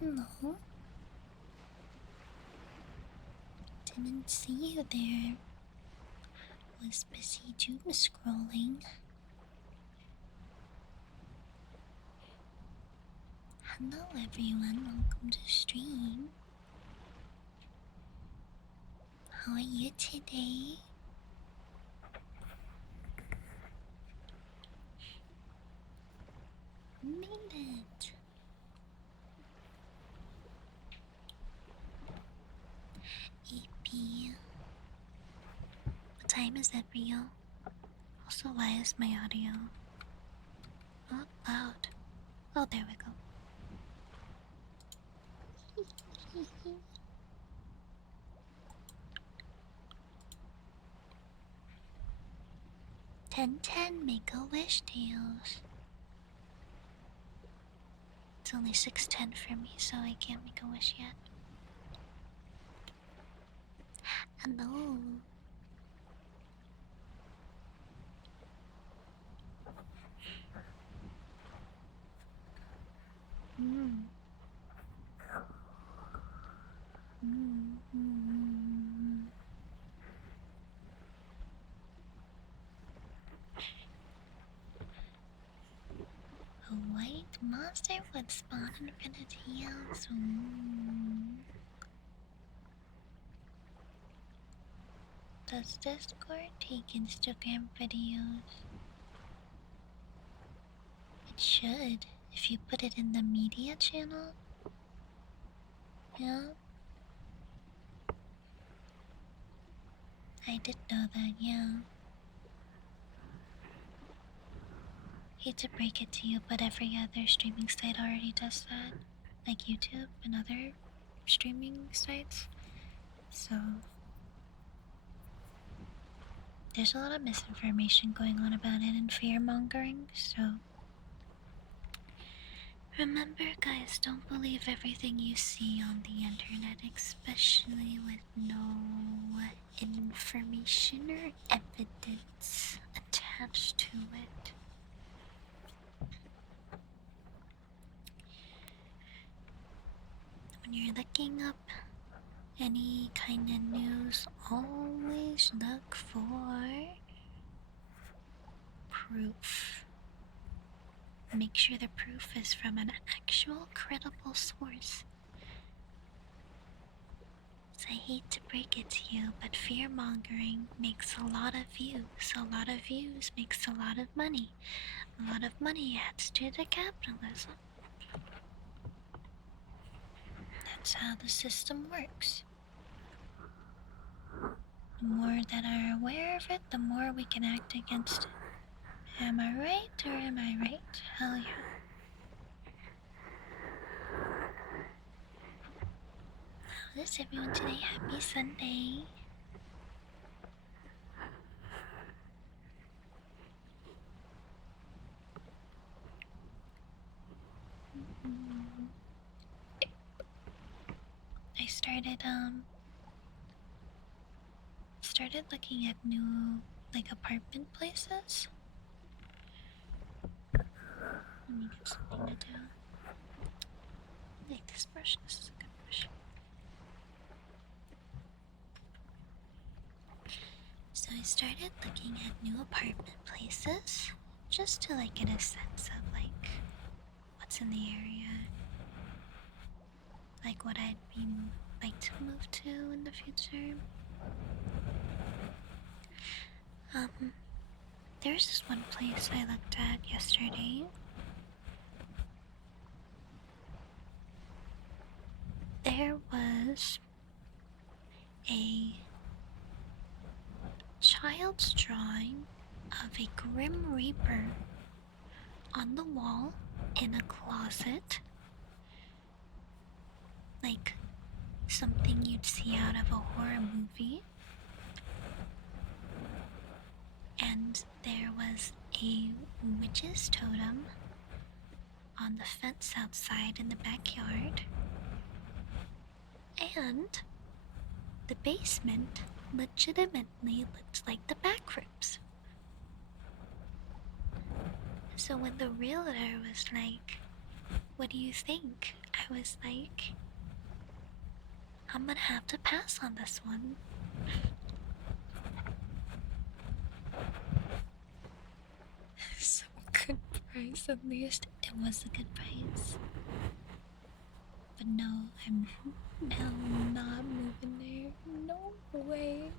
Hello? Didn't see you there. Was busy doom scrolling. Hello everyone, welcome to stream. How are you today? Made it. AP. What time is it, Rio? Also, why is my audio not loud? Oh, there we go. 10:10, make a wish, Tails. It's only 6:10 for me, so I can't make a wish yet. Hello. Mm. Mm. A white monster would spawn in front of Tails. Does Discord take Instagram videos? It should, if you put it in the media channel. Yeah? I did know that, yeah. Hate to break it to you, but every other streaming site already does that. Like YouTube and other streaming sites. So there's a lot of misinformation going on about it and fear mongering, so remember, guys, don't believe everything you see on the internet, especially with no information or evidence attached to it. When you're looking up any kind of news, always look for proof. Make sure the proof is from an actual credible source. So I hate to break it to you, but fear mongering makes a lot of views. A lot of views makes a lot of money. A lot of money adds to the capitalism. That's how the system works. The more that are aware of it, the more we can act against it. Am I right or am I right? Hell yeah. How is everyone today? Happy Sunday. I started looking at new apartment places. Let me get something to do. I like this brush. This is a good brush. So I started looking at new apartment places just to get a sense of what's in the area, what I'd like to move to in the future. There's this one place I looked at yesterday. There was a child's drawing of a Grim Reaper on the wall in a closet, like something you'd see out of a horror movie. And there was a witch's totem on the fence outside in the backyard. And the basement legitimately looked like the back rooms. So when the realtor was like, "What do you think?" I was like, I'm gonna have to pass on this one. So good price, at least. It was a good price. But no, I'm now not moving there. No way.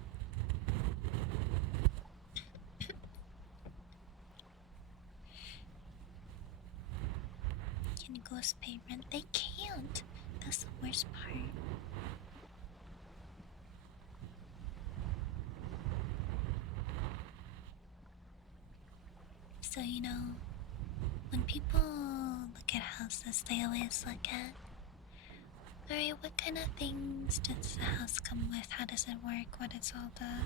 Can ghosts pay rent? They can't. That's the worst part. So, you know, when people look at houses, they always look at, alright, what kind of things does the house come with? How does it work? What is all the.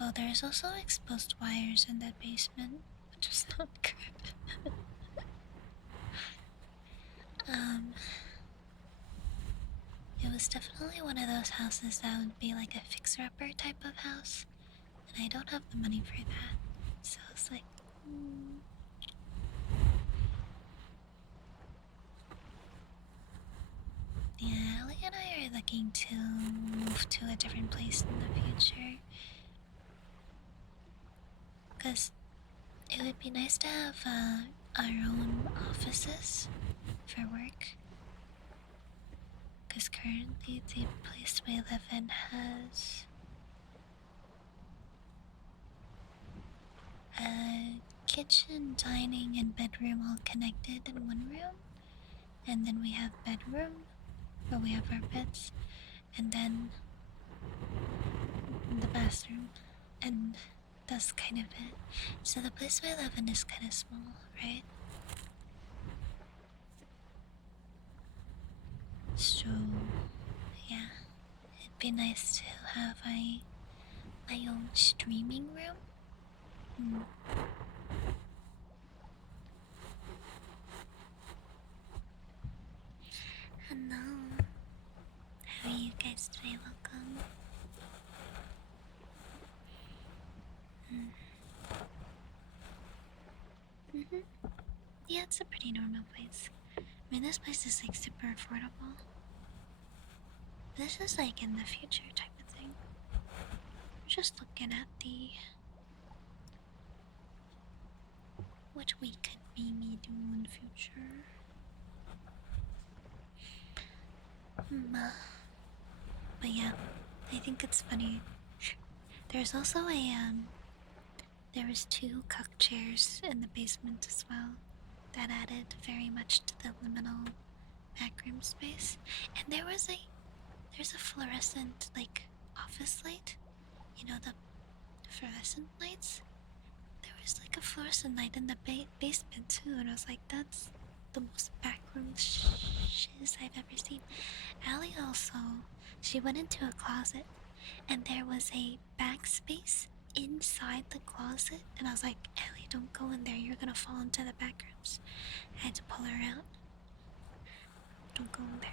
Oh, there's also exposed wires in that basement, which is not good. It was definitely one of those houses that would be like a fixer-upper type of house, and I don't have the money for that. So it's like, yeah, Ellie and I are looking to move to a different place in the future. Because it would be nice to have our own offices for work. Because currently the place we live in has a kitchen, dining, and bedroom all connected in one room. And then we have bedroom where we have our beds, and then the bathroom, and that's kind of it. So the place we live in is kind of small, right? So yeah, it'd be nice to have my own streaming room. Hello, how are you guys today? Welcome. Yeah, it's a pretty normal place. I mean, this place is like super affordable. This is like in the future type of thing. I'm just looking at the what we could maybe do in the future. But yeah, I think it's funny. There's also there was two cuck chairs in the basement as well. That added very much to the liminal backroom space. And there's a fluorescent like office light. You know, the fluorescent lights? There was like a fluorescent light in the basement too, and I was like, that's the most backroom shiz I've ever seen. Allie also, she went into a closet and there was a backspace inside the closet, and I was like, Ellie, don't go in there, you're gonna fall into the backrooms. I had to pull her out. Don't go in there.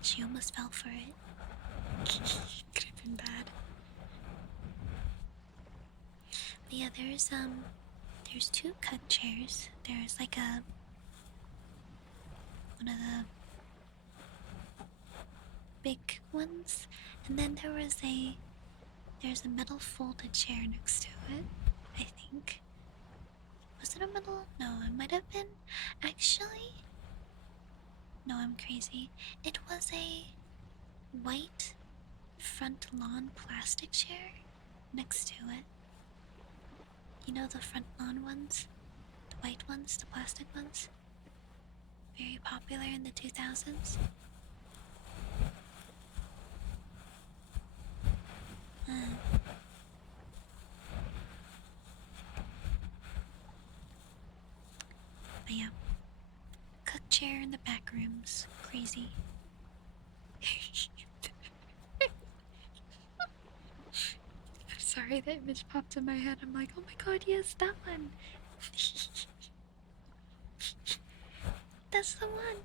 She almost fell for it. Could have been bad. But yeah, there's two cut chairs. There's like one of the big ones, and then there's a metal folded chair next to it, I think. Was it a metal? No, it might have been. Actually, no, I'm crazy. It was a white front lawn plastic chair next to it. You know the front lawn ones? The white ones, the plastic ones? Very popular in the 2000s. But yeah, cook chair in the back rooms. Crazy. I'm sorry, that image popped in my head. I'm like, oh my god, yes, that one. That's the one.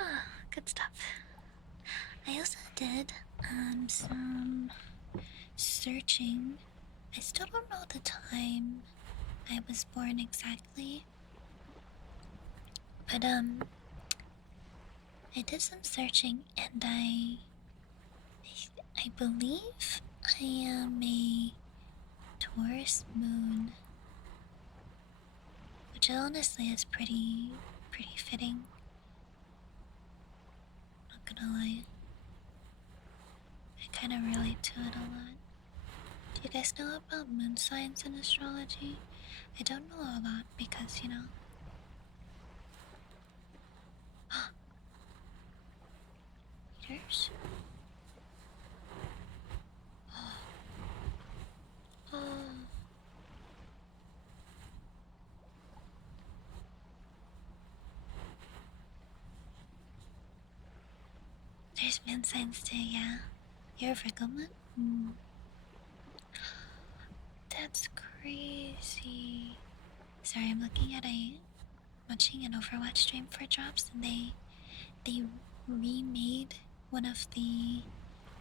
Ah, good stuff. I also did some searching. I still don't know the time I was born exactly. But I did some searching and I believe I am a Taurus moon, which honestly is pretty fitting. Not gonna lie. I kinda relate to it a lot. Do you guys know about moon signs in astrology? I don't know a lot because, you know. Meters? Oh. There's moon signs too, yeah. You're a Virgo moon? Hmm. That's crazy. Sorry, I'm looking at watching an Overwatch stream for drops, and they remade one of the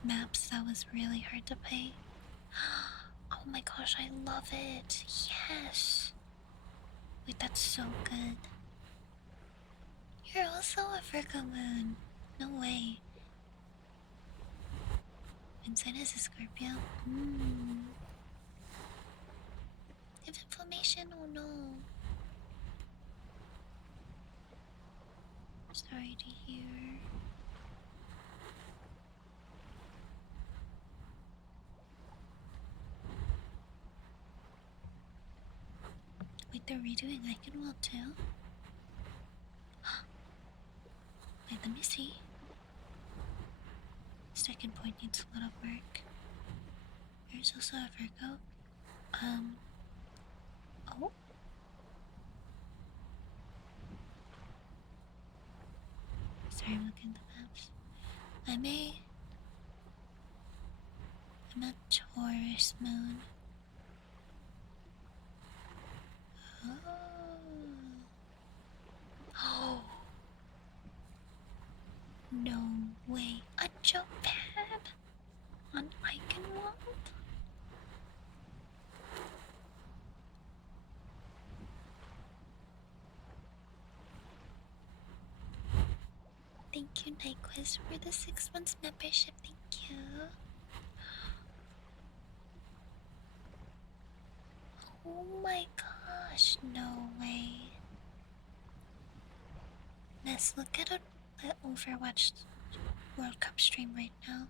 maps that was really hard to play. Oh my gosh, I love it. Yes. Wait, that's so good. You're also a Virgo moon. No way. Vincent is a Scorpio. Hmm. Have inflammation? Oh no. Sorry to hear. Wait, they're redoing Eichenwald too? Wait, let me see. Second point needs a lot of work. There's also a Virgo. Oh. Sorry, I'm looking at the maps. I'm a Taurus moon. Oh. Oh. No way. A jump pad on Eichenwald? Thank you, Nyquist, for the 6 months membership. Thank you. Oh my gosh, no way. Let's look at an Overwatch World Cup stream right now.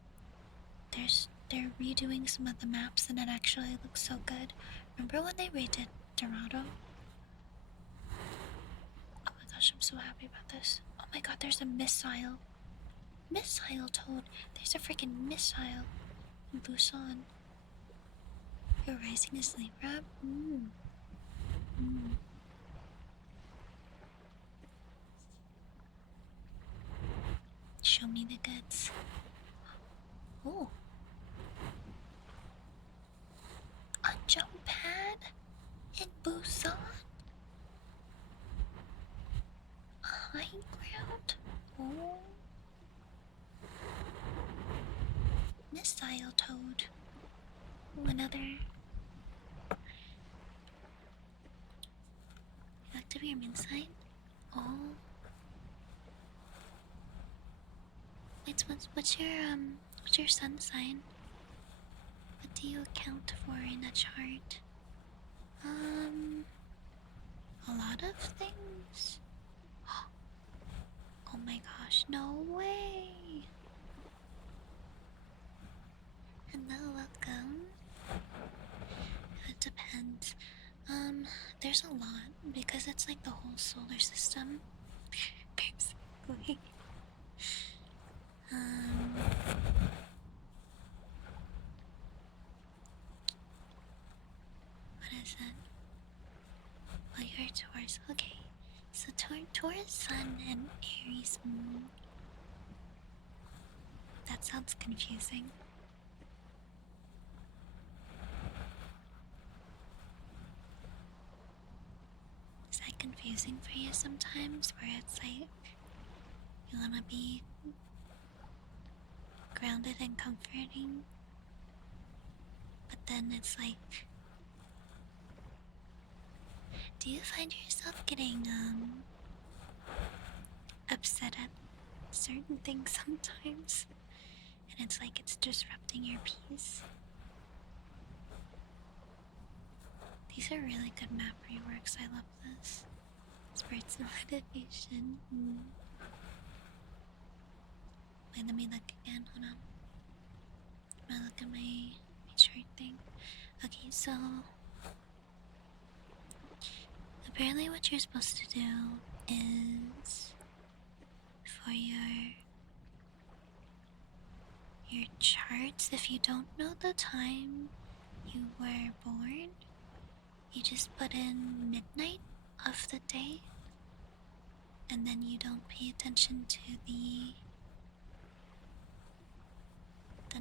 They're redoing some of the maps and it actually looks so good. Remember when they redid Dorado? Oh my gosh, I'm so happy about this. Oh my god, there's a missile. Missile Toad. There's a freaking missile in Busan. Your rising is Libra? Show me the goods. Oh. A jump pad in Busan? A high ground? Oh. Missile Toad. Oh, another. Active your moon sign? Oh. Wait, what's your sun sign? What do you account for in a chart? A lot of things. Oh my gosh, no way. Hello, welcome. It depends. There's a lot because it's like the whole solar system. Basically. What is it? Well, you're Taurus. Okay. So Taurus Sun and Aries Moon. That sounds confusing. Is that confusing for you sometimes? Where it's like you wanna be grounded and comforting, then it's like, do you find yourself getting upset at certain things sometimes? And it's like it's disrupting your peace. These are really good map reworks. I love this. Spirits of meditation. Wait, let me look again. Hold on. I'm gonna look at my chart thing. Okay, so apparently what you're supposed to do is for your charts, if you don't know the time you were born, you just put in midnight of the day, and then you don't pay attention to the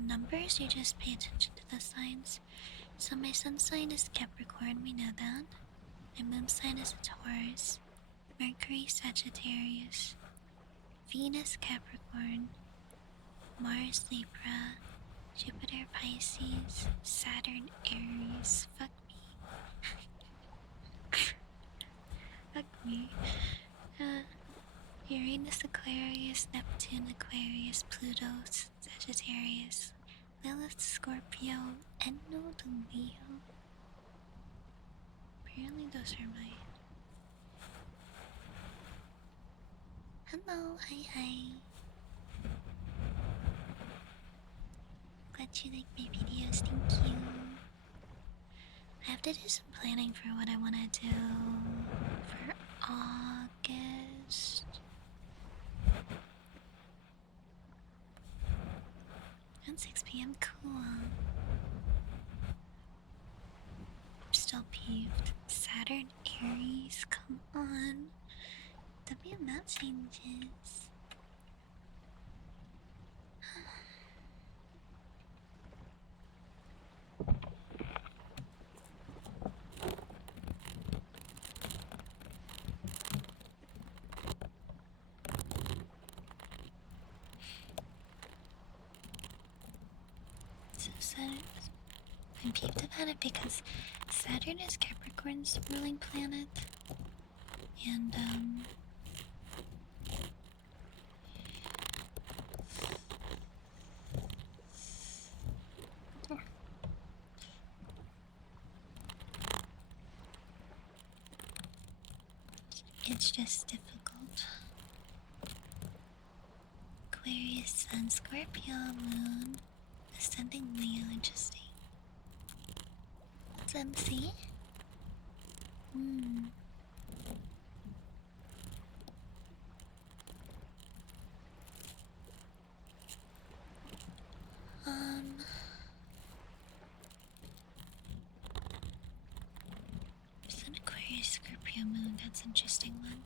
numbers, you just pay attention to the signs. So my sun sign is Capricorn, we know that. My moon sign is a Taurus, Mercury Sagittarius, Venus Capricorn, Mars Libra, Jupiter Pisces, Saturn Aries. Fuck me. Fuck me. Uranus Aquarius, Neptune Aquarius, Pluto Sagittarius, Lilith Scorpio, and Node Leo. Apparently those are mine. Hello, hi. Glad you like my videos, thank you. I have to do some planning for what I want to do for August. At 6 p.m. Cool. I'm still peeved. Saturn Aries, come on. There'll be a map changes. So Saturn, I'm peeved about it because Saturn is Capricorn's ruling planet, and it's just difficult. Aquarius, Sun, Scorpio, Moon, Ascending Leo, interesting. What's MC? Sun, Aquarius, Scorpio, Moon, that's an interesting one.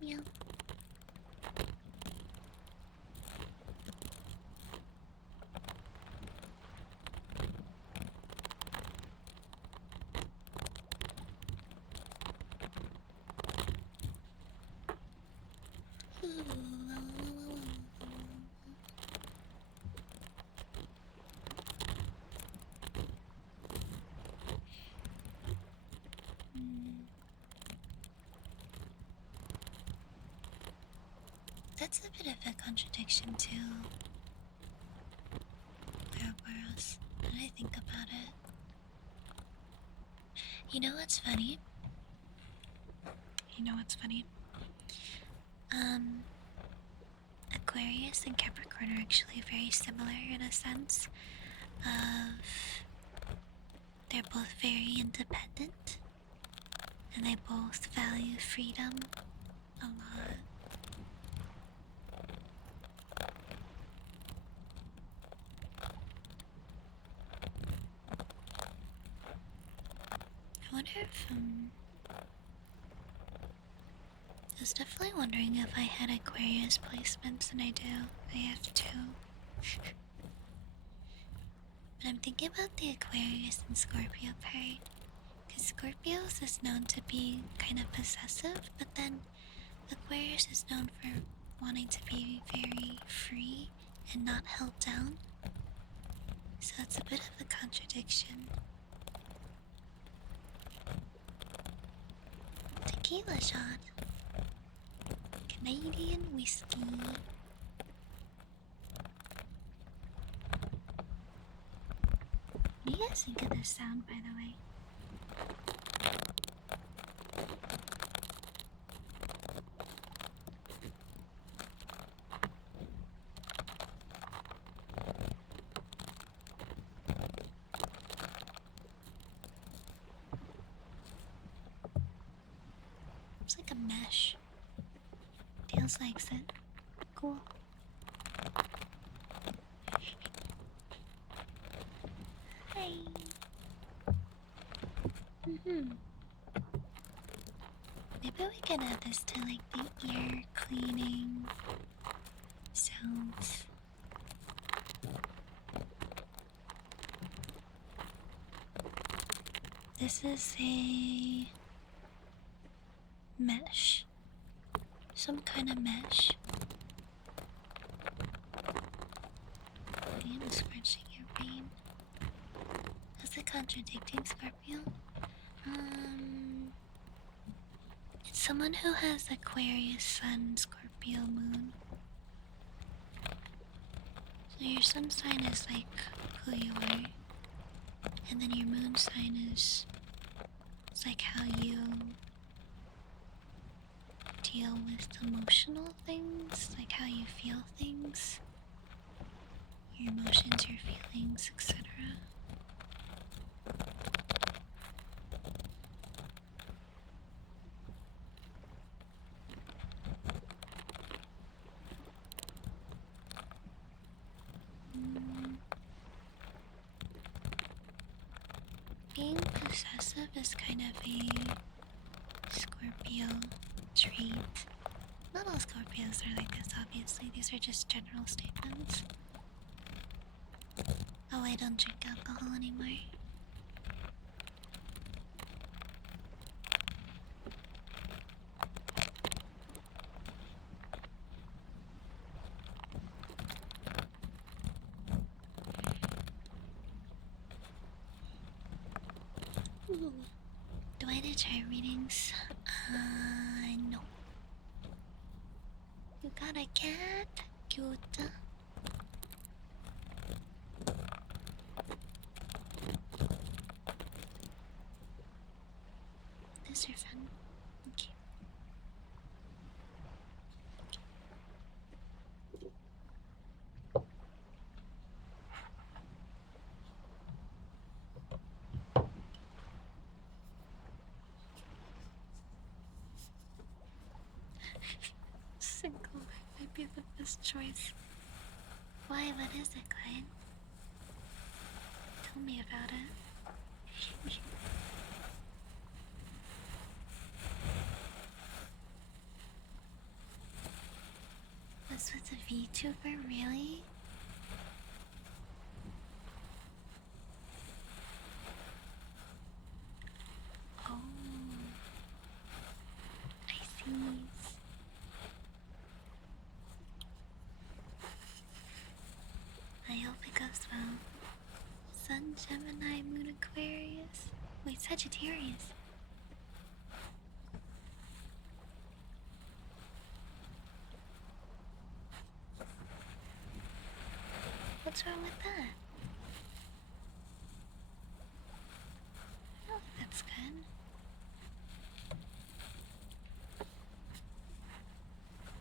Meow. That's a bit of a contradiction to Ouroboros, when I think about it. You know what's funny? You know what's funny? Aquarius and Capricorn are actually very similar in a sense of they're both very independent and they both value freedom a lot. I wonder if was definitely wondering if I had Aquarius placements, and I do. I have two. But I'm thinking about the Aquarius and Scorpio pair. Because Scorpios is known to be kind of possessive, but then Aquarius is known for wanting to be very free and not held down. So it's a bit of a contradiction. Tequila shot. Canadian whiskey. What do you guys think of this sound, by the way? It's like a mesh. Feels like it. Cool. Hi. Maybe we can add this to like the ear cleaning sounds. This is a mesh. Some kind of mesh. I am scratching your brain. Is it contradicting, Scorpio? It's someone who has Aquarius Sun, Scorpio Moon. So your sun sign is like who you are. And then your moon sign is... it's like how you deal with emotional things, like how you feel things, your emotions, your feelings, etc. Being possessive is kind of a Scorpio trait. Not all Scorpios are like this, obviously. These are just general statements. Oh, I don't drink alcohol anymore. Ooh. Do I do tarot readings? No. You got a cat? Cute. This is your friend. Okay. Single might be the best choice. Why? What is it, Glenn? Tell me about it. This was a VTuber, really? Oh, I see. I hope it goes well. Sun, Gemini, Moon, Aquarius. Wait, Sagittarius. What's wrong with that? Oh, that's good.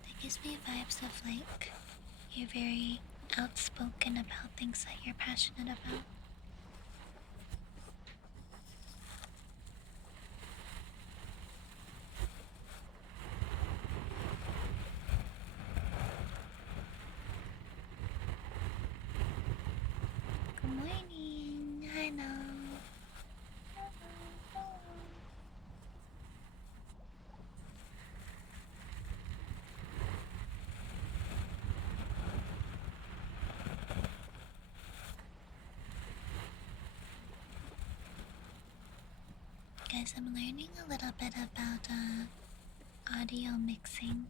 That gives me vibes of like you're very outspoken about things that you're passionate about. Good morning. Hello. As I'm learning a little bit about audio mixing,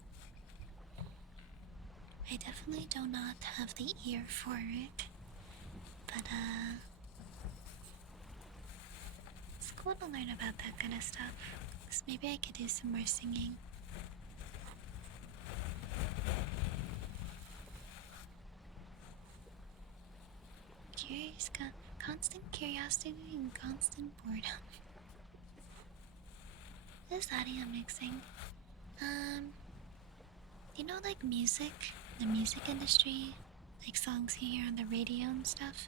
I definitely do not have the ear for it, but it's cool to learn about that kind of stuff. 'Cause maybe I could do some more singing. Curious, constant curiosity and constant boredom. This is audio mixing. You know, like music, the music industry, like songs you hear on the radio and stuff.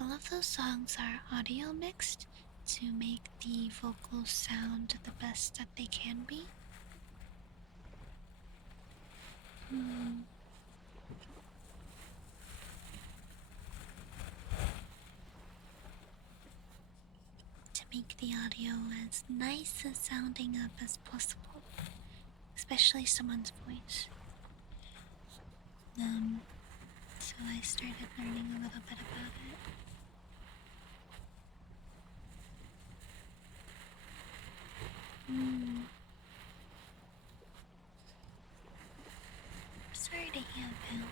All of those songs are audio mixed to make the vocals sound the best that they can be. To make the audio as nice as sounding up as possible, especially someone's voice. So I started learning a little bit about it. Sorry to hear, Bill.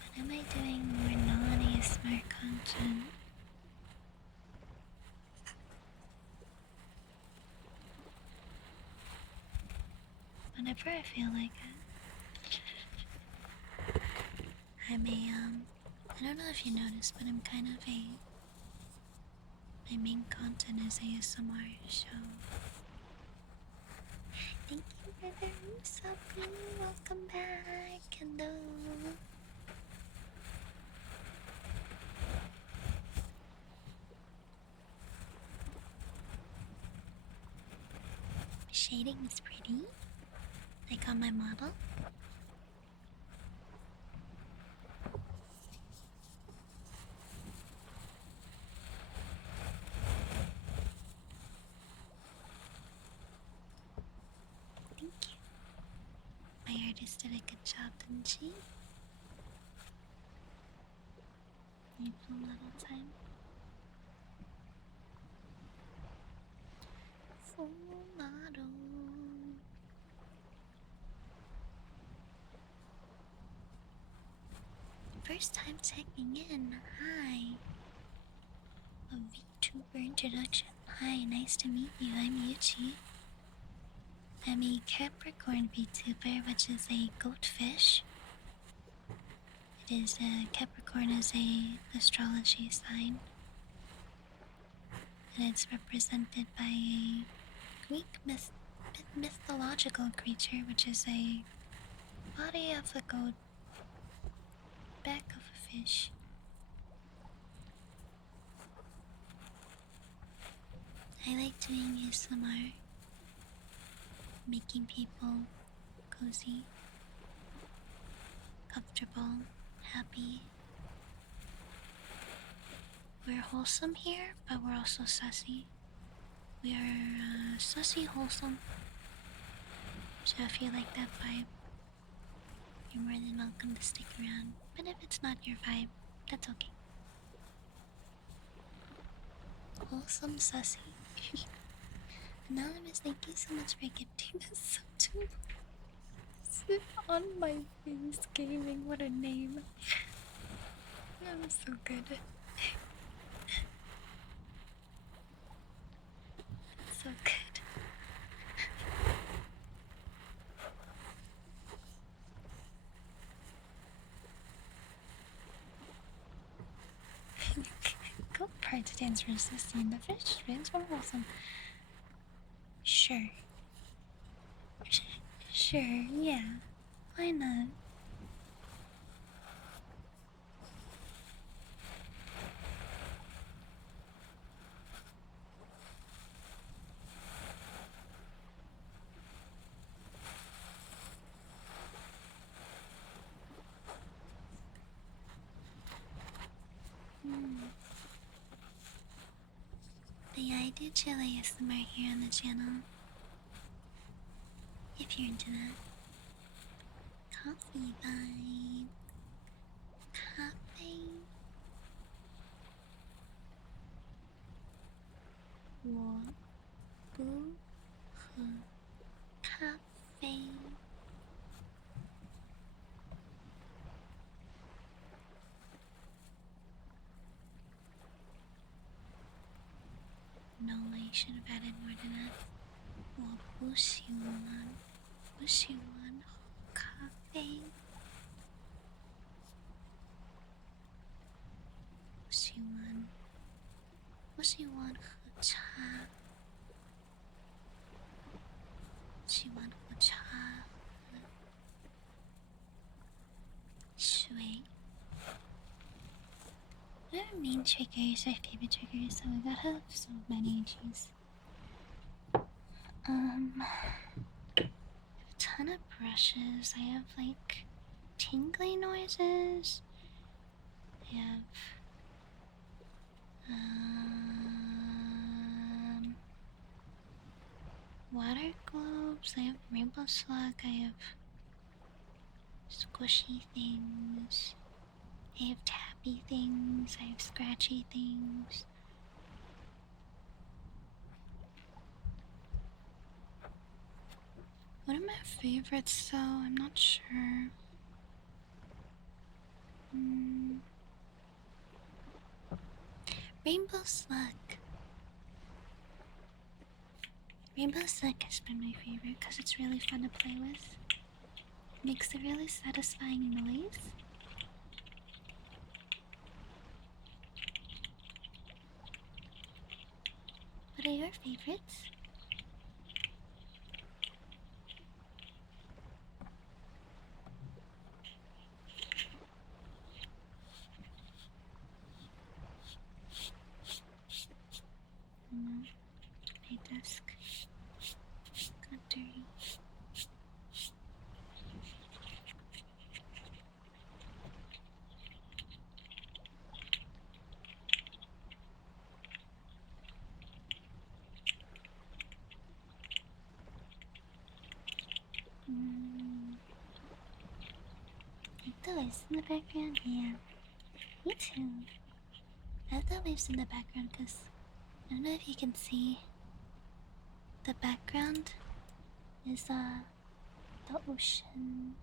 What am I doing more non-ASMR content? Whenever I feel like it. I'm I don't know if you noticed, but I'm kind of my main content is ASMR, so. Thank you, brother Usaku. Welcome back. Hello. Shading is pretty, like on my model. Thank you. My artist did a good job, didn't she? Need a little time. Full model. First time checking in. Hi. A VTuber introduction. Hi, nice to meet you. I'm Yuchi. I'm a Capricorn VTuber, which is a goatfish. It is Capricorn is a astrology sign, and it's represented by a Greek mythological creature, which is a body of a goat, back of a fish. I like doing ASMR, making people cozy, comfortable, happy. We're wholesome here, but we're also sussy. We are sussy wholesome. So if you like that vibe, you're more than welcome to stick around. But if it's not your vibe, that's okay. Wholesome sussy. Anonymous, thank you so much for gifting us some too. Sit on my face gaming, what a name. That was so good. So good. Goat pride stands for assisting the fish stands for wholesome. Sure. Sure, yeah. Why not? The do chill ASMR here on the channel. If you're into that. Coffee vibe. Cafe. 我不喝咖啡。No, I should have added more than that. 我不喜欢喝咖啡。我喜欢喝茶。喜欢喝茶和水。Our main triggers are favorite triggers, so I gotta have so many of these. I have a ton of brushes. I have like tingly noises. I have water globes. I have rainbow slug. I have squishy things. I have tappy things. I have scratchy things. What are my favorites though? I'm not sure. Rainbow slug. Rainbow slug has been my favorite because it's really fun to play with. It makes a really satisfying noise. What are your favorites? My desk got dirty. Like the waves in the background? Yeah. Me too. I have the waves in the background because I don't know if you can see. The background is the ocean.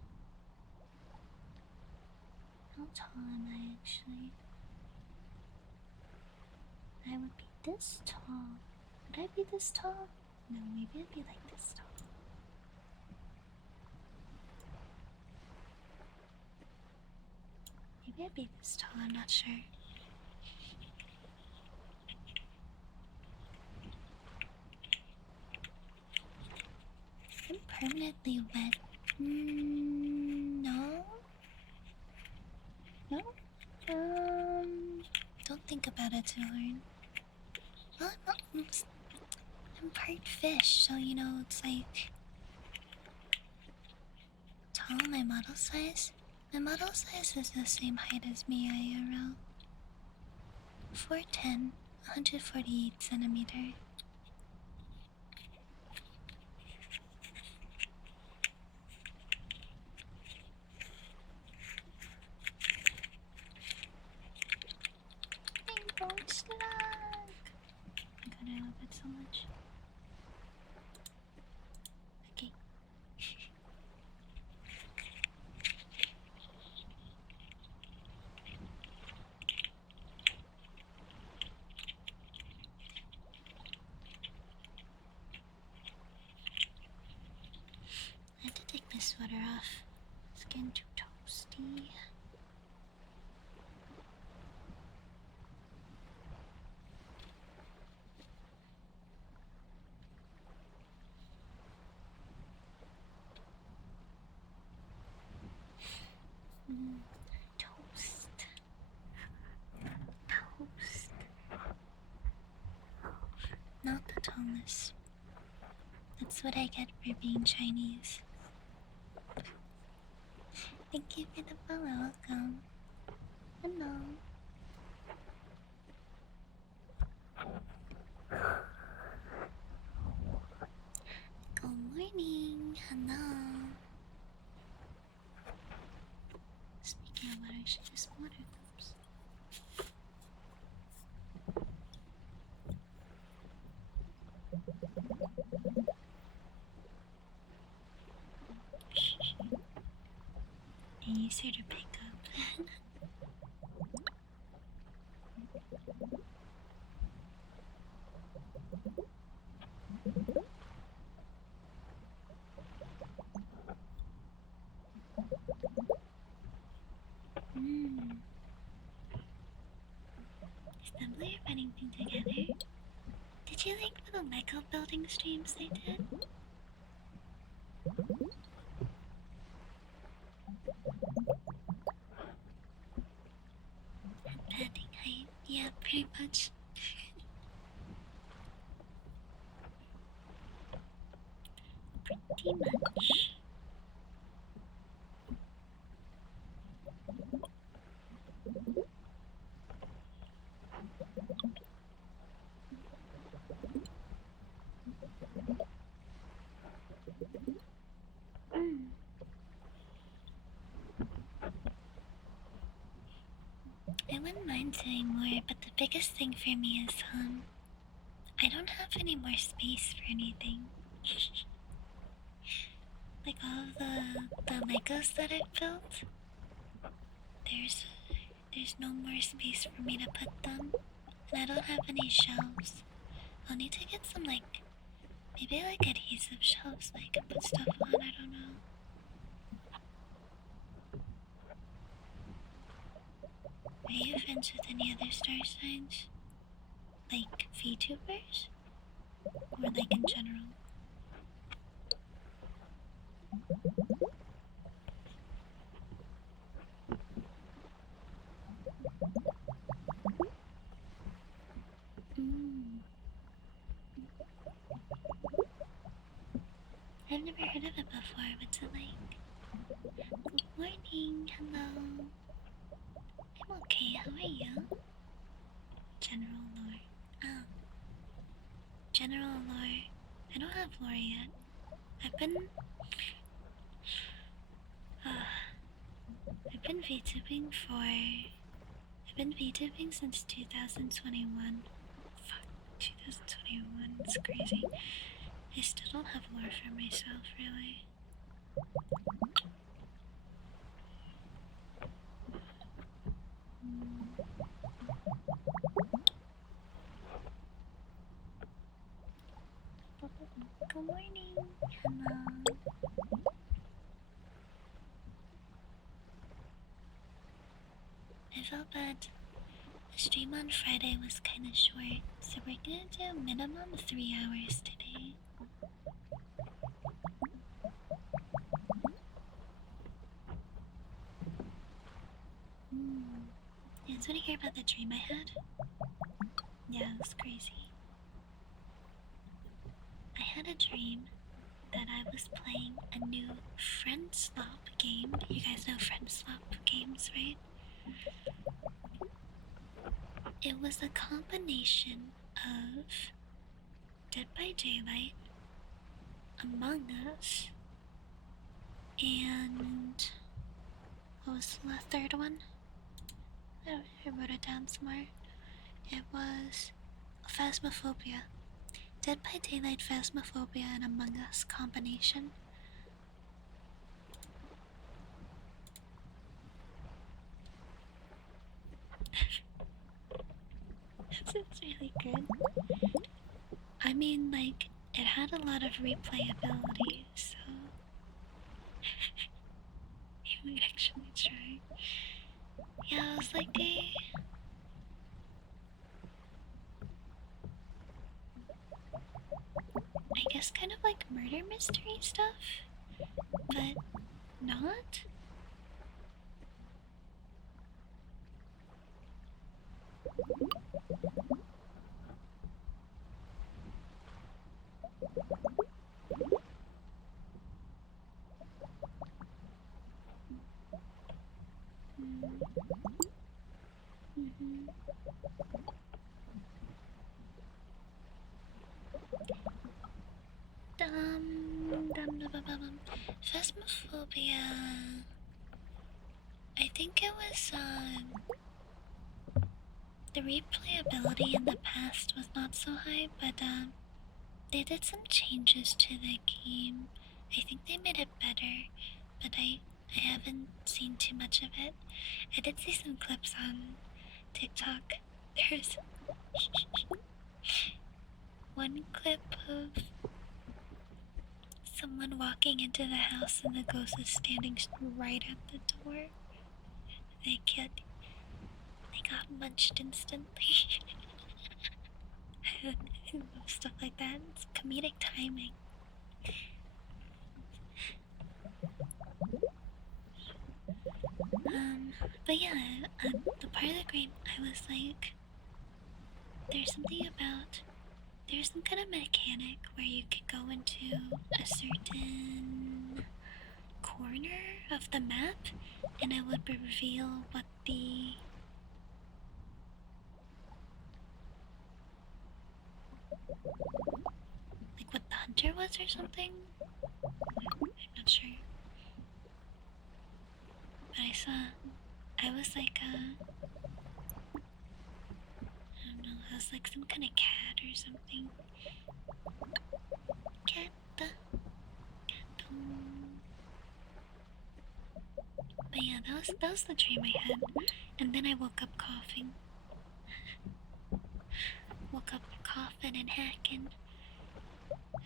How tall am I actually? I would be this tall. Would I be this tall? No, maybe I'd be like this tall. Maybe I'd be this tall, I'm not sure. I'm permanently wet. No. No? Don't think about it too hard. Well, I'm part fish, so you know, it's like tall my model size. My model size is the same height as me IRL. 4'10", 148 centimeter. Rainbow slug! Oh my god, I love it so much. Okay. I have to take my sweater off. It's getting too toasty. Toast. Toast. Not the Thomas. That's what I get for being Chinese. Thank you for the follow. Welcome. Hello. Hello. Speaking of water, I should do some water cups. Easier to pick up. Hmm. Assembly are running things together. Did you like the Lego building streams they did? Padding height, yeah, pretty much. Pretty much. Mm. I wouldn't mind doing more, but the biggest thing for me is, I don't have any more space for anything. Like all of the Legos that I've built, there's there's no more space for me to put them, and I don't have any shelves. I'll need to get some maybe adhesive shelves that I can put stuff on. I don't know. Are you friends with any other star signs? Like VTubers? Or in general? Mm. I've never heard of it before. What's it like? Good morning. Hello. I'm okay. How are you? General lore. Oh. General lore. I don't have lore yet. I've been... I've been VTubing for... I've been VTubing since 2021. Fuck. 2021. It's crazy. I still don't have lore for myself, really. Good morning. Hello. I felt bad. The stream on Friday was kind of short, so we're gonna do minimum 3 hours today. You guys want to hear about the dream I had? Yeah, it was crazy. I had a dream that I was playing a new Friend Swap game. You guys know Friend Swap games, right? It was a combination of Dead by Daylight, Among Us, and what was the third one? I wrote it down somewhere. It was Phasmophobia. Dead by Daylight, Phasmophobia, and Among Us combination. It's really good. I mean, it had a lot of replayability, so you might actually try. Yeah, it was like I guess kind of like murder mystery stuff, but not. Phasmophobia. I think it was the replayability in the past was not so high, but they did some changes to the game. I think they made it better, but I haven't seen too much of it. I did see some clips on TikTok. There's one clip of someone walking into the house and the ghost is standing right at the door. They got munched instantly. Stuff like that. It's comedic timing. But yeah, the part of the game, I was like, there's something about, there's some kind of mechanic where you could go into a certain corner of the map, and it would reveal what the what the hunter was or something. I'm not sure, but I was like I don't know, I was like some kind of cat or something. Cat. But yeah, that was the dream I had, and then I woke up coughing. Woke up coughing and hacking.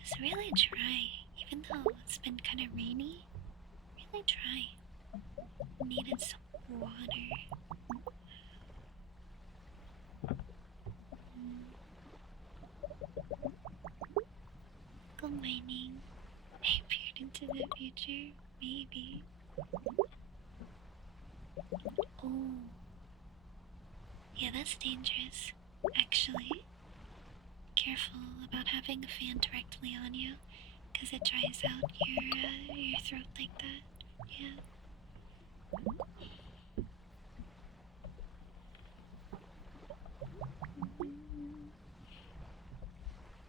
It's really dry, even though it's been kind of rainy. Really dry. Needed some water. Go mining. I peered into the future. Maybe. Oh. Yeah, that's dangerous. Actually. Careful about having a fan directly on you, because it dries out your throat like that. Yeah.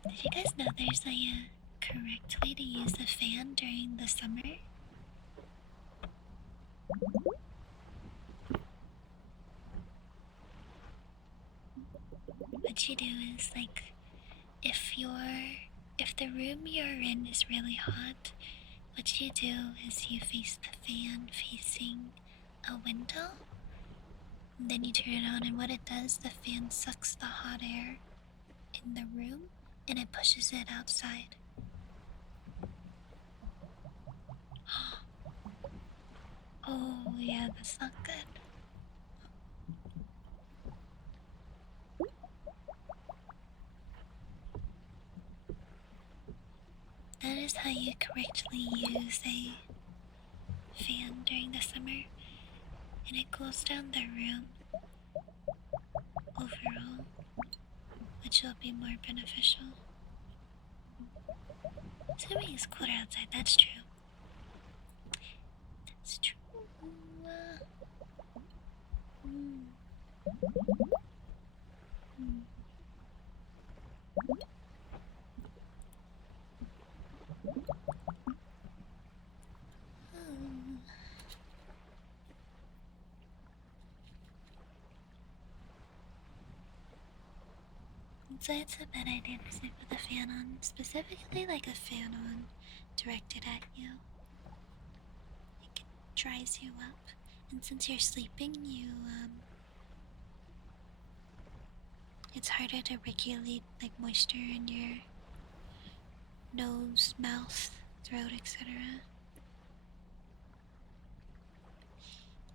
Did you guys know there's a correct way to use a fan during the summer? What you do is like, if the room you're in is really hot, what you do is you face the fan facing a window, and then you turn it on, and what it does, the fan sucks the hot air in the room and it pushes it outside. Oh yeah, that's not good. That is how you correctly use a fan during the summer, and it cools down the room overall, which will be more beneficial. Assuming it's cooler outside, that's true. That's true. So it's a bad idea to sleep with a fan on, specifically like a fan on directed at you. It dries you up, and since you're sleeping, it's harder to regulate like moisture in your nose, mouth, throat, etc.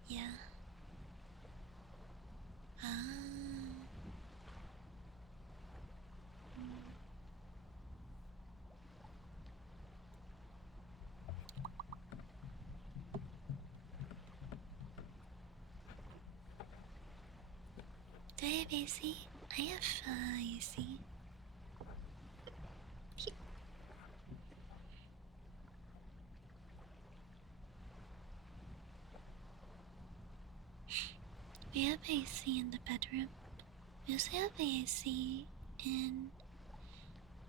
Yeah. Ah. Do I have AC? I have AC. We have AC in the bedroom. We also have AC in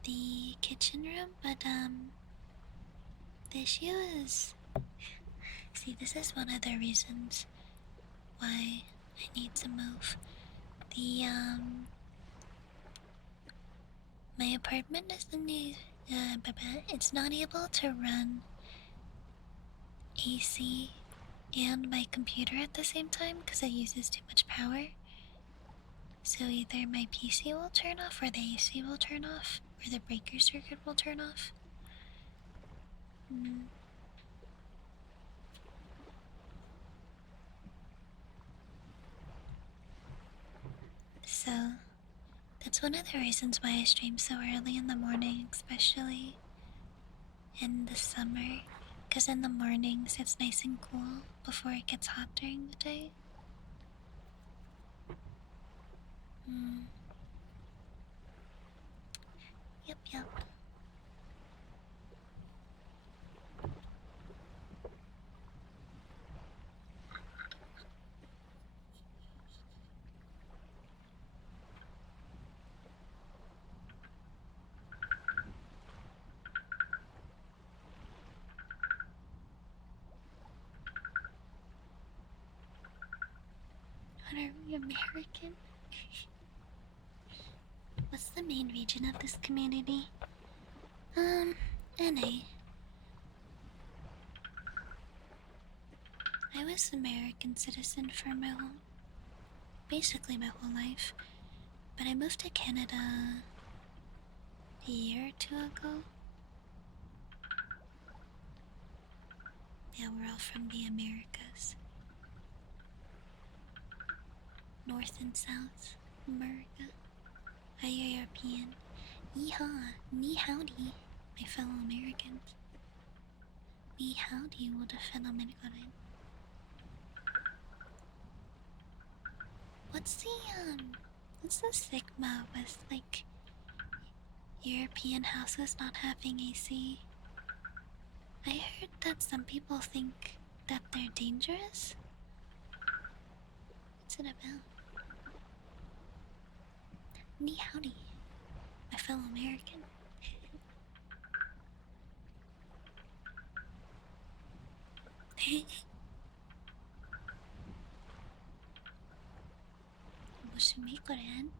the kitchen room, but The issue is, see, this is one of the reasons why I need to move. The my apartment is in the it's not able to run AC and my computer at the same time because it uses too much power. So either my PC will turn off, or the AC will turn off, or the breaker circuit will turn off. Mm. So that's one of the reasons why I stream so early in the morning, especially in the summer. Because in the mornings it's nice and cool before it gets hot during the day. Mm. Yep, yep. What are we, American? What's the main region of this community? NA. I was American citizen for basically my whole life. But I moved to Canada a year or two ago. Yeah, we're all from the Americas. North and South America. Are you European? Yeehaw, ni howdy, my fellow Americans. Ni howdy, våra fellow Amerikaner. What's the stigma with, like, European houses not having AC? I heard that some people think that they're dangerous. What's it about? Ni howdy, my fellow American. 무슨 거란?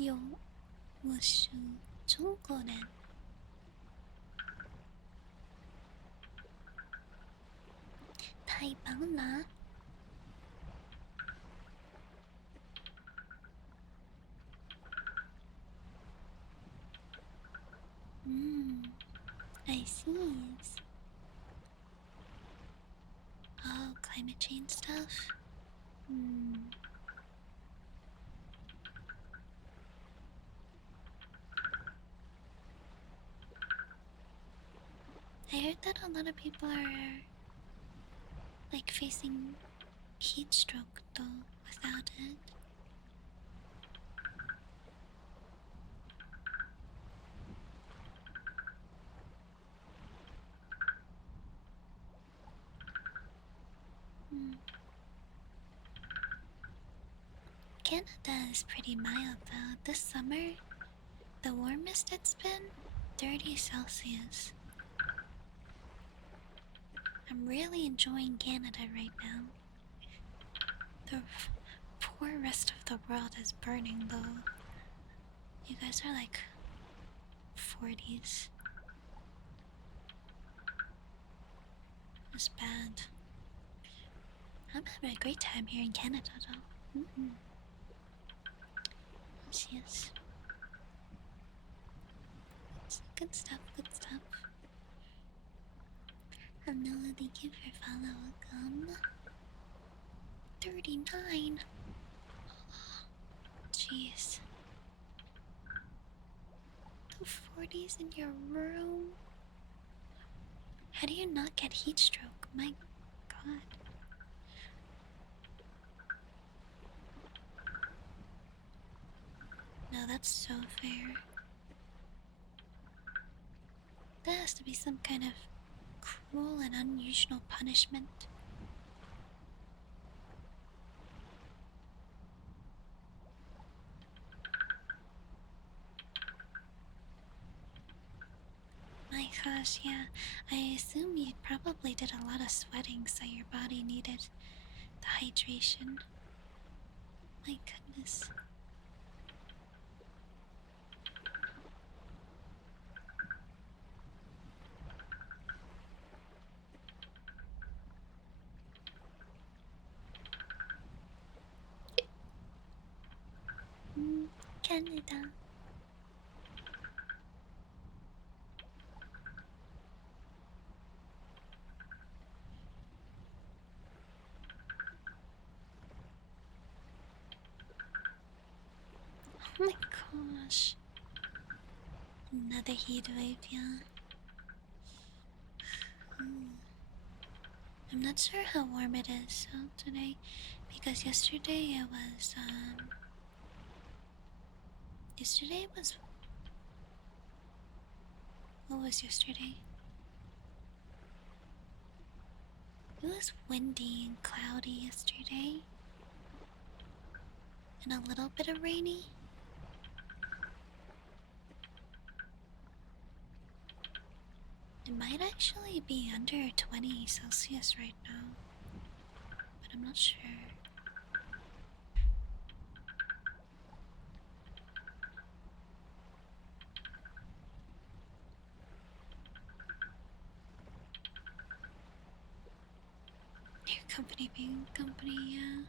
요 무슨 거란? 타이방나? I see. Oh, climate change stuff? I heard that a lot of people are, like, facing heat stroke though without it. Canada is pretty mild though. This summer, the warmest it's been 30 Celsius. I'm really enjoying Canada right now. The poor rest of the world is burning though. You guys are like 40s. It's bad. I'm having a great time here in Canada though. Yes. It's good stuff, good stuff. Hello, thank you for follow. Welcome. 39. Jeez. The 40s in your room? How do you not get heat stroke? My god. No, that's so fair. There has to be some kind of cruel and unusual punishment. gosh, yeah. I assume you probably did a lot of sweating, so your body needed the hydration. My goodness. Canada. Oh my gosh. Another heat wave, yeah. I'm not sure how warm it is today because yesterday it was yesterday it was what was yesterday? It was windy and cloudy yesterday and a little bit of rainy. It might actually be under 20 Celsius right now, but I'm not sure. Your company being company, yeah.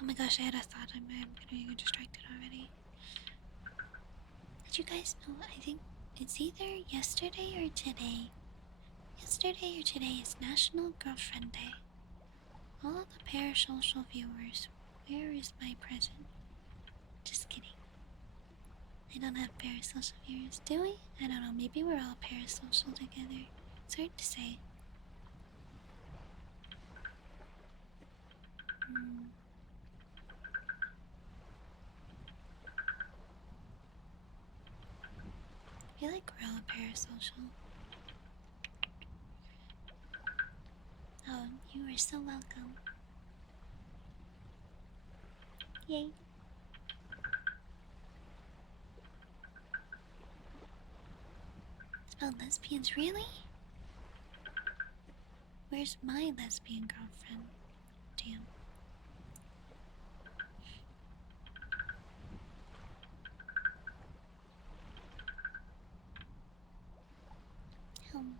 Oh my gosh, I had a thought. I'm gonna get distracted already. Did you guys know? I think it's either yesterday or today. Yesterday or today is National Girlfriend Day. All the parasocial viewers, where is my present? Just kidding. I don't have parasocial viewers, do we? I don't know, maybe we're all parasocial together. It's hard to say. I feel like we're all parasocial. Oh, you are so welcome. Yay. It's about lesbians, really? Where's my lesbian girlfriend? Damn. Um.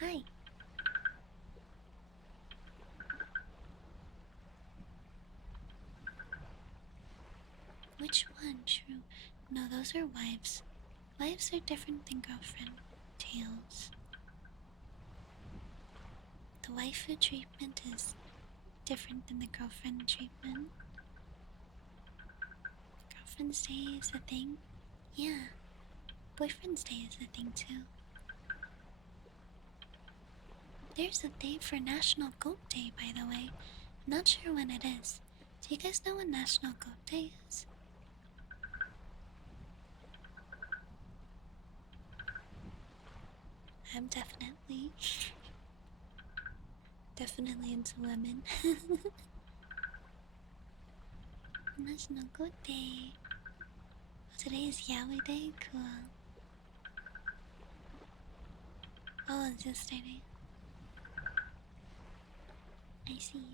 Hi. Which one? True. No, those are wives. Wives are different than girlfriend. Tails. The waifu treatment is different than the girlfriend treatment. Girlfriend's day is a thing. Yeah. Boyfriend's day is a thing too. There's a day for National Goat Day, by the way. I'm not sure when it is. Do you guys know when National Goat Day is? I'm definitely into women. National Goat Day. Oh, today is Yaoi Day? Cool. Oh, it's yesterday. I see.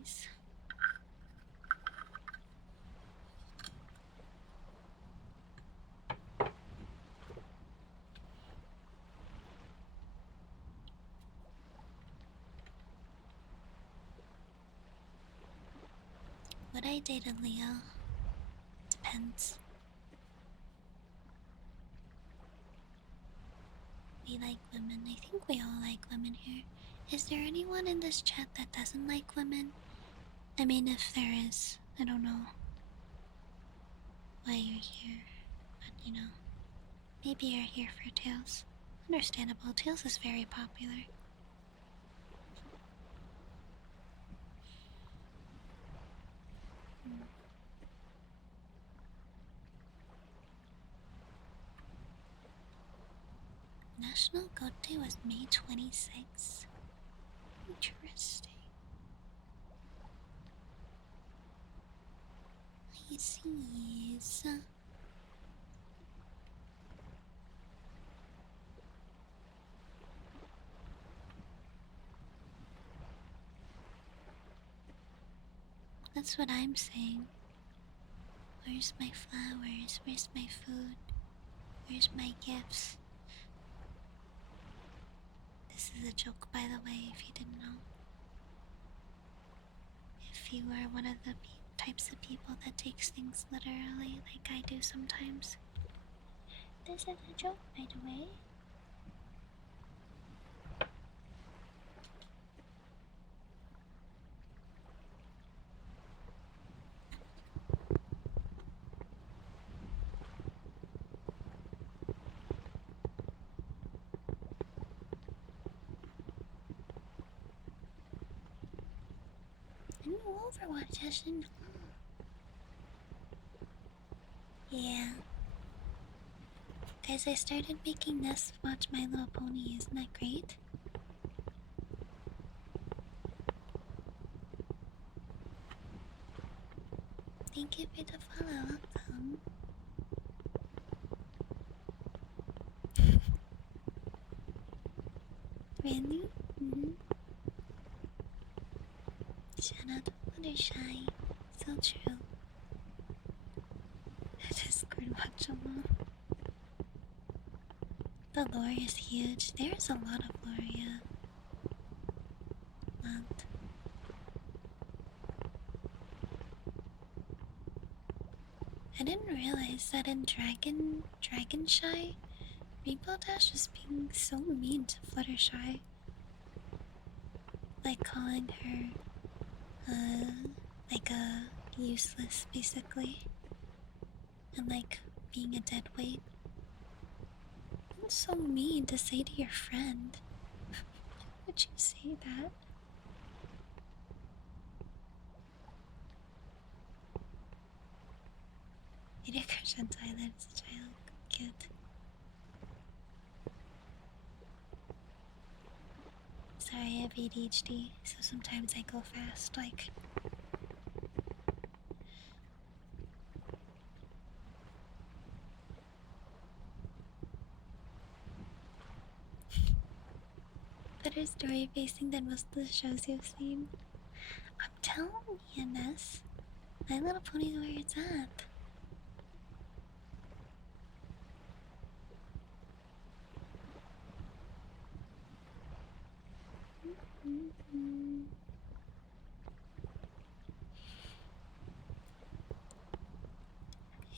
Would I date a Leo? Depends. We like women. I think we all like women here. Is there anyone in this chat that doesn't like women? I mean, if there is, I don't know why you're here. But you know, maybe you're here for Tails. Understandable. Tails is very popular. National Goat Day was May 26th. Interesting. Kisses. That's what I'm saying. Where's my flowers? Where's my food? Where's my gifts? This is a joke, by the way, if you didn't know. If you are one of the types of people that takes things literally, like I do sometimes. This is a joke, by the way. A new Overwatch session. Yeah. Guys, I started making this watch My Little Pony. Isn't that great? Thank you for the follow. Welcome. Really? Mm-hmm. Shout out to Fluttershy. So true. Discord watchable. The lore is huge. There's a lot of lore, yeah. Lot. I didn't realize that in Dragonshy, Rainbow Dash was being so mean to Fluttershy. Like calling her, like a useless, basically. And like being a dead weight. That's so mean to say to your friend. Why would you say that? Did you crush on Tyler as a child? Cute. Sorry, I have ADHD, so sometimes I go fast, like. Better story facing than most of the shows you've seen. I'm telling you, Ness. My Little Pony's where it's at.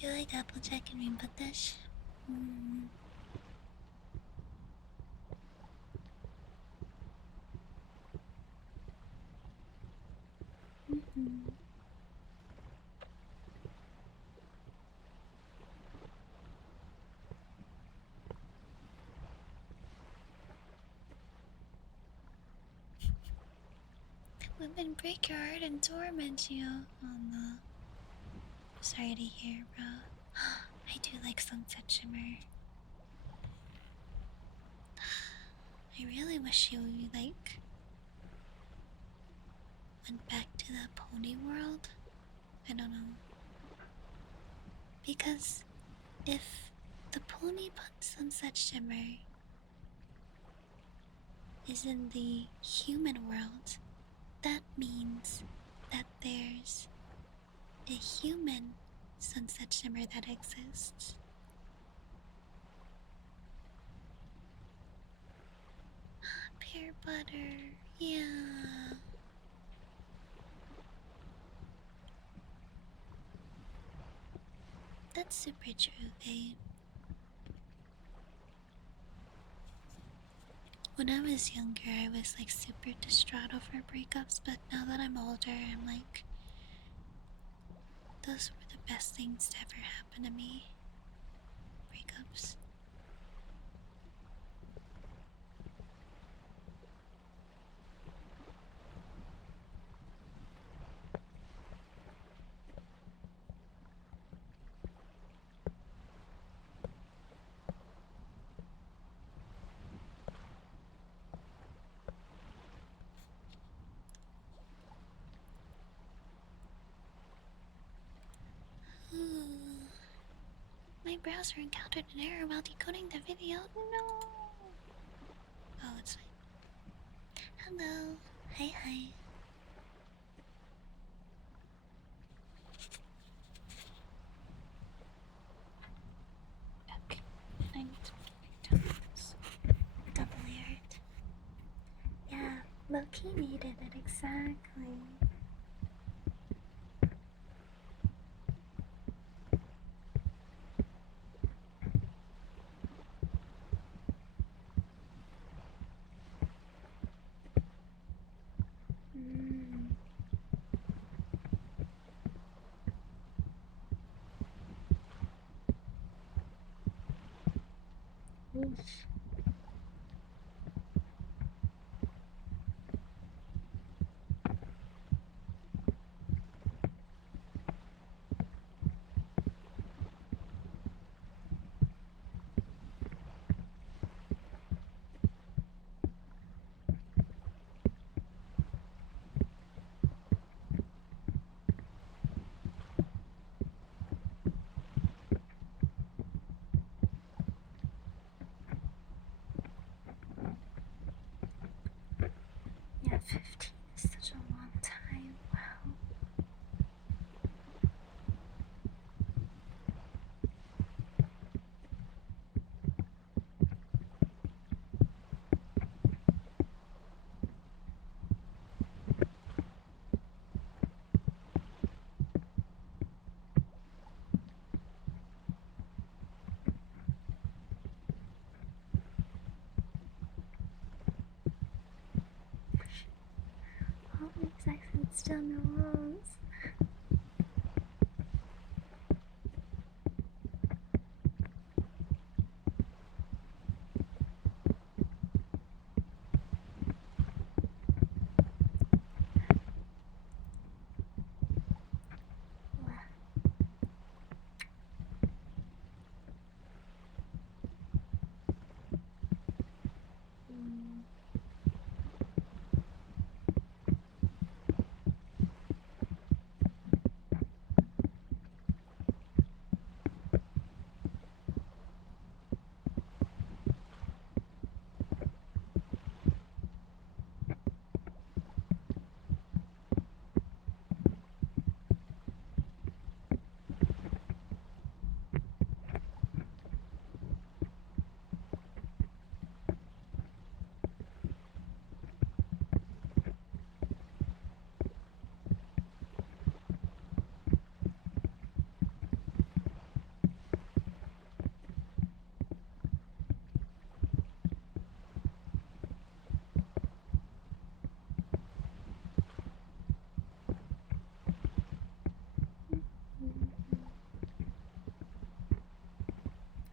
You like Applejack and Rainbow Dash? Women break your heart and torment you. Oh no. Sorry to hear, bro. I do like Sunset Shimmer. I really wish you, like, went back to the pony world. I don't know. Because if the pony Sunset Shimmer is in the human world, that means that there's a human Sunset Shimmer that exists. Pear butter, yeah. That's super true, babe. When I was younger, I was like super distraught over breakups, but now that I'm older, I'm like, those were the best things to ever happen to me. Breakups. browser encountered an error while decoding the video. No. Oh, it's fine. Hello. Hi, hi. Okay. I need to make this double layered. Yeah, Loki needed it exactly. Mm. Oof. Yeah, 15 is such a long time. Wow. All these accents still no rules. Mm.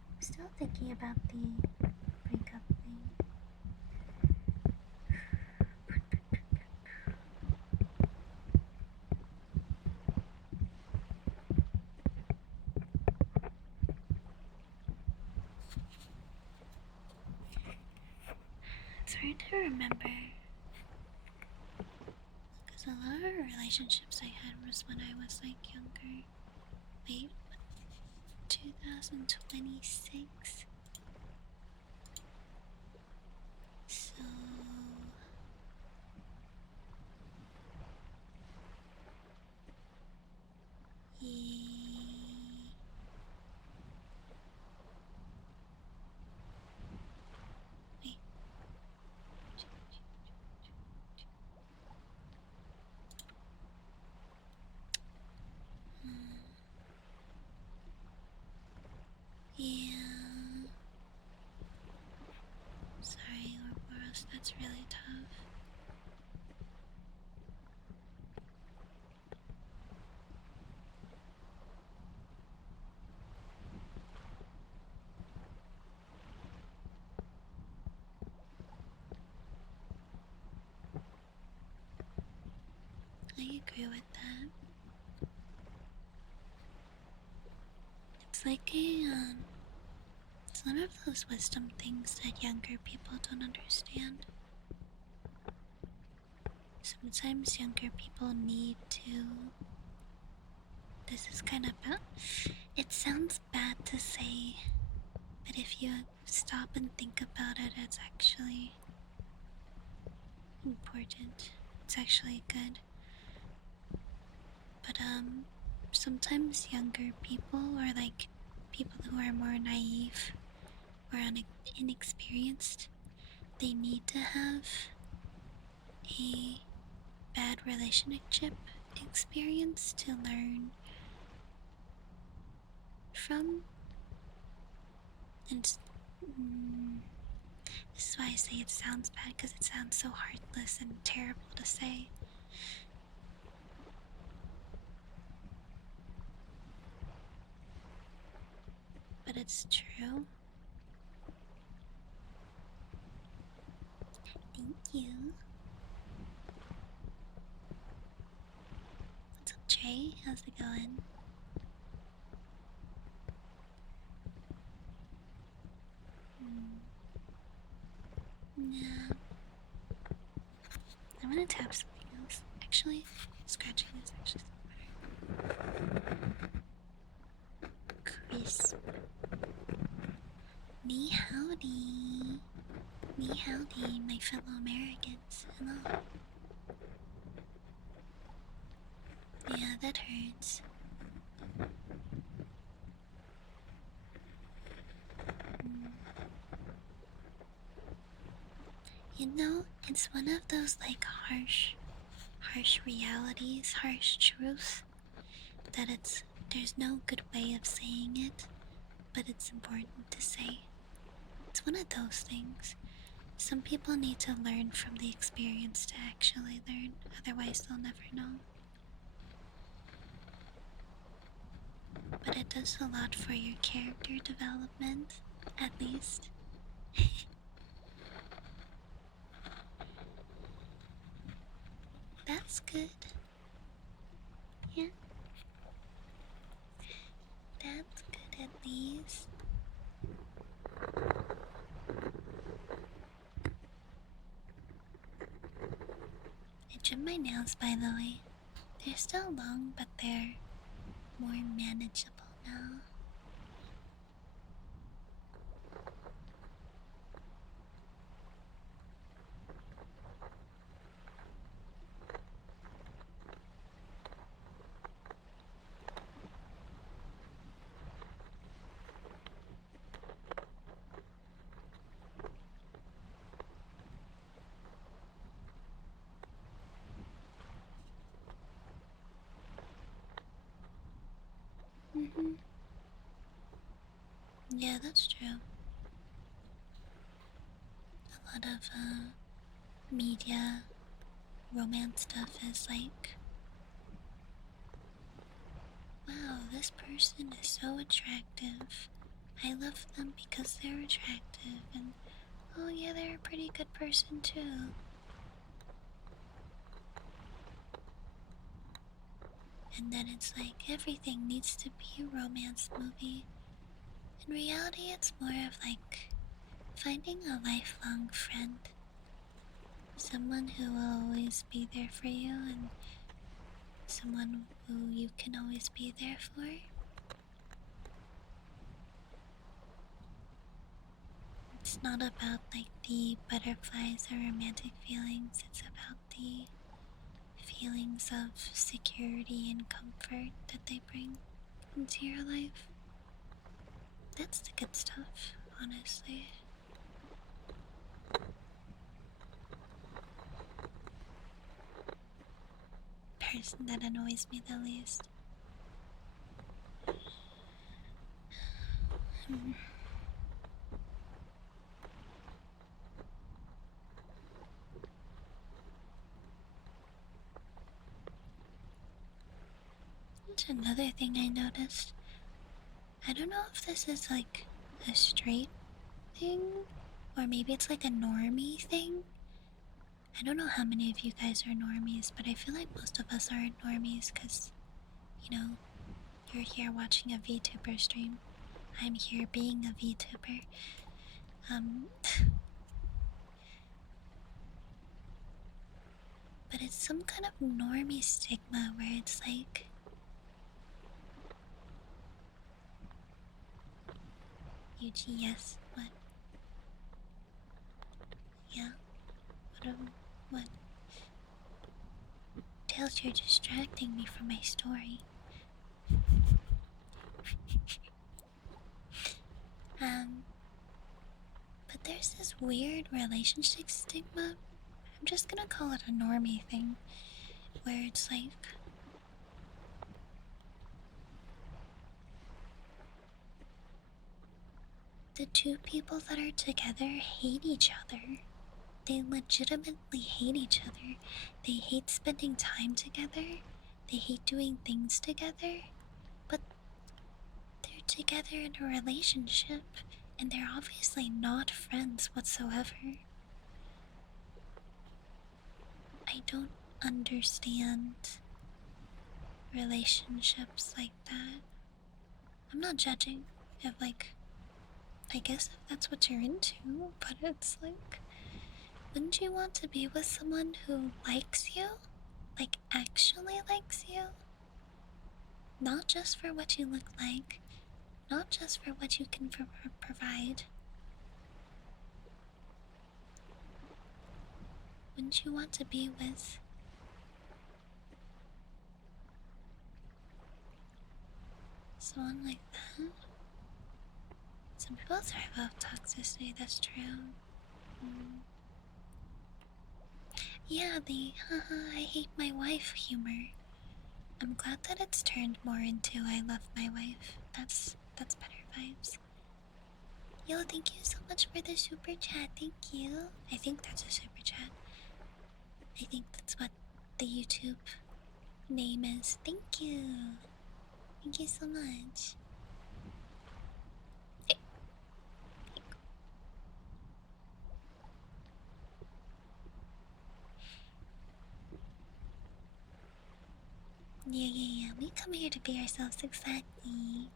I'm still thinking about the breakup thing. It's hard to remember. Because a lot of relationships I had was when I was like younger. Wait, 2026? So. Wait. Hmm. Yeah. Sorry, Ouroboros, that's really tough. I agree with that. It's like it's one of those wisdom things that younger people don't understand. Sometimes younger people need to. This is kind of It sounds bad to say, but if you stop and think about it, it's actually important. It's actually good. But sometimes younger people, or like people who are more naive or inexperienced, they need to have a bad relationship experience to learn from. And this is why I say it sounds bad, because it sounds so heartless and terrible to say. But it's true. Thank you. What's up, Trey? How's it going? Yeah. I'm gonna tap something else. Actually, scratching is actually crisp. Me howdy. Me howdy, my fellow Americans. Hello. Yeah, that hurts. You know, it's one of those like harsh realities, harsh truths that there's no good way of saying it, but it's important to say. It's one of those things. Some people need to learn from the experience to actually learn, otherwise they'll never know. But it does a lot for your character development, at least. That's good. Yeah. That's good at least. I trimmed my nails, by the way. They're still long, but they're more manageable now. Yeah, that's true. A lot of media romance stuff is like, wow, this person is so attractive. I love them because they're attractive, and oh yeah, they're a pretty good person too. And then it's like everything needs to be a romance movie. In reality, it's more of like finding a lifelong friend. Someone who will always be there for you, and someone who you can always be there for. It's not about like the butterflies or romantic feelings, it's about the feelings of security and comfort that they bring into your life. That's the good stuff, honestly. Person that annoys me the least. That's another thing I noticed. I don't know if this is like a straight thing, or maybe it's like a normie thing. I don't know how many of you guys are normies, but I feel like most of us aren't normies because, you know, you're here watching a VTuber stream. I'm here being a VTuber. But it's some kind of normie stigma where it's like, Yuji, yes. What? Yeah? What? Tails, you're distracting me from my story. Um, but there's this weird relationship stigma. I'm just gonna call it a normie thing, where it's like the two people that are together hate each other. They legitimately hate each other. They hate spending time together. They hate doing things together. But they're together in a relationship, and they're obviously not friends whatsoever. I don't understand relationships like that. I'm not judging if, like, I guess if that's what you're into, but it's like, wouldn't you want to be with someone who likes you? Like, actually likes you? Not just for what you look like, not just for what you can provide. Wouldn't you want to be with someone like that? Some people thrive off toxicity, that's true. Mm. Yeah, the haha, I hate my wife humor. I'm glad that it's turned more into I love my wife. That's better vibes. Yo, thank you so much for the super chat. Thank you. I think that's a super chat. I think that's what the YouTube name is. Thank you. Thank you so much. Yeah. We come here to be ourselves exactly.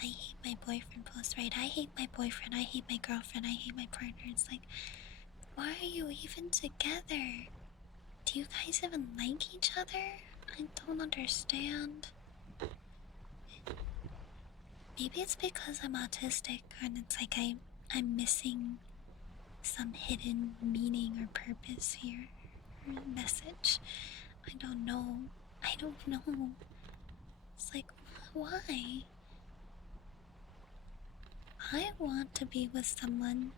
I hate my boyfriend post, right? I hate my boyfriend, I hate my girlfriend, I hate my partner. It's like, why are you even together? Do you guys even like each other? I don't understand. Maybe it's because I'm autistic and it's like I'm missing some hidden meaning or purpose here. Or message. I don't know. I don't know. It's like, why? I want to be with someone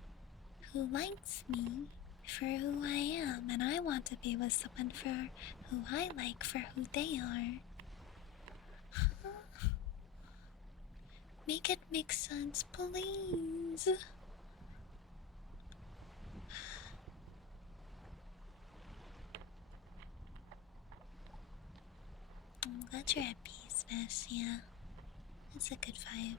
who likes me for who I am, and I want to be with someone for who I like for who they are. Make it make sense, please. I'm glad you're at peace, Ness. Yeah, it's a good vibe.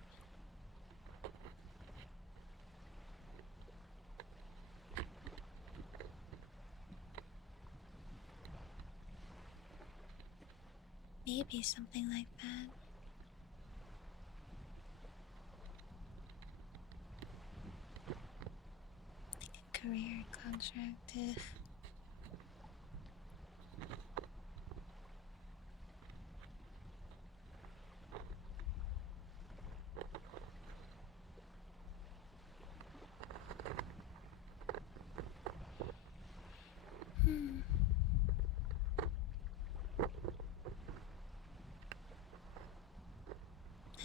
Maybe something like that. Like a career contract. Ugh. Hmm.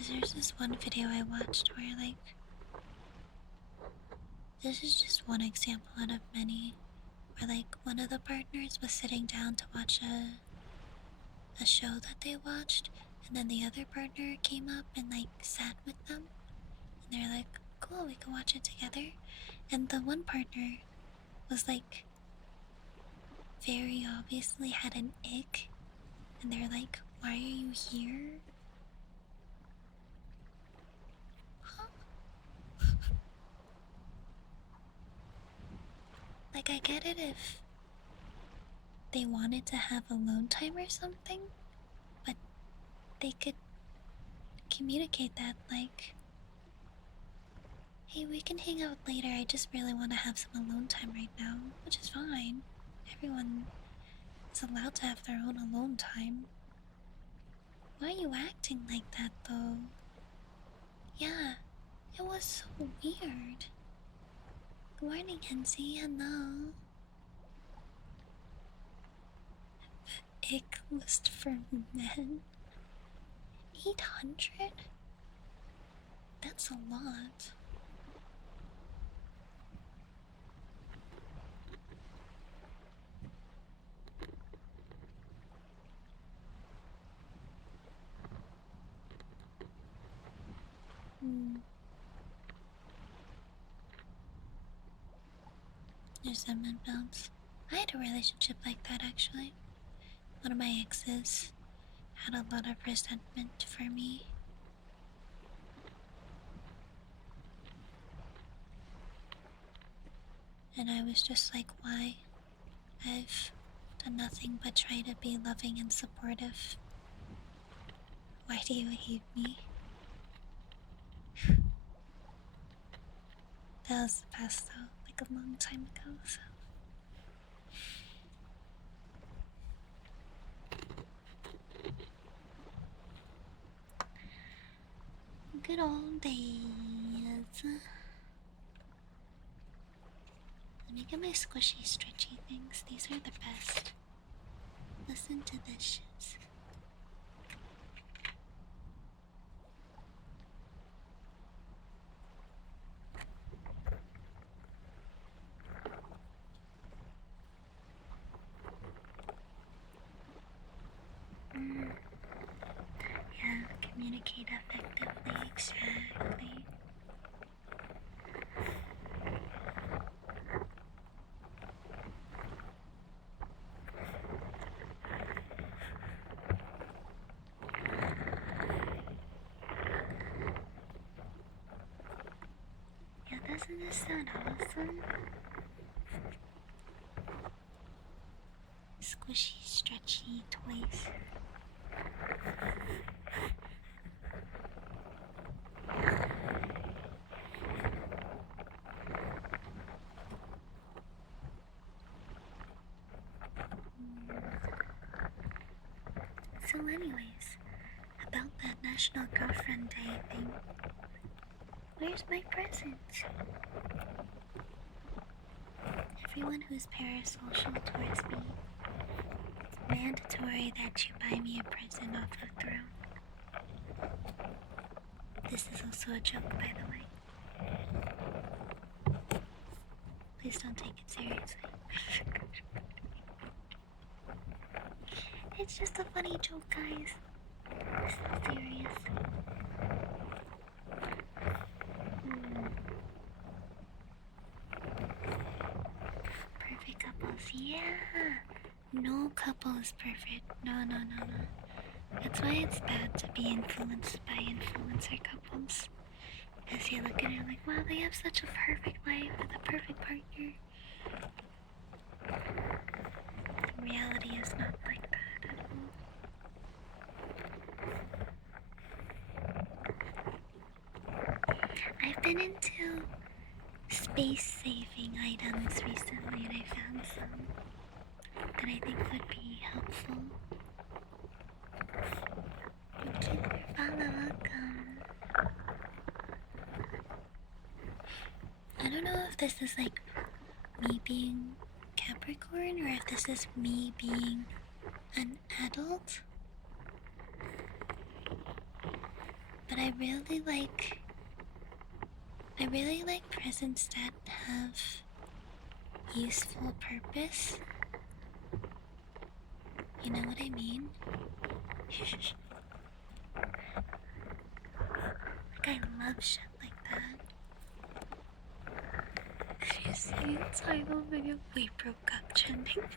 There's this one video I watched where, like, this is just one example out of many, where, like, one of the partners was sitting down to watch a show that they watched, and then the other partner came up and, like, sat with them, and they're like, cool, we can watch it together. And the one partner was, like, very obviously had an ick, and they're like, why are you here? Huh? Like, I get it if they wanted to have alone time or something, but they could communicate that, like, Hey, we can hang out later. I just really want to have some alone time right now, which is fine. Everyone is allowed to have their own alone time. Why are you acting like that, though? Yeah, it was so weird. Good morning, Kenzie. Hello. Ick list for men. 800? That's a lot. There's that man bounce. I had a relationship like that actually. One of my exes had a lot of resentment for me. And I was just like, why? I've done nothing but try to be loving and supportive. Why do you hate me? That was the past though, like a long time ago, so. Good old days. Let me get my squishy, stretchy things. These are the best. Listen to this shit. Yeah, communicate effectively, exactly. Yeah, doesn't this sound awesome? Squishy, stretchy toys. So anyways, about that National Girlfriend Day thing, where's my present? Everyone who's parasocial towards me, it's mandatory that you buy me a present off the throne. This is also a joke, by the way. Please don't take it seriously. It's just a funny joke, guys. It's not serious. Perfect couples, yeah. No couple is perfect. No. That's why it's bad to be influenced by influencer couples. Because you look at it like, wow, they have such a perfect life with a perfect partner. Reality is not like that at all. I've been into space-saving items recently, and I found some that I think would be helpful. Thank you for follow, welcome. I don't know if this is like me being Capricorn or if this is me being an adult, but I really like presents that have useful purpose. You know what I mean? Like I love shit like that. You see, title video. We broke up trending.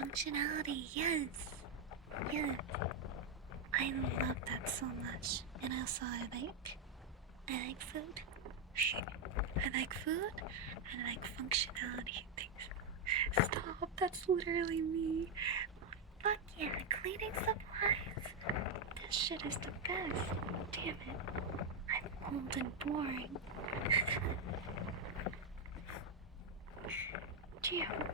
Functionality, yes. Yes. I love that so much. And also I like food. I like food and I like functionality things. Stop, that's literally me. Fuck yeah, cleaning supplies. That shit is the best. Damn it. I'm old and boring. Damn.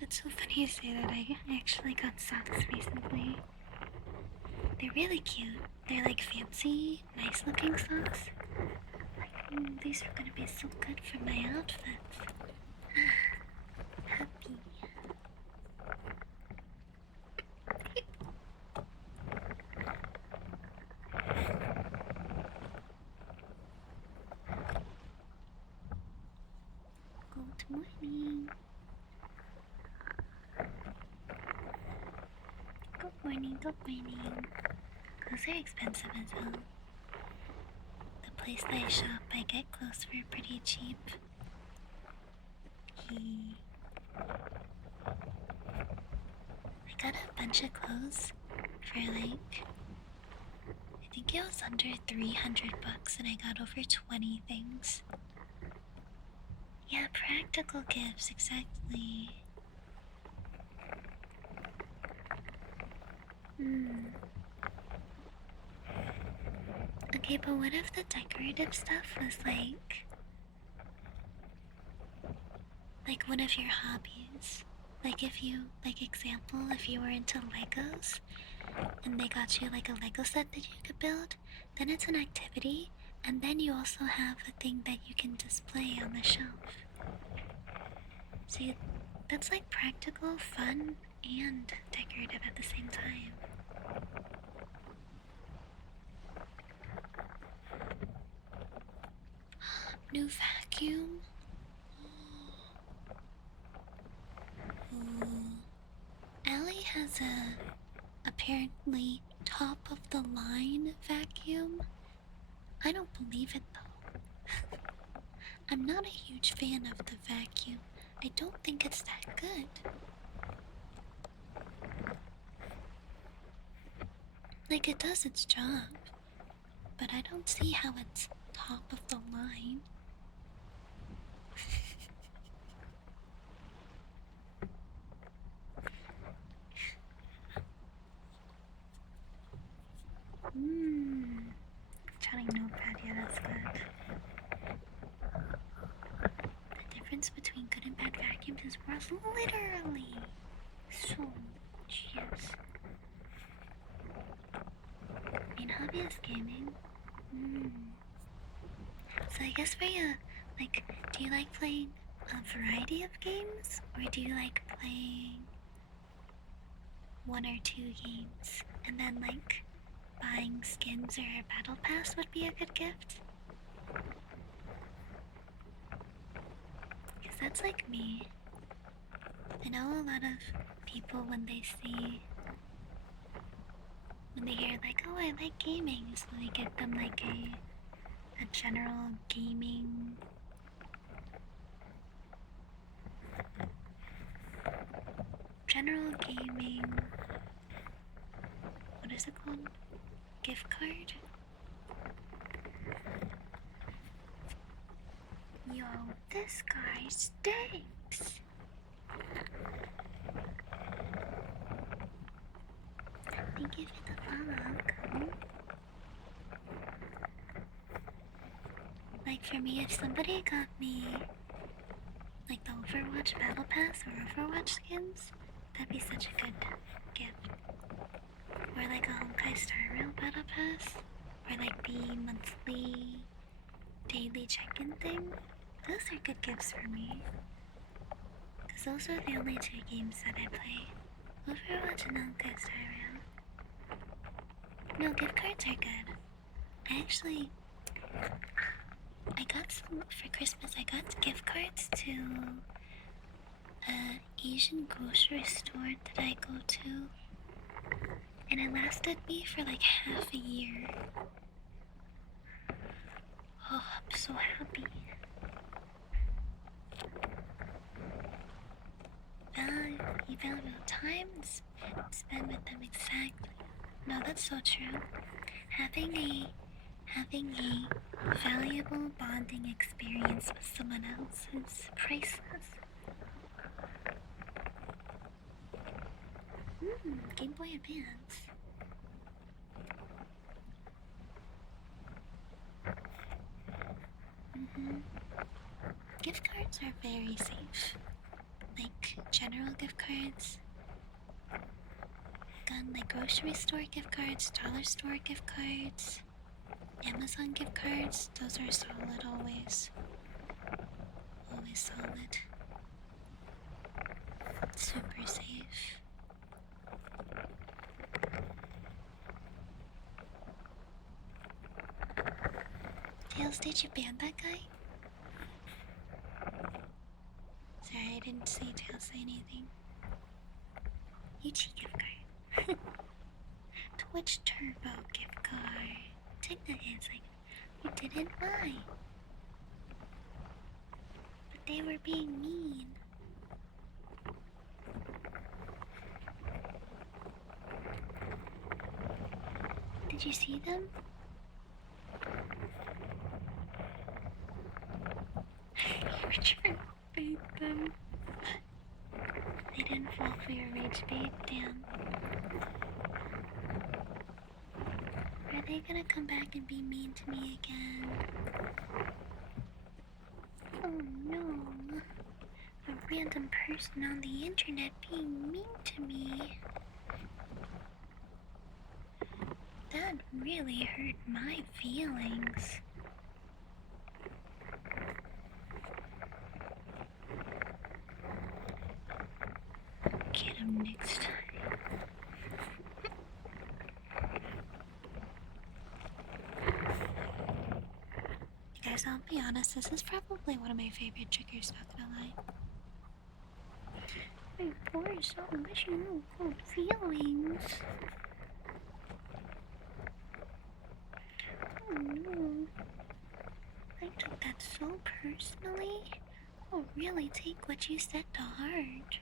It's so funny you say that. I actually got socks recently. They're really cute. They're like fancy, nice looking socks. Like, these are gonna be so good for my outfits. Happy. Good morning. Good morning, good morning. Clothes are expensive as hell. The place that I shop, I get clothes for pretty cheap. I got a bunch of clothes for like, I think it was under 300 bucks, and I got over 20 things. Yeah, practical gifts, exactly. Okay, but what if the decorative stuff was like one of your hobbies? Like if you, like example, if you were into Legos and they got you like a Lego set that you could build, then it's an activity, and then you also have a thing that you can display on the shelf. See, that's like practical, fun, and decorative at the same time. New vacuum? Ooh. Allie has a apparently top of the line vacuum. I don't believe it though. I'm not a huge fan of the vacuum. I don't think it's that good. Like, it does its job, but I don't see how it's top of the line. Chatting notepad, yeah, that's good. The difference between good and bad vacuums is worth literally so much, yes. Main hobby is gaming. So I guess for you, like, do you like playing a variety of games, or do you like playing one or two games, and then like buying skins or a battle pass would be a good gift? Because that's like me. I know a lot of people when they hear like, oh, I like gaming, so they get them like a general gaming what is it called? Gift card? Yo, this guy stinks. Thank you for the follow. Like for me, if somebody got me like the Overwatch Battle Pass or Overwatch skins, that'd be such a good gift. Or like a Honkai Star Rail Battle Pass, or like the monthly daily check-in thing. Those are good gifts for me. Because those are the only two games that I play. Overwatch and Honkai Star Rail. No, gift cards are good. I got some for Christmas. I got gift cards to an Asian grocery store that I go to, and it lasted me for like half a year. Oh, I'm so happy. You value time spend with them, exactly. No, that's so true. Having Having a valuable bonding experience with someone else is priceless. Game Boy Advance. Gift cards are very safe. Like general gift cards, like grocery store gift cards, dollar store gift cards, Amazon gift cards, those are solid always. Always solid. Super safe. Tails, did you ban that guy? Sorry, I didn't see Tails say anything. UT gift card. Twitch Turbo gift card. Take that is like, you didn't buy. But they were being mean. Did you see them? You were trying to bait them. They didn't fall for your rage bait, damn. Are they gonna come back and be mean to me again? Oh no. A random person on the internet being mean to me. That really hurt my feelings. Get him next time. Guys, I'll be honest, this is probably one of my favorite triggers, not gonna lie. My voice, so wishing no cold feelings. Oh no. I took that so personally. I'll really take what you said to heart.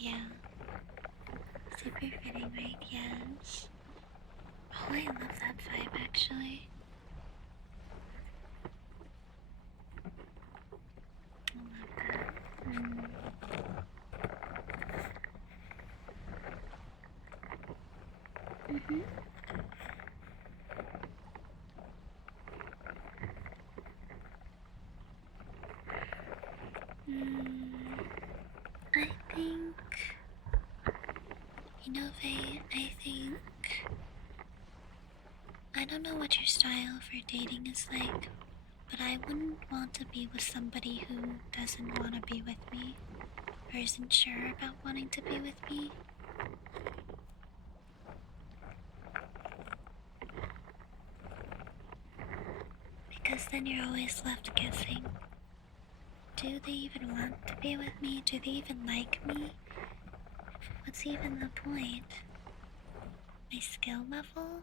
Yeah. Super fitting, right? Yes. Oh, I love that vibe actually. I love that. I think, Faye, I don't know what your style for dating is like, but I wouldn't want to be with somebody who doesn't want to be with me, or isn't sure about wanting to be with me. Because then you're always left guessing. Do they even want to be with me? Do they even like me? What's even the point? My skill level?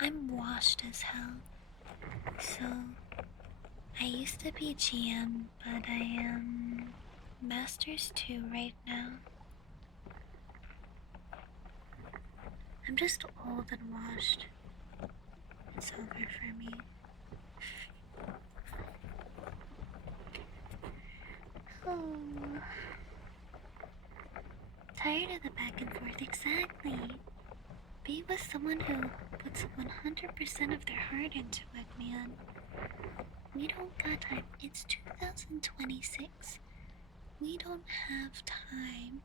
I'm washed as hell. So, I used to be GM, but I am Masters 2 right now. I'm just old and washed. It's over for me. Oh. Tired of the back and forth, exactly. Be with someone who puts 100% of their heart into it, man. We don't got time. It's 2026. We don't have time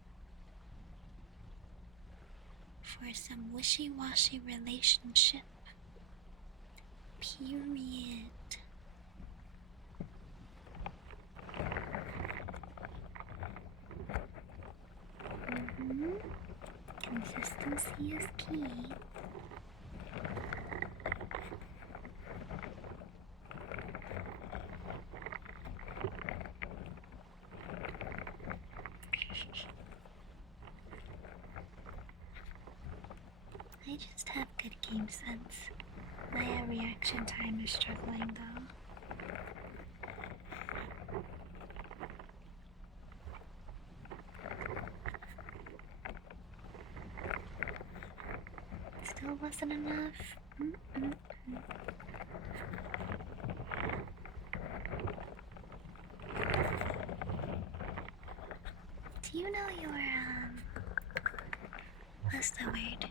for some wishy-washy relationship. Period. Consistency is key. I just have good game sense. My reaction time is struggling though. Still wasn't enough. Do you know your, what's the word?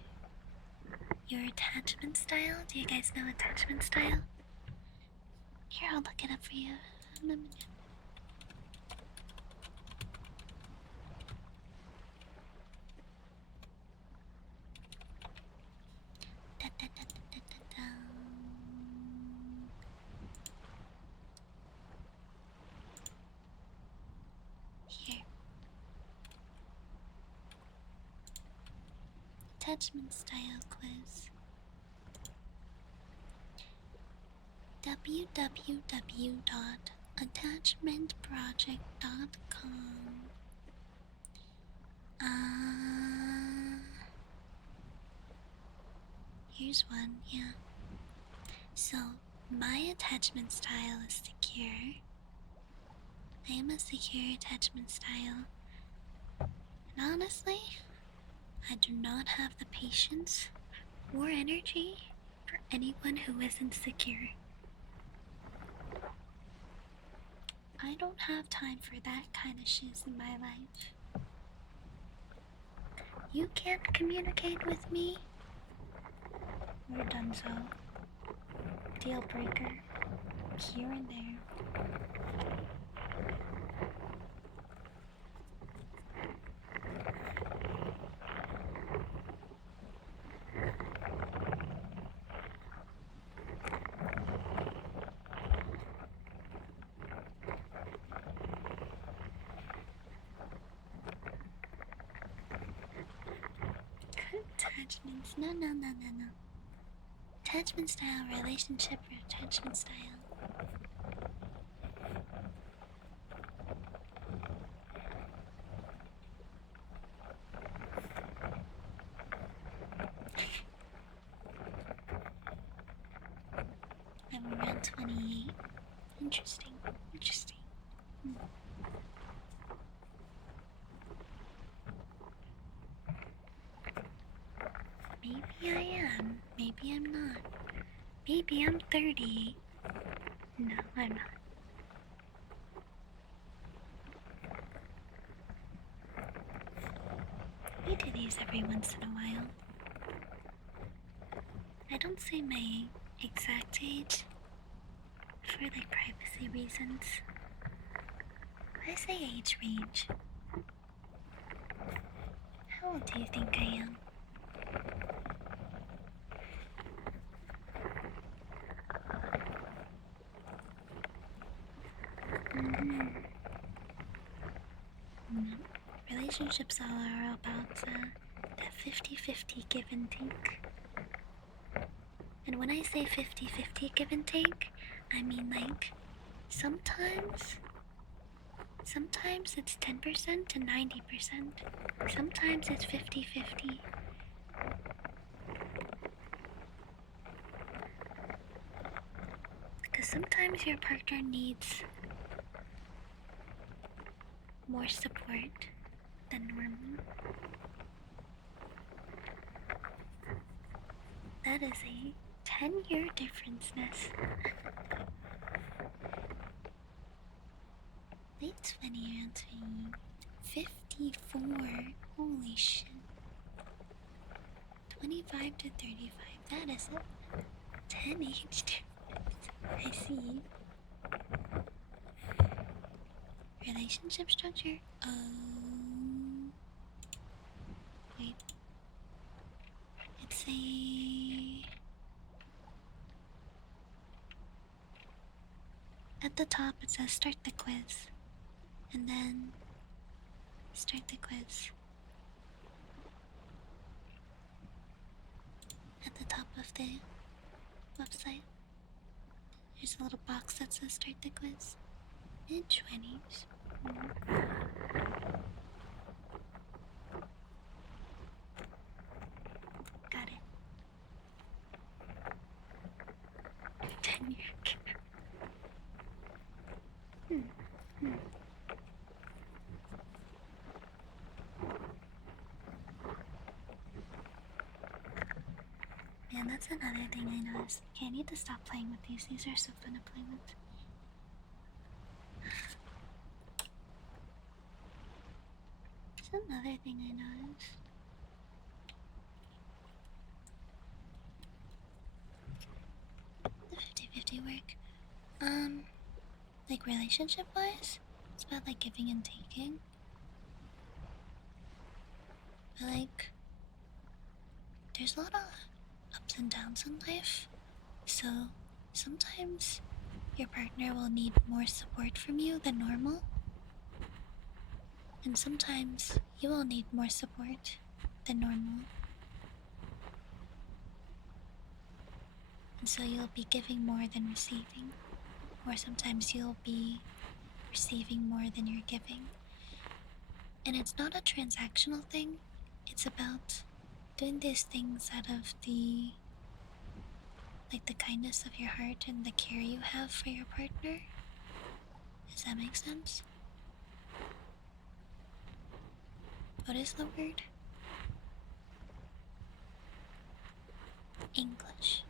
Your attachment style? Do you guys know attachment style? Here, I'll look it up for you in a minute. Here. Attachment style quiz. www.attachmentproject.com. Here's one, yeah. So, my attachment style is secure. I am a secure attachment style. And honestly, I do not have the patience or energy for anyone who isn't secure. I don't have time for that kind of shiz in my life. You can't communicate with me? We're done so. Deal breaker. Here and there. Attachments. No. Attachment style, relationship, or attachment style. I'm around 28. Interesting. Maybe I am. Maybe I'm not. Maybe I'm 30. No, I'm not. We do these every once in a while. I don't say my exact age for like privacy reasons. I say age range. How old do you think I am? Relationships are about that 50-50 give and take. And when I say 50-50 give and take, I mean like sometimes it's 10% to 90%. Sometimes it's 50-50. Because sometimes your partner needs more support than normal. That is a 10-year difference, Ness. Late 20 around 54. Holy shit. 25 to 35. That is it. 10 age difference. I see. Relationship structure? Wait. It's a. At the top, it says start the quiz. And then. Start the quiz. At the top of the website, there's a little box that says start the quiz. Mid-20s. Got it. 10-year. Man, that's another thing I noticed. Okay, I need to stop playing with these. These are so fun to play with. There's another thing I noticed. The 50-50 work. Like relationship wise, it's about like giving and taking. But like, there's a lot of ups and downs in life. So sometimes your partner will need more support from you than normal. And sometimes you will need more support than normal. And so you'll be giving more than receiving. Or sometimes you'll be receiving more than you're giving. And it's not a transactional thing. It's about doing these things out of the kindness of your heart and the care you have for your partner. Does that make sense? What is the word? English.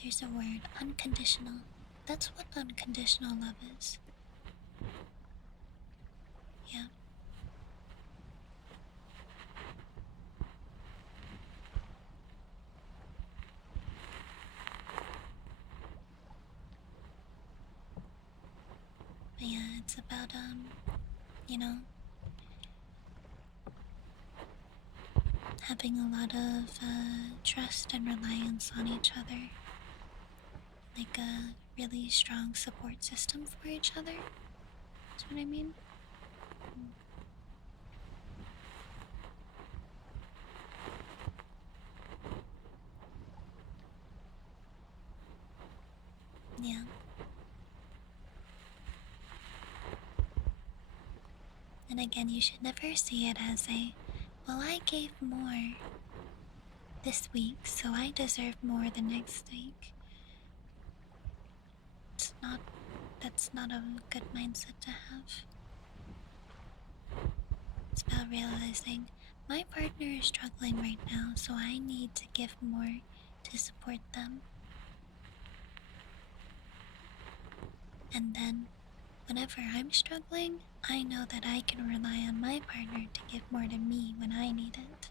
There's a word, unconditional. That's what unconditional love is. Yeah. But yeah, it's about, you know, having a lot of trust and reliance on each other. Like a really strong support system for each other. That's what I mean. Yeah. And again, you should never see it as a, well, I gave more this week, so I deserve more the next week. That's not a good mindset to have. It's about realizing my partner is struggling right now, so I need to give more to support them. And then, whenever I'm struggling, I know that I can rely on my partner to give more to me when I need it.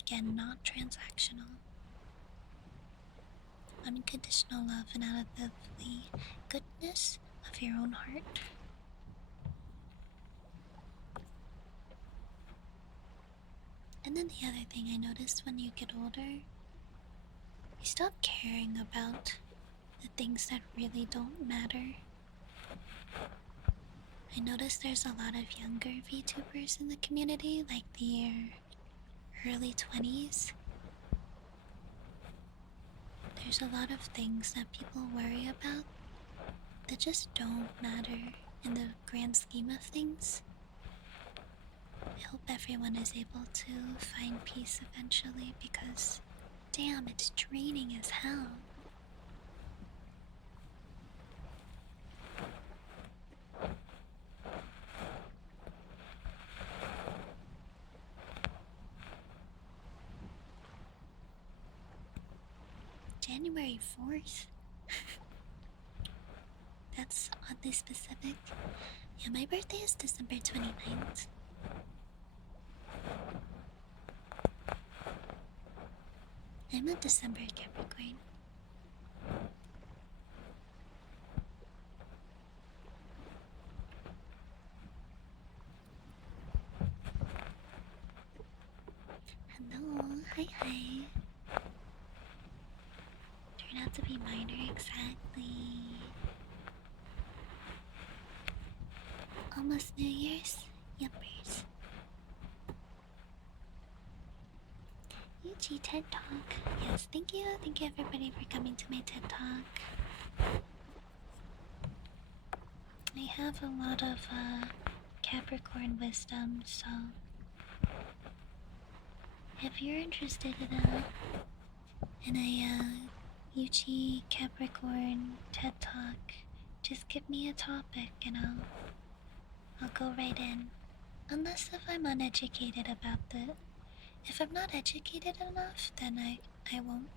Again, not transactional. Unconditional love and out of the goodness of your own heart. And then the other thing I noticed when you get older, you stop caring about the things that really don't matter. I noticed there's a lot of younger VTubers in the community, like their early 20s. There's a lot of things that people worry about that just don't matter in the grand scheme of things. I hope everyone is able to find peace eventually because, damn, it's draining as hell. January 4th? That's oddly specific. Yeah, my birthday is December 29th. I'm a December Capricorn. Hi. Turn out to be minor, exactly. Almost New Year's? Yuppers. UG TED Talk. Yes, thank you. Thank you everybody for coming to my TED Talk. I have a lot of Capricorn wisdom, so if you're interested in a UG Capricorn TED Talk, just give me a topic and I'll go right in. Unless if I'm uneducated about it. If I'm not educated enough, then I won't.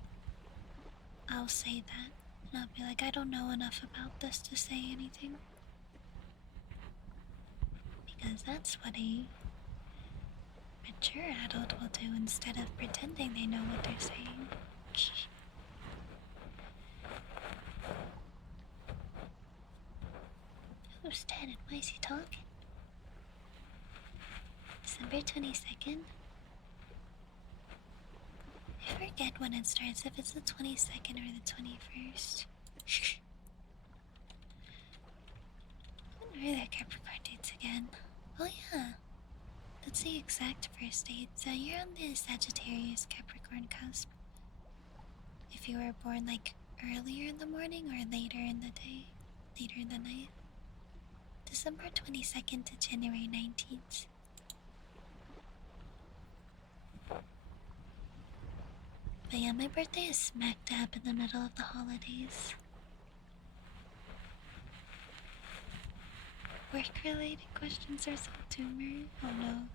I'll say that. And I'll be like, I don't know enough about this to say anything. Because that's what a mature adult will do instead of pretending they know what they're saying. Who's dead and why is he talking? December 22nd? I forget when it starts, if it's the 22nd or the 21st. When are the Capricorn dates again? Oh yeah, that's the exact first date. So you're on the Sagittarius Capricorn cusp. If you were born like earlier in the morning or later in the day, later in the night. December 22nd to January 19th. But yeah, my birthday is smack dab in the middle of the holidays. Work-related questions are so tumor. Oh no.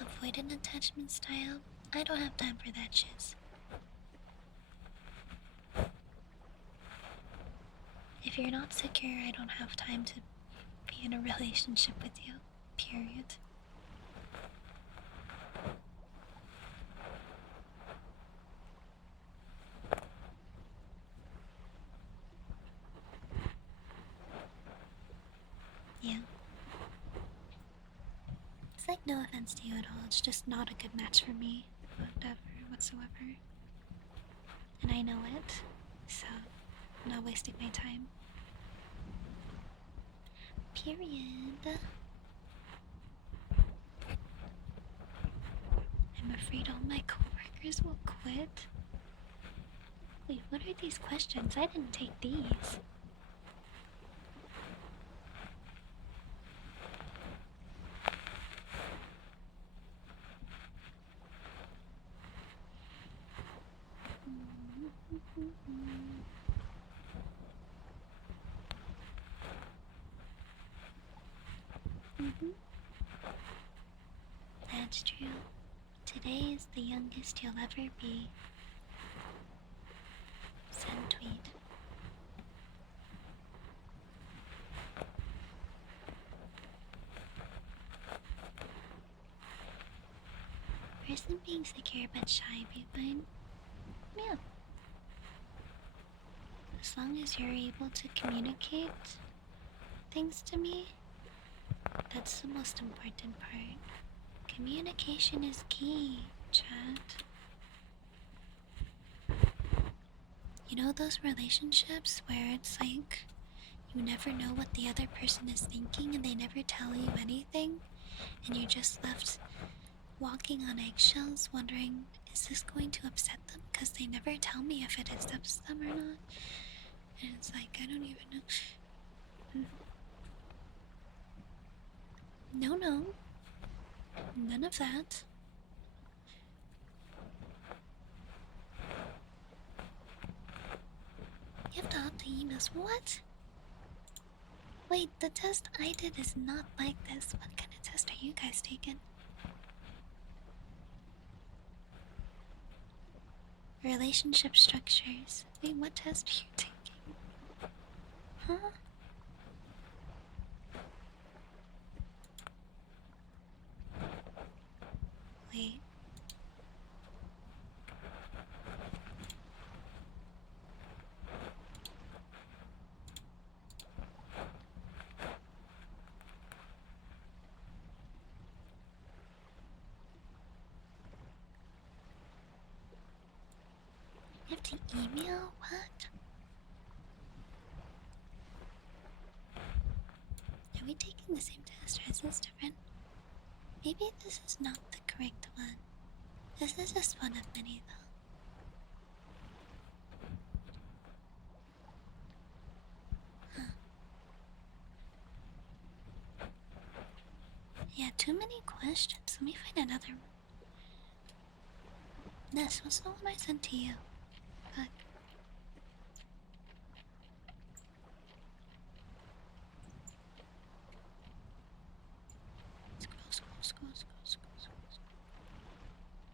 Avoid an attachment style? I don't have time for that shiz. If you're not secure, I don't have time to be in a relationship with you. Period. Yeah. It's like no offense to you at all, it's just not a good match for me. Whatever, whatsoever. And I know it, so I'm not wasting my time. Period. I'm afraid all my coworkers will quit. Wait, what are these questions? I didn't take these. That's true. Today is the youngest you'll ever be. Send tweet. Person being secure but shy be fine. Yeah. As long as you're able to communicate things to me, that's the most important part. Communication is key, chat. You know those relationships where it's like you never know what the other person is thinking and they never tell you anything, and you're just left walking on eggshells wondering, is this going to upset them? Because they never tell me if it upsets them or not. And it's like, I don't even know. No. None of that. You have to opt the emails. What? Wait, the test I did is not like this. What kind of test are you guys taking? Relationship structures. Wait, what test are you taking? Huh? Wait. The email? What? Are we taking the same test or is this different? Maybe this is not the correct one. This is just one of many though. Yeah, too many questions. Let me find another one. This was the one I sent to you. Fuck. Scroll.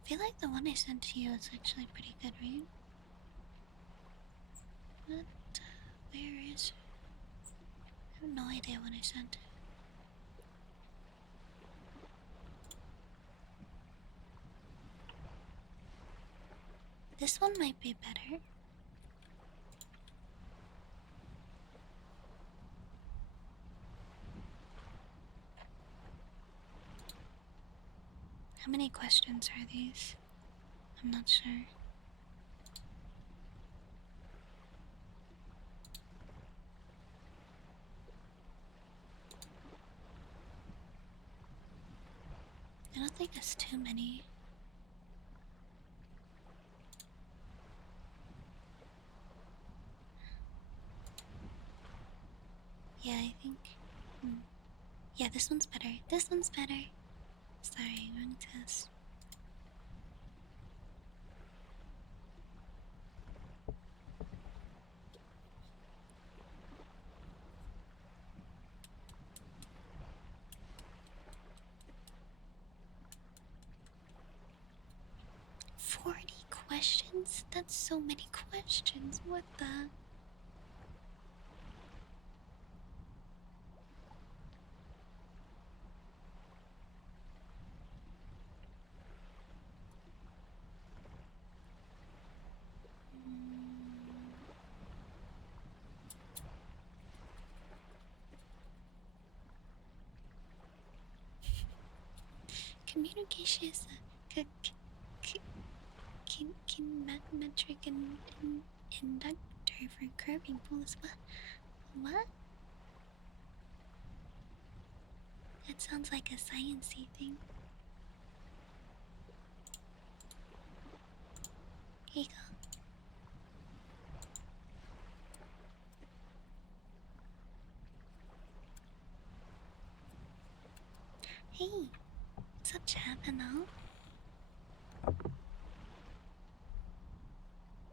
I feel like the one I sent to you is actually pretty good, right? But, where is it? I have no idea when I sent it. This one might be better. How many questions are these? I'm not sure. I don't think it's too many. Yeah, I think. Yeah, this one's better. This one's better. Sorry, wrong test. $40 questions? That's so many questions. What the? Communication is a metric and inductor for curving pulls. What? That sounds like a sciencey thing. Here you go. Hey, what's up, Chavano?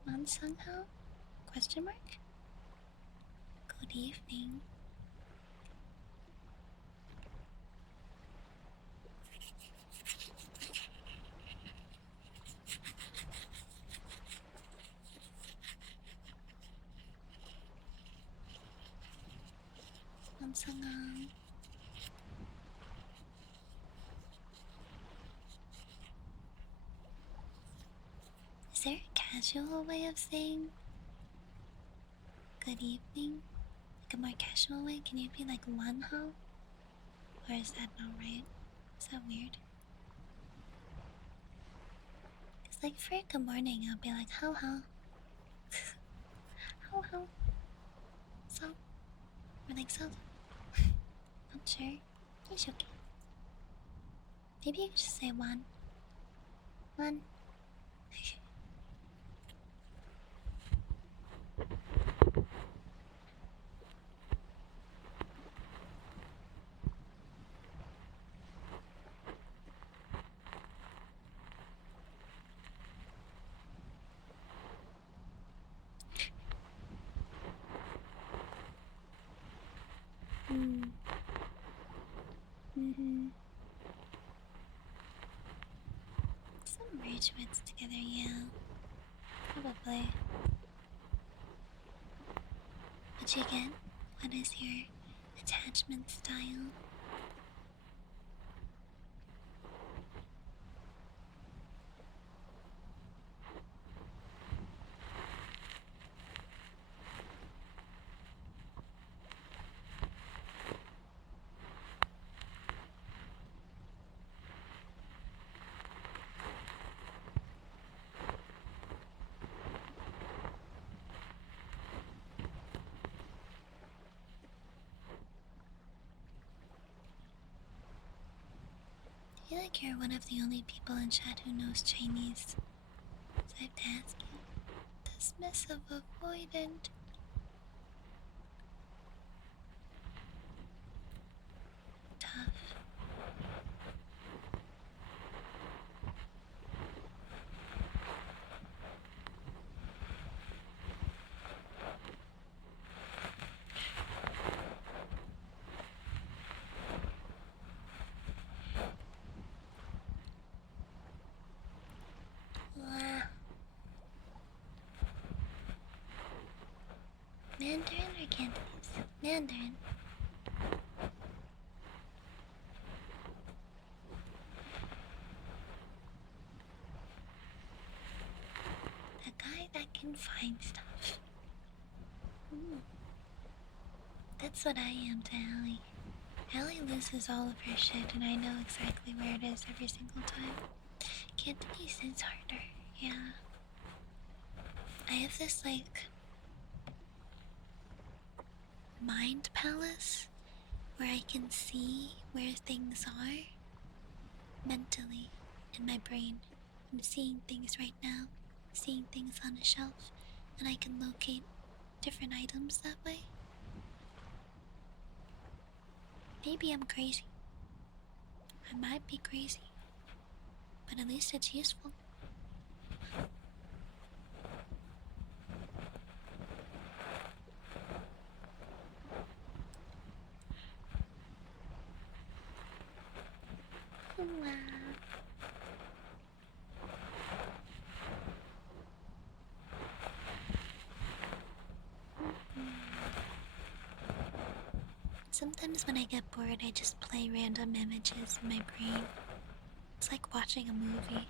On somehow? Question mark? Good evening. On somehow. Is there a casual way of saying good evening? Like a more casual way? Can you be like wanhao? Or is that not right? Is that weird? Cause like for good morning, I'll be like how how. How. So. Or like so. Not sure. It's okay. Maybe you could just say one. One. Some rage words together, yeah. Probably. But again, what is your attachment style? feel like you're one of the only people in chat who knows Chinese. So I have to ask you. Dismissive avoidant. Tough. Mandarin or Cantonese? Mandarin. The guy that can find stuff. That's what I am to Allie. Allie loses all of her shit, and I know exactly where it is every single time. Cantonese is harder, yeah. I have this, like, mind palace where I can see where things are mentally in my brain. I'm seeing things right now, seeing things on a shelf, and I can locate different items that way. Maybe I'm crazy. I might be crazy, but at least it's useful. Sometimes when I get bored, I just play random images in my brain. It's like watching a movie.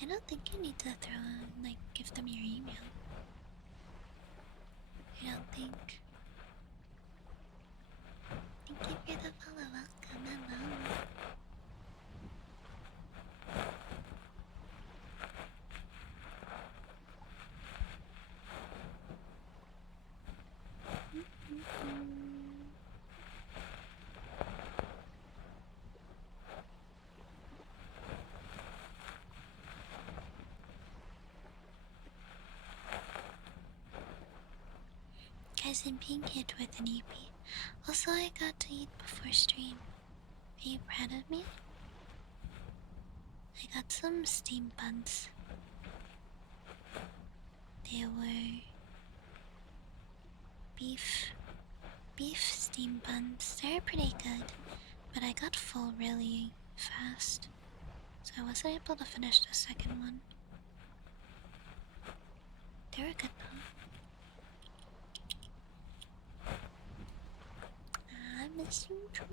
I don't think you need to give them your email. I don't think. Thank you for the follow. Welcome, hello. Guys, I'm being hit with an EP. Also, I got to eat before stream. Are you proud of me? I got some steamed buns. They were beef steamed buns. They're pretty good, but I got full really fast, so I wasn't able to finish the second one. They were good though. I miss you too.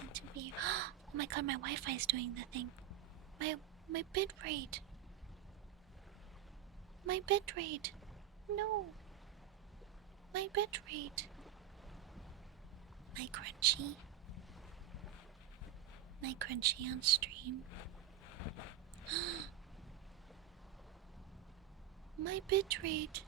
Good to be. Oh my god, my Wi-Fi is doing the thing. My bit rate. My bit rate. No. My bit rate. My crunchy. My crunchy on stream. My bit rate.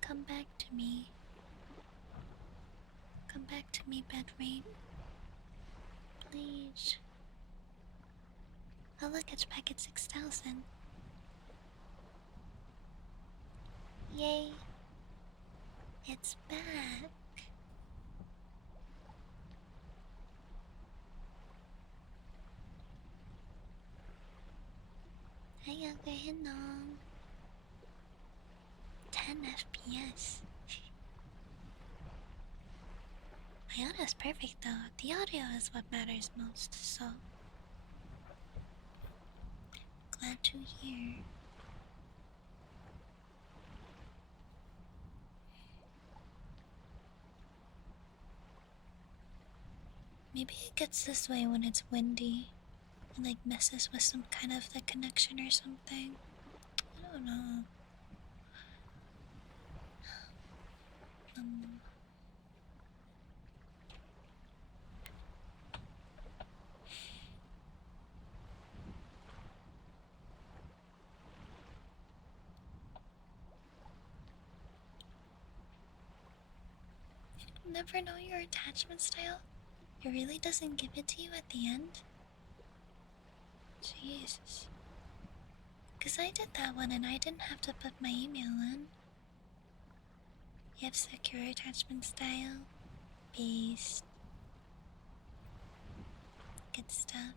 Come back to me. Come back to me, bed rate. Please. Oh look, it's back at 6,000. Yay. It's back. Hiya, Hinong. 10 FPS. My audio is perfect though. The audio is what matters most, so glad to hear. Maybe it gets this way when it's windy and like messes with some kind of the connection or something. I don't know. never know your attachment style? It really doesn't give it to you at the end? Jesus. Because I did that one and I didn't have to put my email in. You have secure attachment style, beast, good stuff.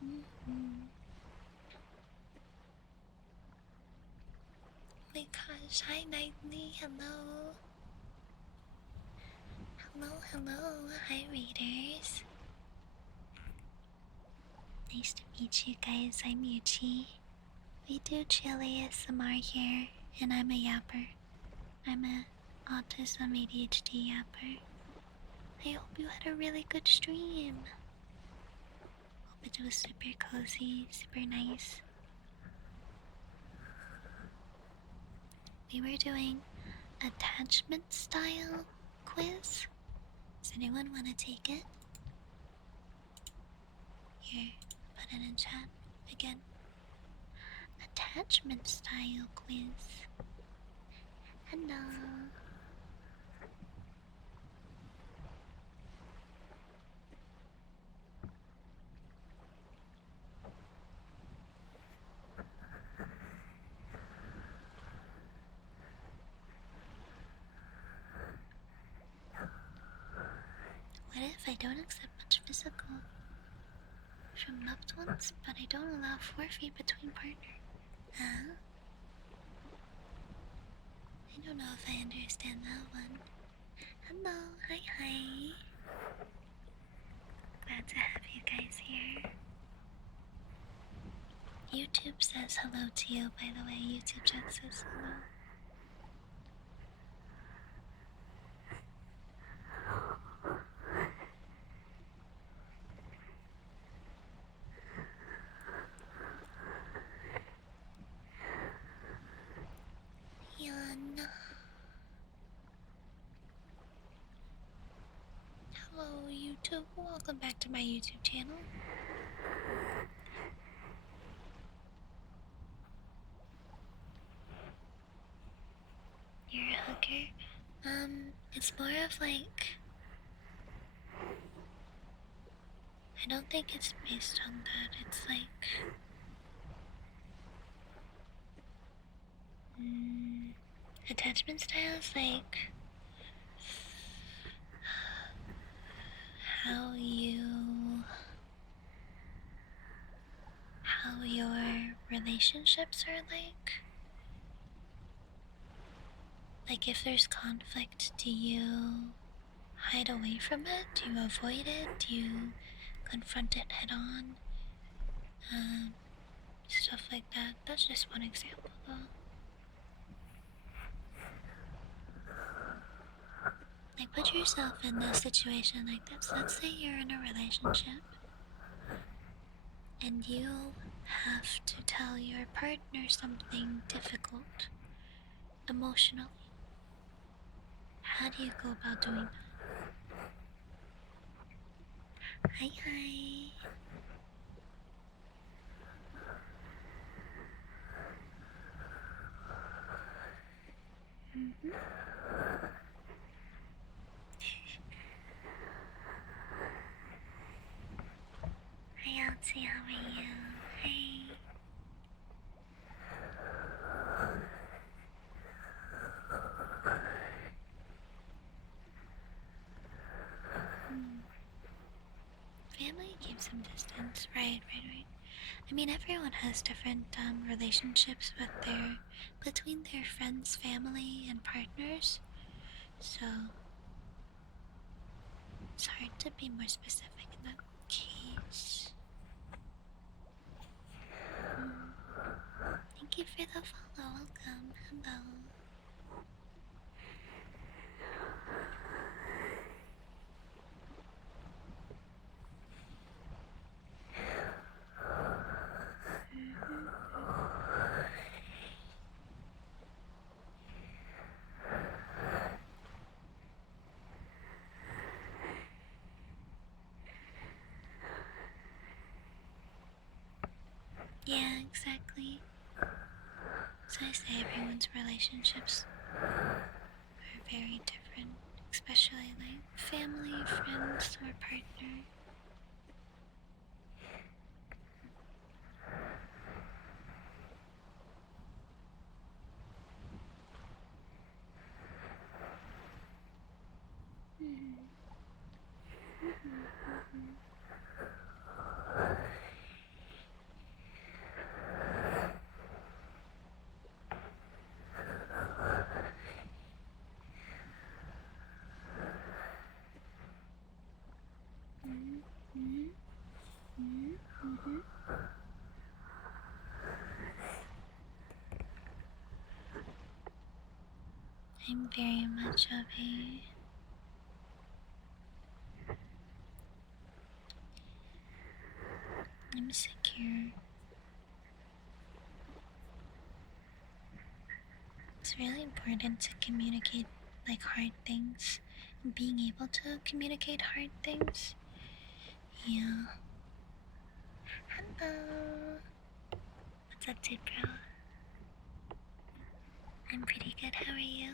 Oh my gosh, hi Nightly, hello. Hello, hi readers. Nice to meet you guys, I'm Yuchi. We do chill ASMR here, and I'm a yapper. I'm a autism ADHD yapper. I hope you had a really good stream. Hope it was super cozy, super nice. We were doing attachment style quiz. Does anyone want to take it? Here, put it in chat again. Attachment style quiz. Hello. What if I don't accept much physical from loved ones, but I don't allow forfeit between partners? Huh? I don't know if I understand that one. Hello, hi. Glad to have you guys here. YouTube says hello to you, by the way. YouTube chat says hello. Yan. Hello, YouTube. Welcome back to my YouTube channel. You're a hooker? It's more of like... I don't think it's based on that. It's like... attachment styles, like... how your relationships are like. Like if there's conflict, do you hide away from it? Do you avoid it? Do you confront it head on? Stuff like that. That's just one example though. Like put yourself in a situation like this. Let's say you're in a relationship and you have to tell your partner something difficult emotionally. How do you go about doing that? Hi. Hi Elsie, how are you? Hey. Family keeps some distance, right. I mean, everyone has different relationships between their friends, family, and partners. So it's hard to be more specific in that case. Thank you for the follow. Welcome. Hello. exactly. So I say everyone's relationships are very different, especially like family, friends, or partner. Mm-hmm. Mm-hmm. Mm-hmm. I'm very much of a I'm secure. It's really important to communicate like hard things. Being able to communicate hard things. Yeah. Hello. What's up, dude, bro? I'm pretty good. How are you?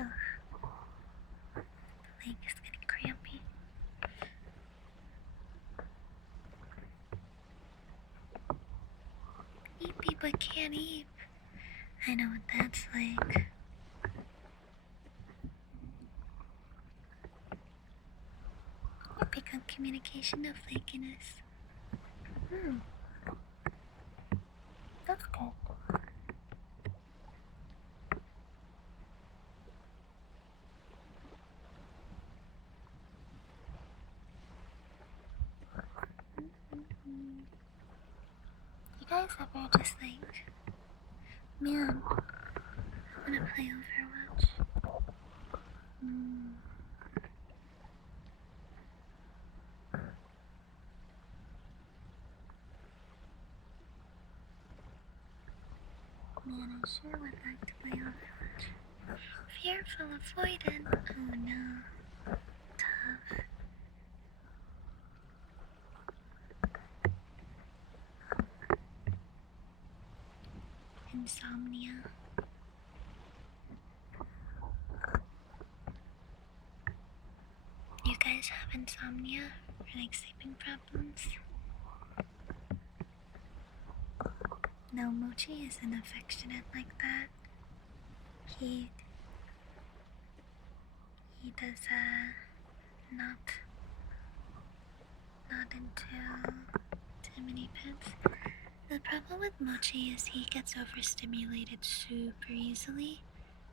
Ugh, leg is getting crampy. Eepy but can't eat. I know what that's like. You pick up communication of flakiness. That's good. You guys ever just like, man, I wanna play Overwatch. Man, I sure would like to play Overwatch. Fearful avoidant. Oh no. Tough. Insomnia. You guys have insomnia or like sleeping problems? No, Mochi isn't affectionate like that. He he does not into too many pets. The problem with Mochi is he gets overstimulated super easily,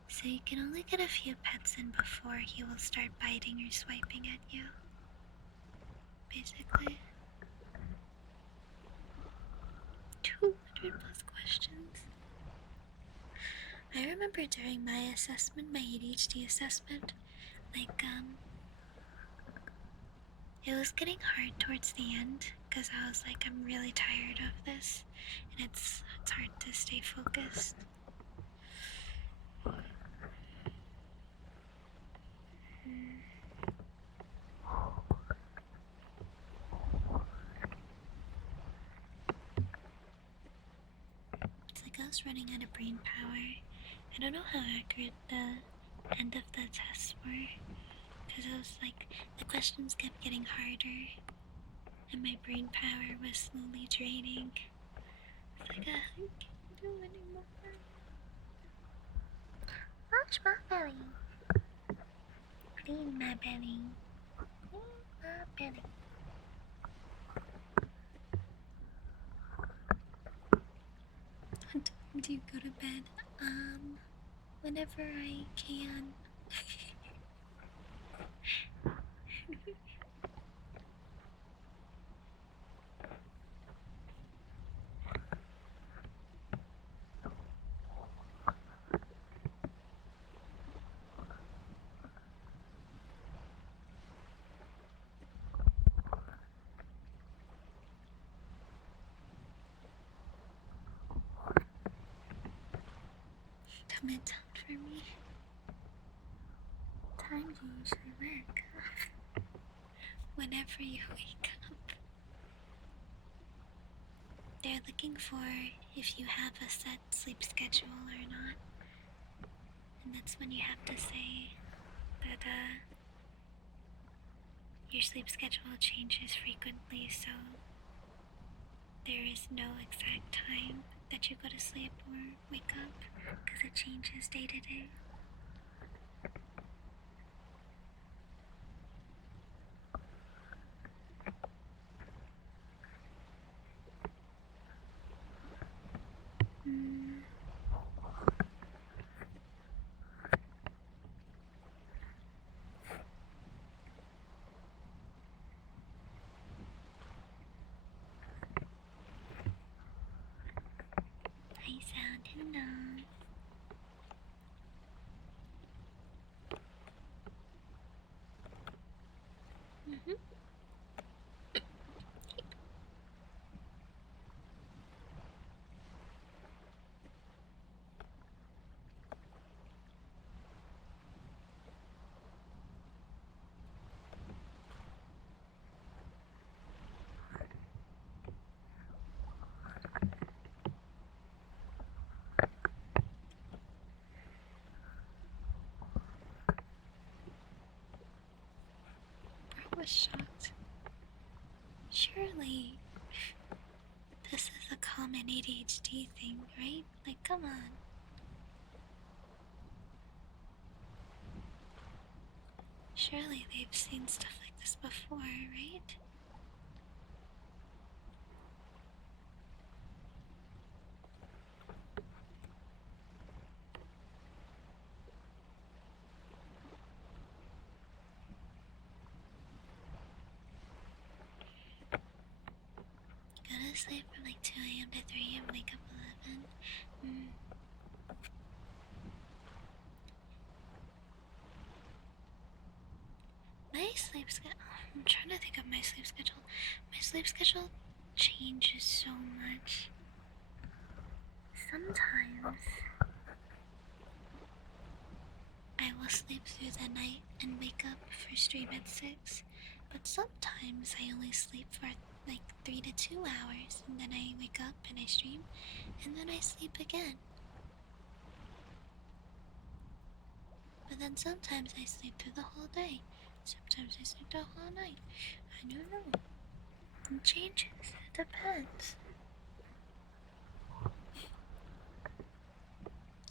so you can only get a few pets in before he will start biting or swiping at you. Basically. 200 plus questions. I remember during my assessment, my ADHD assessment, like, it was getting hard towards the end because I was like, I'm really tired of this, and it's hard to stay focused. It's like I was running out of brain power. I don't know how accurate the end of the tests were because I was like, the questions kept getting harder, and my brain power was slowly draining. It's like, I can't do anymore. Watch my belly. Clean my belly. Clean my belly. What time do you go to bed? Whenever I can. Dumb it down for me. Time do you usually wake up? Whenever you wake up. They're looking for if you have a set sleep schedule or not. And that's when you have to say that your sleep schedule changes frequently, so there is no exact time that you go to sleep or wake up because it changes day to day. Hi, sound. Hello. I was shocked. Surely, this is a common ADHD thing, right? Like, come on. Surely they've seen stuff like this before, right? Go to sleep from like 2 a.m. to 3 a.m. Wake up 11. My sleep schedule. I'm trying to think of my sleep schedule. My sleep schedule changes so much. Sometimes I will sleep through the night and wake up for stream at 6, but sometimes I only sleep for like 3 to 2 hours, and then I wake up and I stream, and then I sleep again. But then sometimes I sleep through the whole day. Sometimes I sleep the whole night. I don't know. It changes. It depends.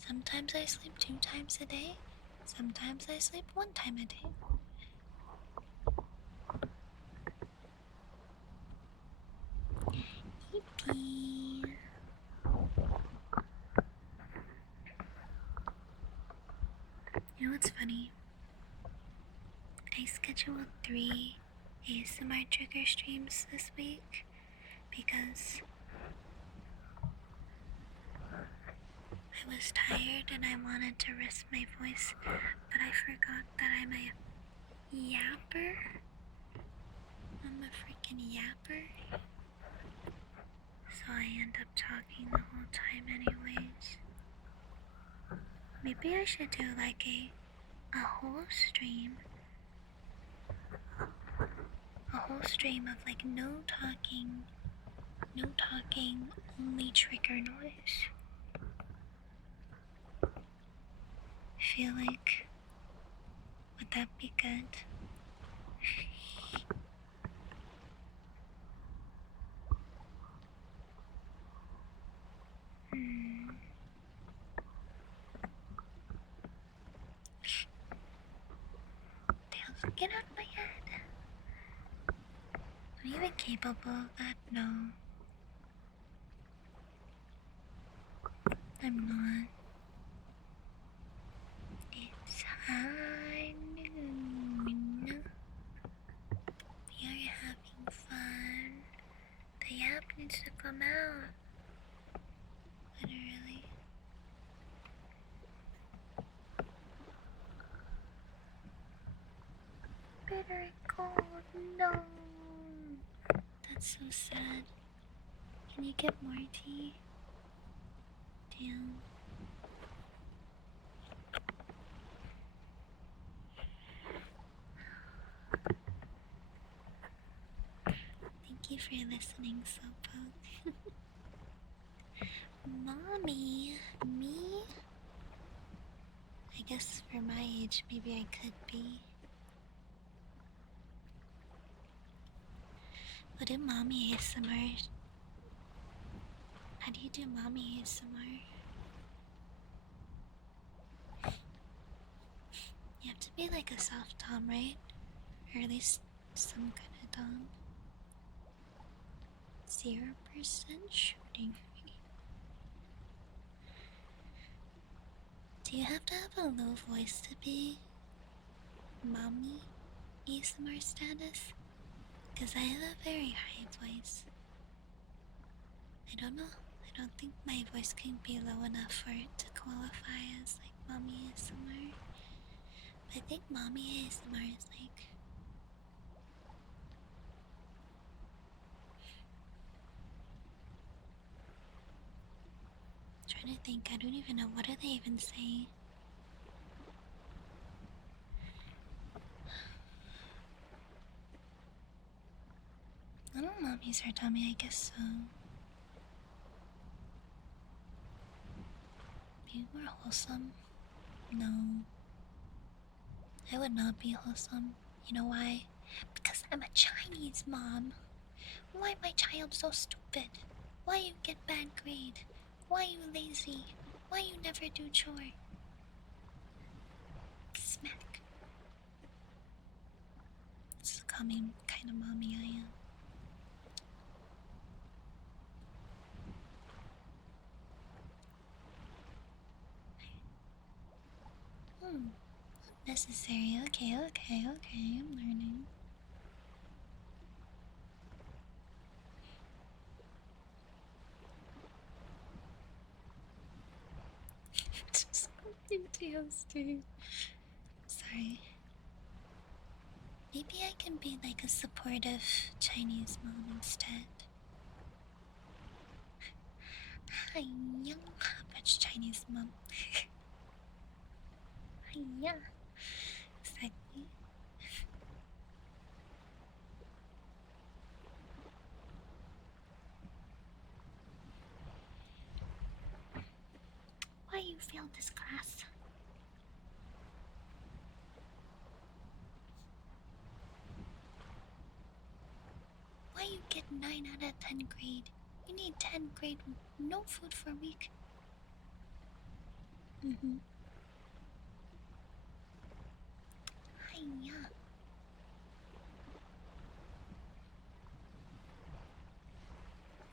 Sometimes I sleep 2 times a day. Sometimes I sleep 1 time a day. Yippee. You know what's funny? I scheduled 3 ASMR trigger streams this week because I was tired and I wanted to rest my voice, but I forgot that I'm a yapper. I'm a freaking yapper. So I end up talking the whole time anyways. Maybe I should do like a whole stream. A whole stream of like no talking, only trigger noise. I feel like, would that be good? Tails, get out of my head. I'm even capable of that? No. I'm not. It's high noon. We are having fun. The yap needs to come out. Literally. Bitter and cold, no. That's so sad. Can you get more tea? Damn. you for listening, Slowpoke. Mommy, me? I guess for my age, maybe I could be. What do mommy ASMR? How do you do mommy ASMR? You have to be like a soft dom, right? Or at least some kind of dom. 0% shooting rate. Do you have to have a low voice to be mommy ASMR status? Because I have a very high voice. I don't know. I don't think my voice can be low enough for it to qualify as like mommy ASMR. But I think mommy ASMR is like trying to think. I don't even know, what do they even say? Little mommies are dummy, I guess so. Be more wholesome? No. I would not be wholesome. You know why? Because I'm a Chinese mom. Why my child so stupid? Why you get bad grade? Why you lazy? Why you never do chore? Smack. This is the coming kind of mommy I am. Necessary. Okay, I'm learning. Just PTSD. Sorry. Maybe I can be like a supportive Chinese mom instead. Hi, young average Chinese mom. Hi, yeah. Exactly. Why you failed this class? Why you get 9 out of 10 grade? You need 10 grade, no food for a week. Hi, yeah.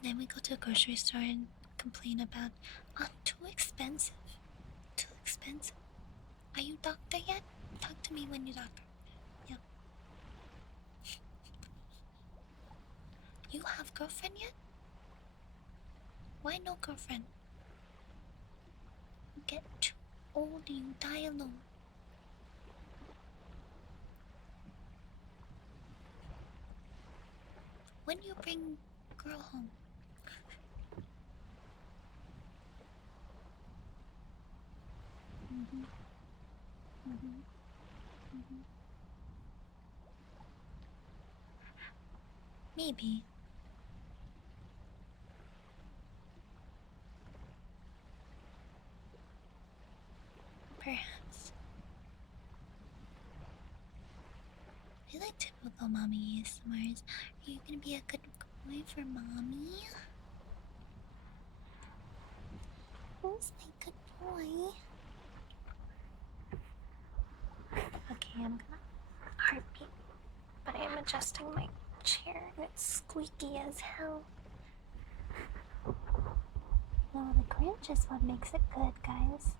Then we go to a grocery store and complain about, oh, too expensive. Too expensive. Are you doctor yet? Talk to me when you doctor. Yeah. You have girlfriend yet? Why no girlfriend? You get too old, you die alone. When you bring girl home? Maybe. Perhaps. I like typical mommy ASMRs. Are you gonna be a good boy for mommy? Who's my good boy? Okay, I'm gonna heartbeat, but I am adjusting my chair and it's squeaky as hell. No, the cringe is what makes it good, guys.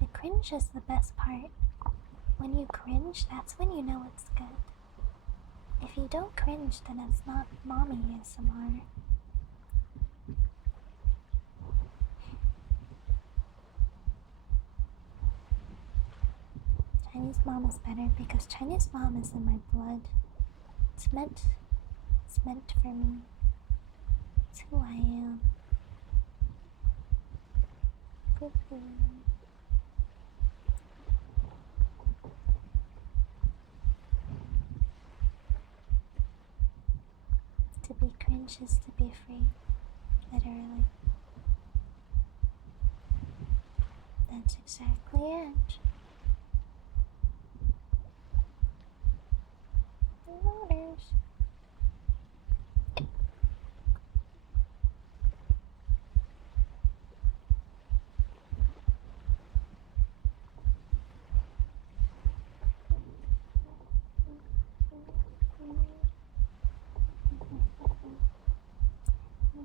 The cringe is the best part. When you cringe, that's when you know it's good. If you don't cringe, then it's not mommy ASMR. Chinese mom is better because Chinese mom is in my blood. It's meant for me. It's who I am. Boo-boo. To be cringe is to be free. Literally. That's exactly it. Notice.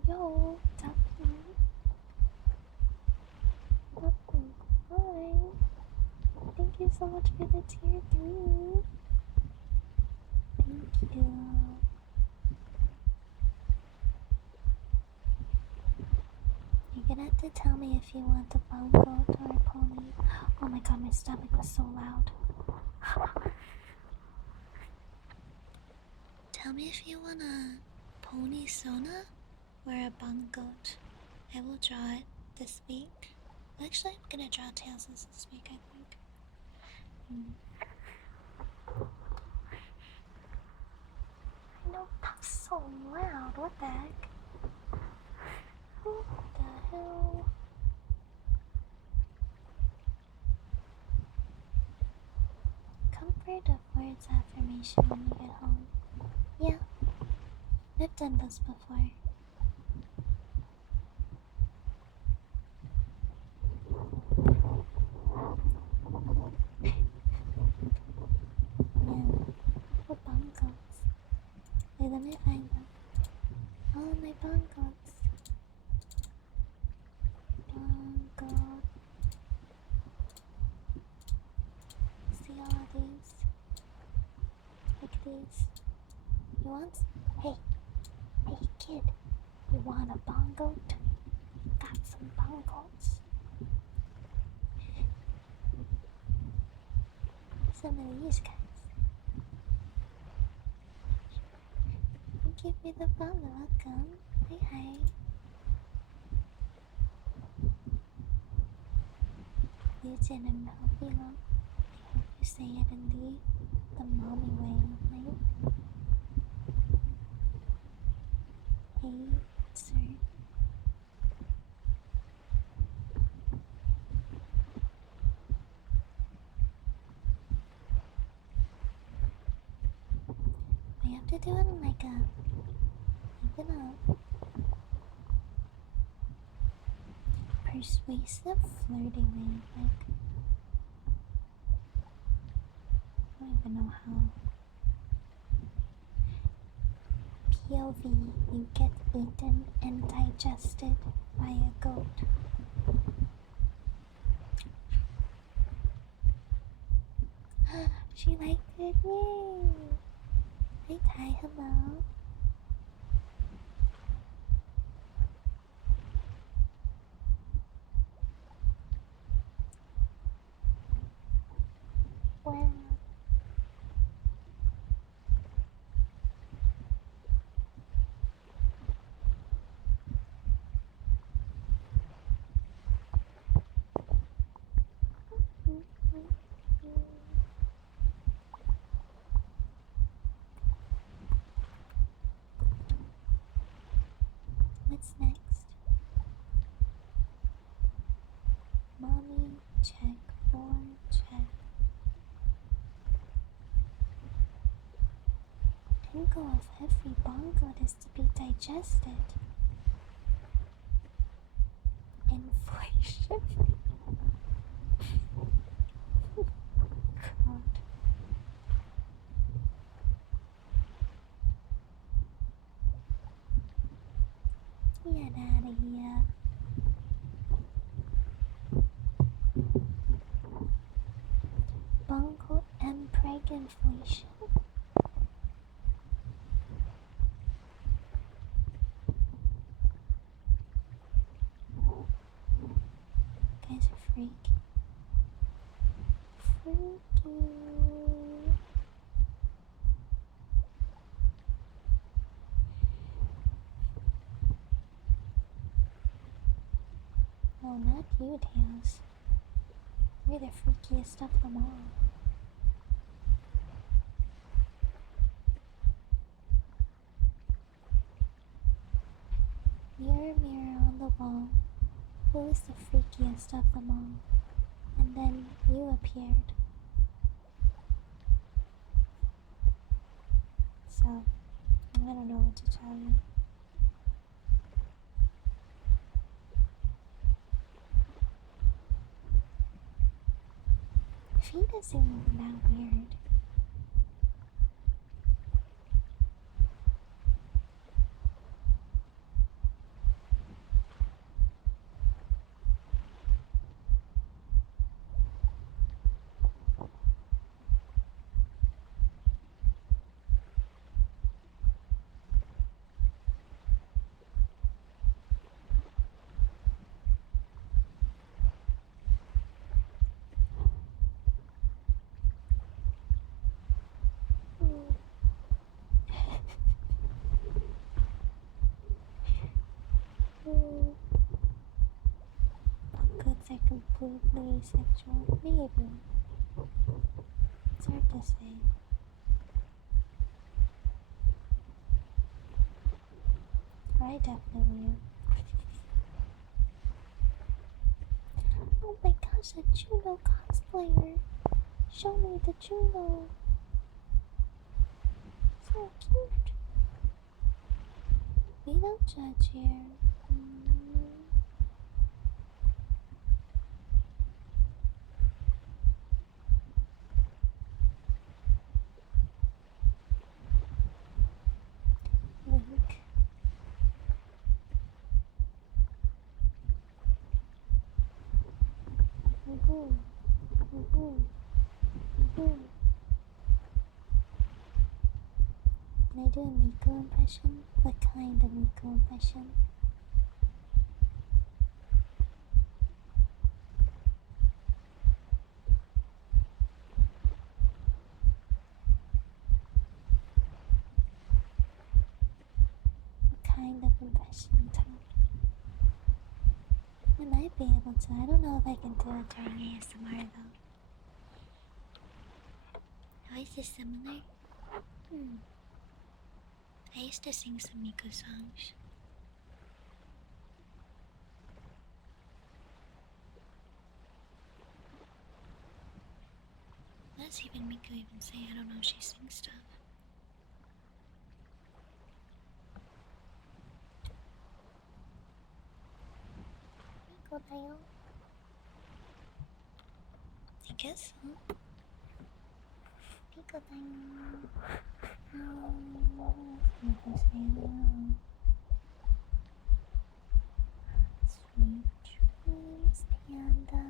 Yo, Ducky. Ducky, hi. Thank you so much for the tier 3. Thank you. You're gonna have to tell me if you want a bongo or a pony. Oh my god, my stomach was so loud. Tell me if you want a pony Sona or a bongoat. I will draw it this week. Actually, I'm gonna draw tails this week, I think. I know that's so loud. What the heck? What the hell? Comfort of words affirmation when you get home. Yeah, I've done those before. Yeah, what bongos? Wait, let me find them. Oh, my bongos. Bongo. See all of these? Like these. You want? Hey, hey kid. You want a bongoat? Got some bongos. Some of these guys. Give me the follow. Welcome. Hi. Listen, I'm helping out. I hope you say it in the mommy way, right? Hey, sir. We have to do it in like a persuasive, flirty way. Like, I don't even know how. POV, you get eaten and digested by a goat. She liked it, yay! Hey Ty, hello. Wow. What's next? Mommy, check for check. Angle of every bongo is to be digested. Inflation. God. Get out of here. Bongo and preg inflation. Guys are freaky. Freaky. Oh, not you, Tails. You're the freakiest of them all. Mirror, mirror on the wall, who is the freakiest of them all? And then you appeared. So, I don't know what to tell you. Feet isn't even that weird. Goods are completely sexual. Maybe. It's hard to say. I definitely am. Oh my gosh, a Juno cosplayer! Show me the Juno! So cute! We don't judge here. Wink. Woohoo! Woohoo! Woohoo! Can I do a Miko impression? What kind of Miko impression? What kind of impression, Tom? I might be able to. I don't know if I can do it during ASMR though. How is this similar? I used to sing some Miko songs. What does even Miko even say? I don't know if she sings stuff. Miko dayo. I guess so. Miko dayo. Miko say hello. Sweet dreams, Panda.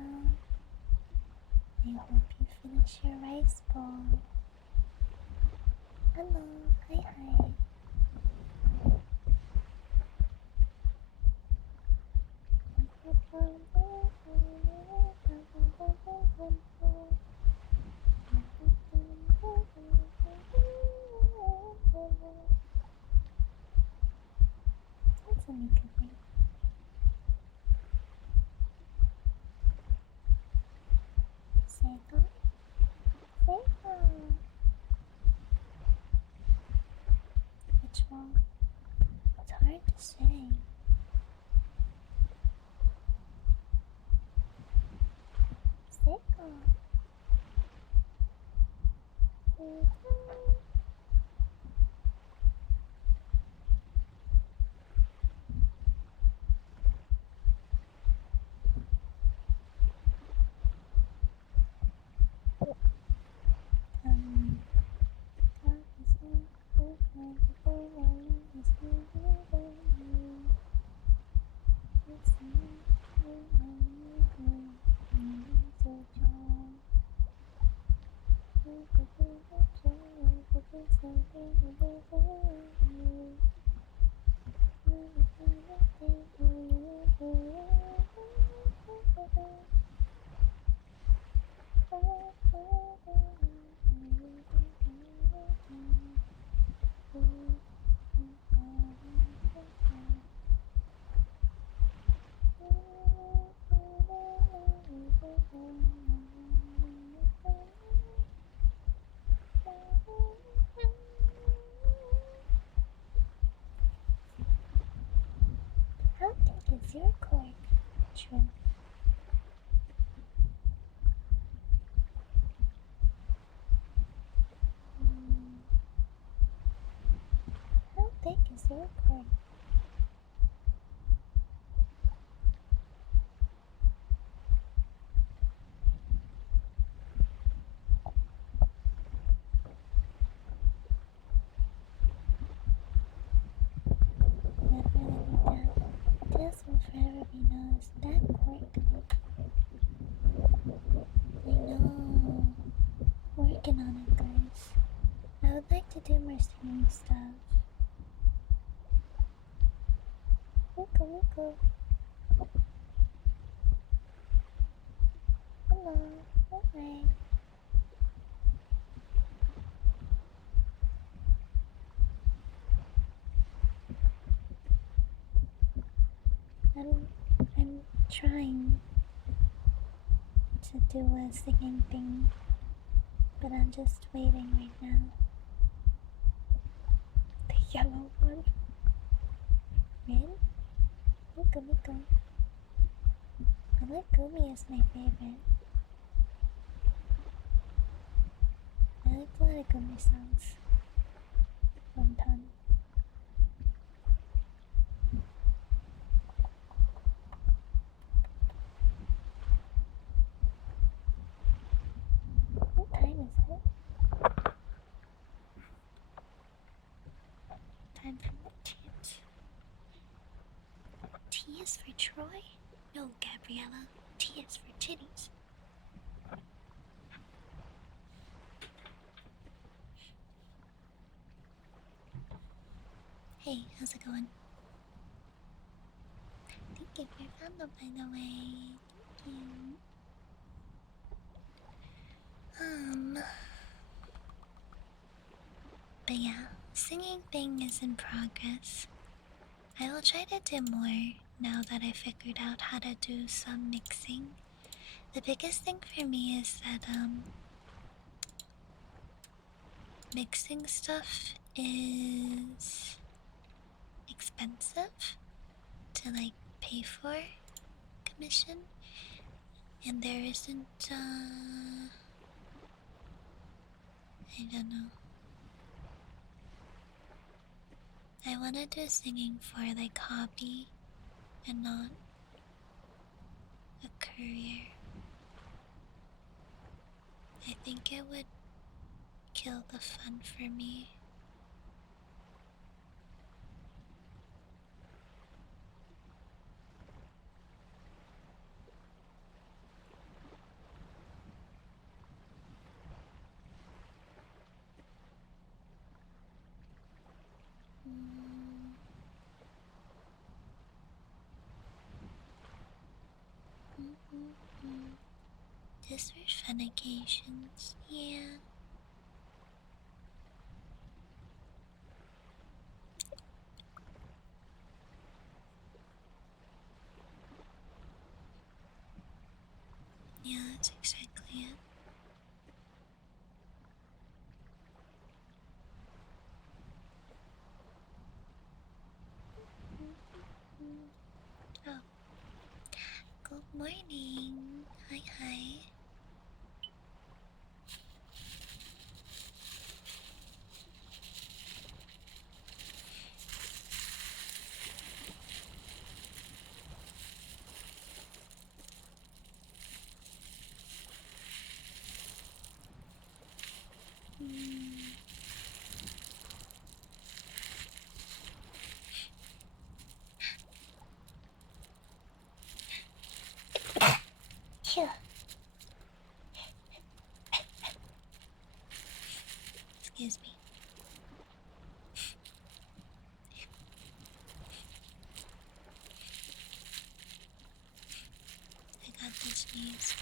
I hope you finish your rice bowl. Hello, hi hi. That's a Mika thing. Sega? Sega! Which one? It's hard to say. Sega! your cord, Shrimp? How thick is your cord? Never let me down. This will forever be known as that cord. I know. Working on it, guys. I would like to do more singing stuff. Miko, Miko. Hello. Hi. I'm trying to do a singing thing, but I'm just waiting right now. The yellow one. Red? Miko, Miko. I like Gumi as my favorite. I like a lot of Gumi songs. One ton. What time is it? Time for my chant. T is for Troy? No, Gabriella. T is for titties. Hey, how's it going? Thank you for your follow, by the way. Thank you. But yeah, singing thing is in progress. I will try to do more now that I figured out how to do some mixing. The biggest thing for me is that mixing stuff is expensive to like pay for commission, and there isn't I don't know. I wanna do singing for like hobby and not a career. I think it would kill the fun for me. Just for fun occasions, yeah. Yeah, that's exactly it. Oh, good morning. Hi, hi. Phew. Excuse me. I got this news.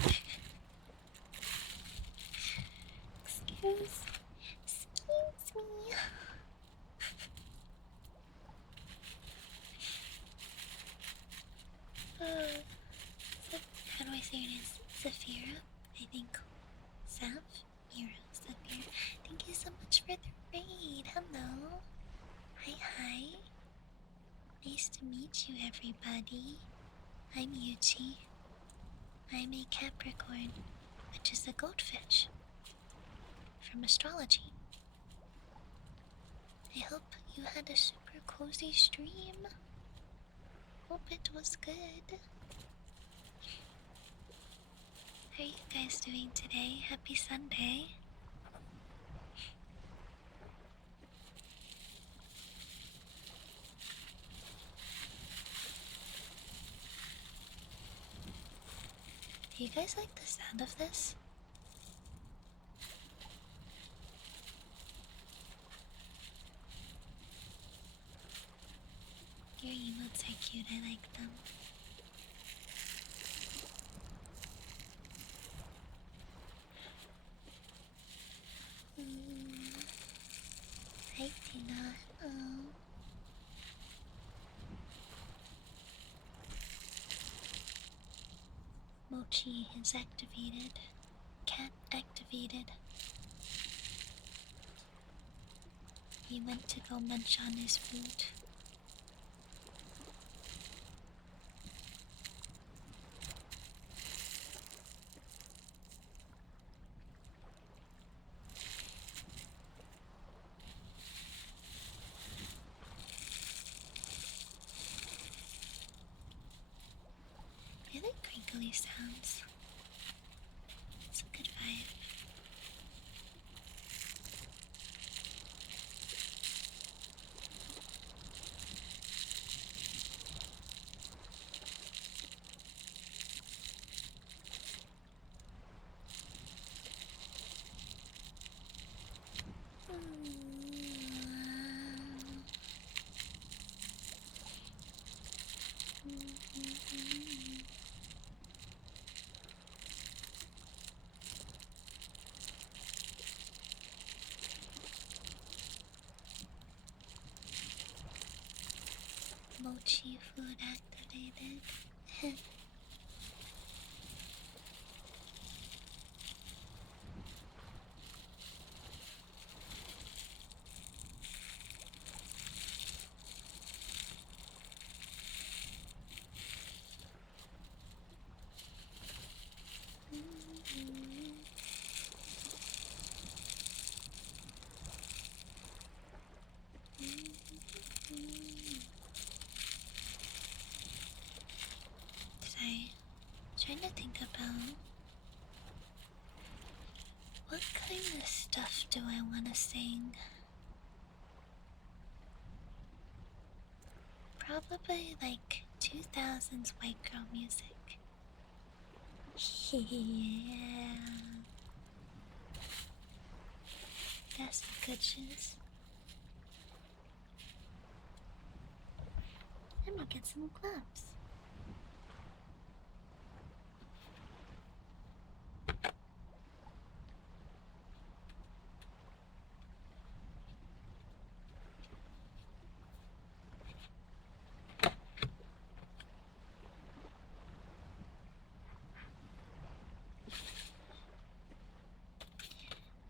Excuse me. How do I say your name? Zafira? I think. Mira, Zafira. Thank you so much for the raid. Hello. Hi, hi. Nice to meet you, everybody. I'm Yuchi. I'm a Capricorn, which is a goldfish from astrology. I hope you had a super cozy stream. Hope it was good. How are you guys doing today? Happy Sunday. Do you guys like the sound of this? Your emotes are cute, I like them. Hi Tina. Mochi is activated. Cat activated. He went to go munch on his food. I like crinkly sounds. It's a good vibe. Mochi food activated. Sorry, trying to think about what kind of stuff do I want to sing? Probably like 2000s white girl music. Yeah. That's the good shoes. Let me get some gloves.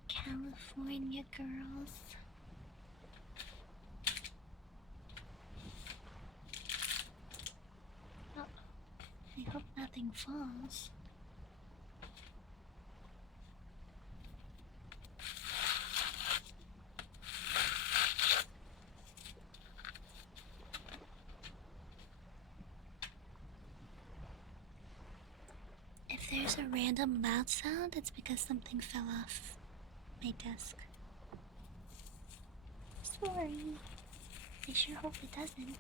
California girls. Oh, I hope nothing falls. If there's a random loud sound, it's because something fell off my desk. Sorry. I sure hope it doesn't.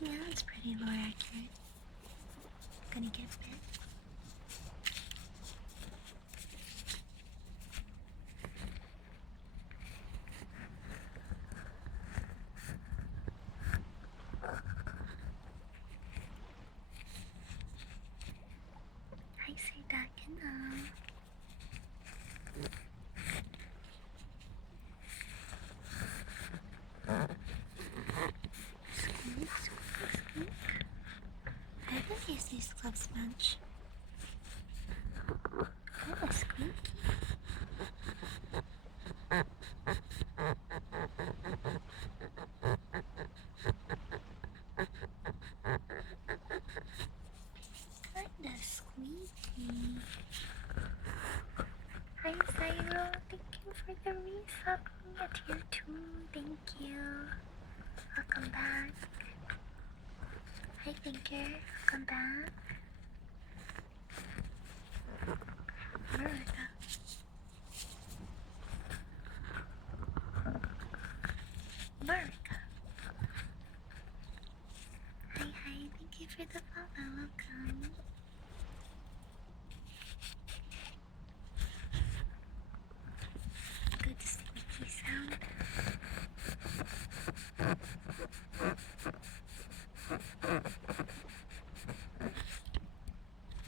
Yeah, it's pretty lore accurate. Gonna get bit. Hi, Sage. the resub at tier 2. Thank you. Welcome back. Hi, Thinker. Welcome back. America. America. Hi, hi. Thank you for the follow. Welcome. Good squeaky sound.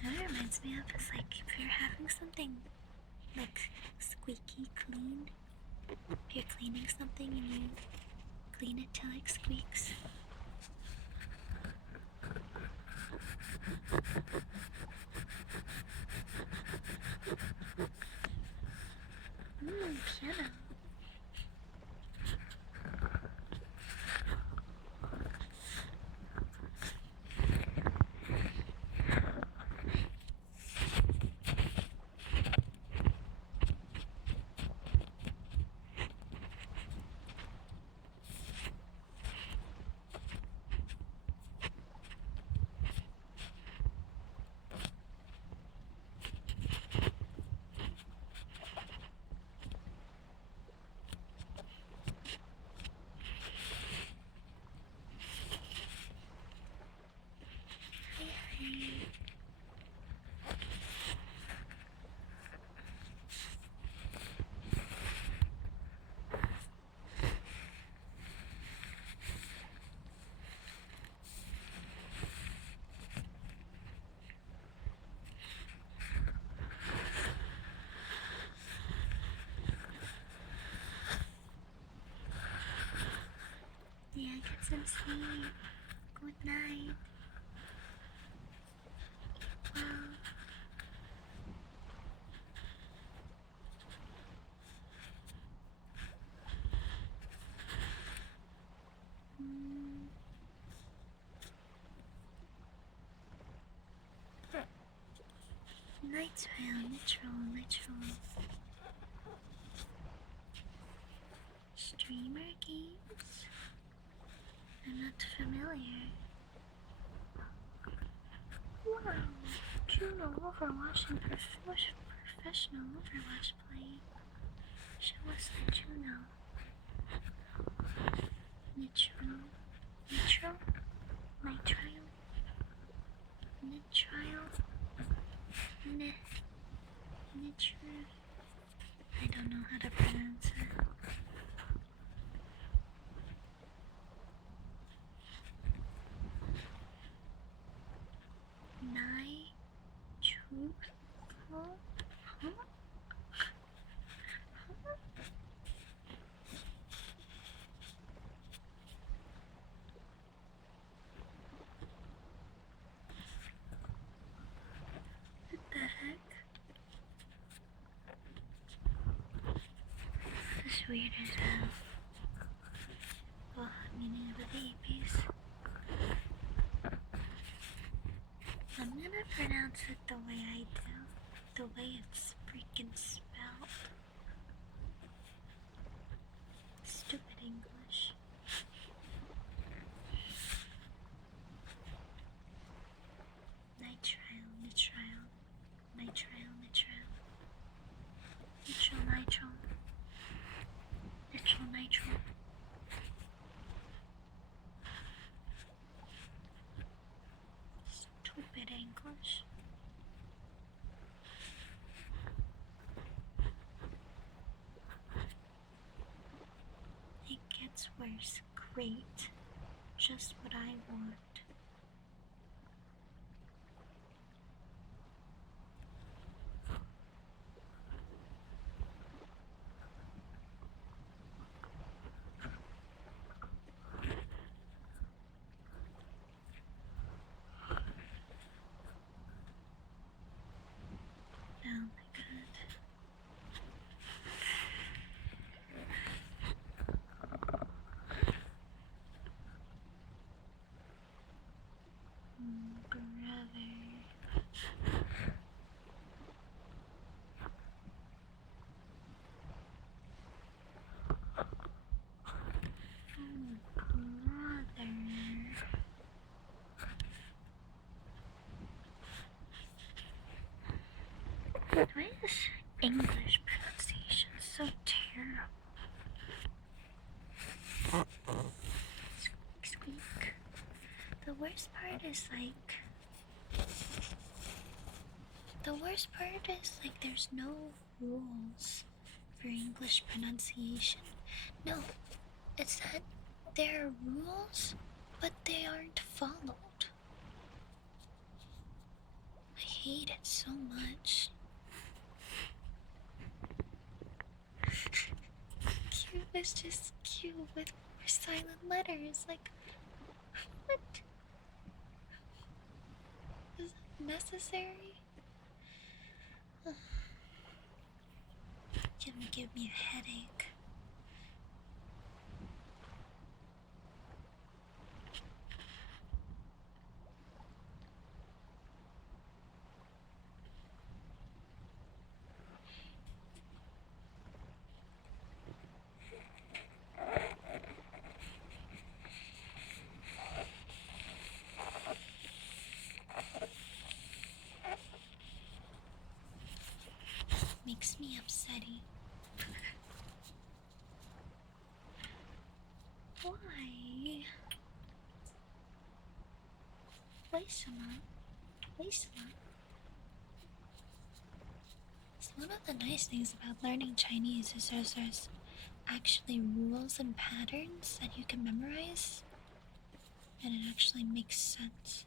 That reminds me of is like if you're having something like squeaky clean, if you're cleaning something and you clean it till it squeaks. Piano. Yeah, get some sleep. Good night. Wow. Nitro. Streamer games? I'm not familiar. Wow. Juno Overwatch and professional Overwatch play. Show us the Juno. Nitro. Nitro? Nitrile? Nitro. I don't know how to pronounce it. Truthful? Huh? What the heck? This is weird as hell. Oh, meaning of the babies. I'm gonna pronounce it the way I do. The way it's freaking spelled. Stupid English. Nitrile. Stupid English. It gets worse. Great. Just what I want. Oh my god. Why is English pronunciation so terrible? Squeak, squeak. The worst part is there's no rules for English pronunciation. No, it's that there are rules, but they aren't followed. I hate it so much. Q is just Q with more silent letters. Like, what? Is it necessary? Give me a headache. Makes me upsetty. Why? 为什么？为什么？ So one of the nice things about learning Chinese is there's actually rules and patterns that you can memorize, and it actually makes sense.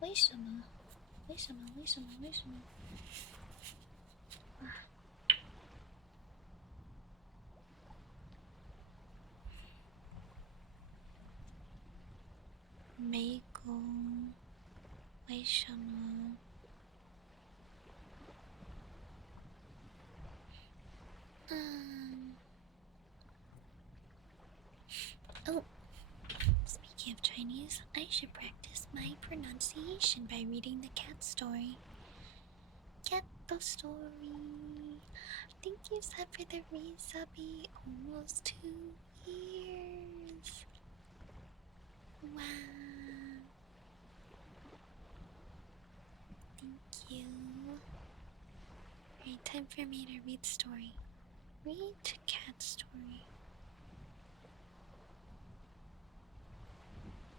为什么？为什么？为什么？为什么？湄公为什么Oh, speaking of Chinese, I should practice my pronunciation by reading the cat story. Cat the story. Thank you, Seb, for the resubby. Almost 2 years. Wow. Thank you. Alright, time for me to read story. Read cat story.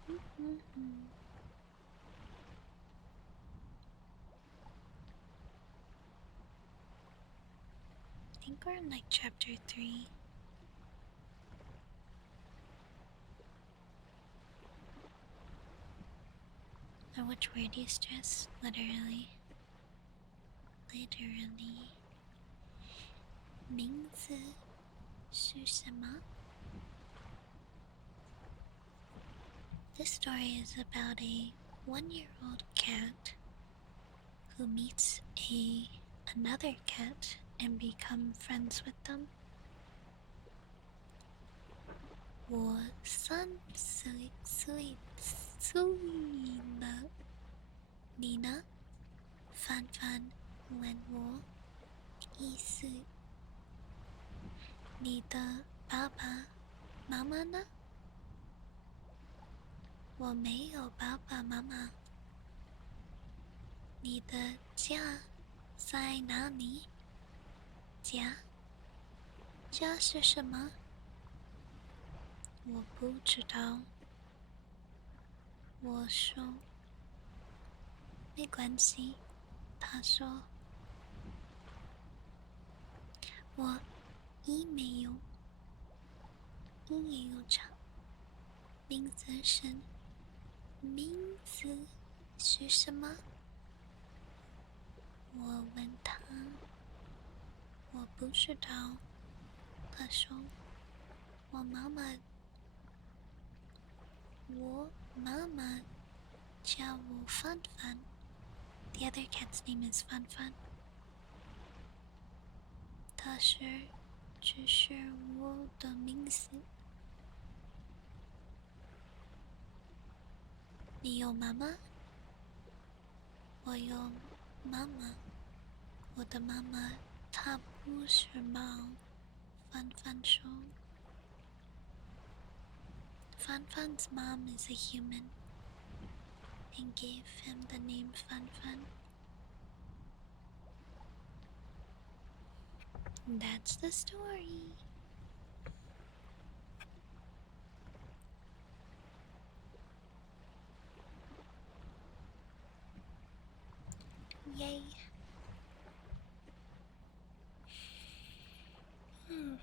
I think we're in like chapter 3. Or which word do you stress? Literally. Literally. 名字是什么? This story is about a 1-year-old cat who meets another cat and become friends with them. 我3岁了，你呢？范范问我1岁。你的爸爸妈妈呢？我没有爸爸妈妈。你的家在哪里？家？家是什么？我不知道。我说没关系。他说我一没有唱。名字是什么？我问他，我不知道。他说我妈妈叫我范范。The other cat's name is Fan Fan. 它只是我的名字。你有妈妈？我有妈妈。我的妈妈她不是猫。范范说。Fan Fan's mom is a human and gave him the name Fan Fan. That's the story. Yay. Hmm.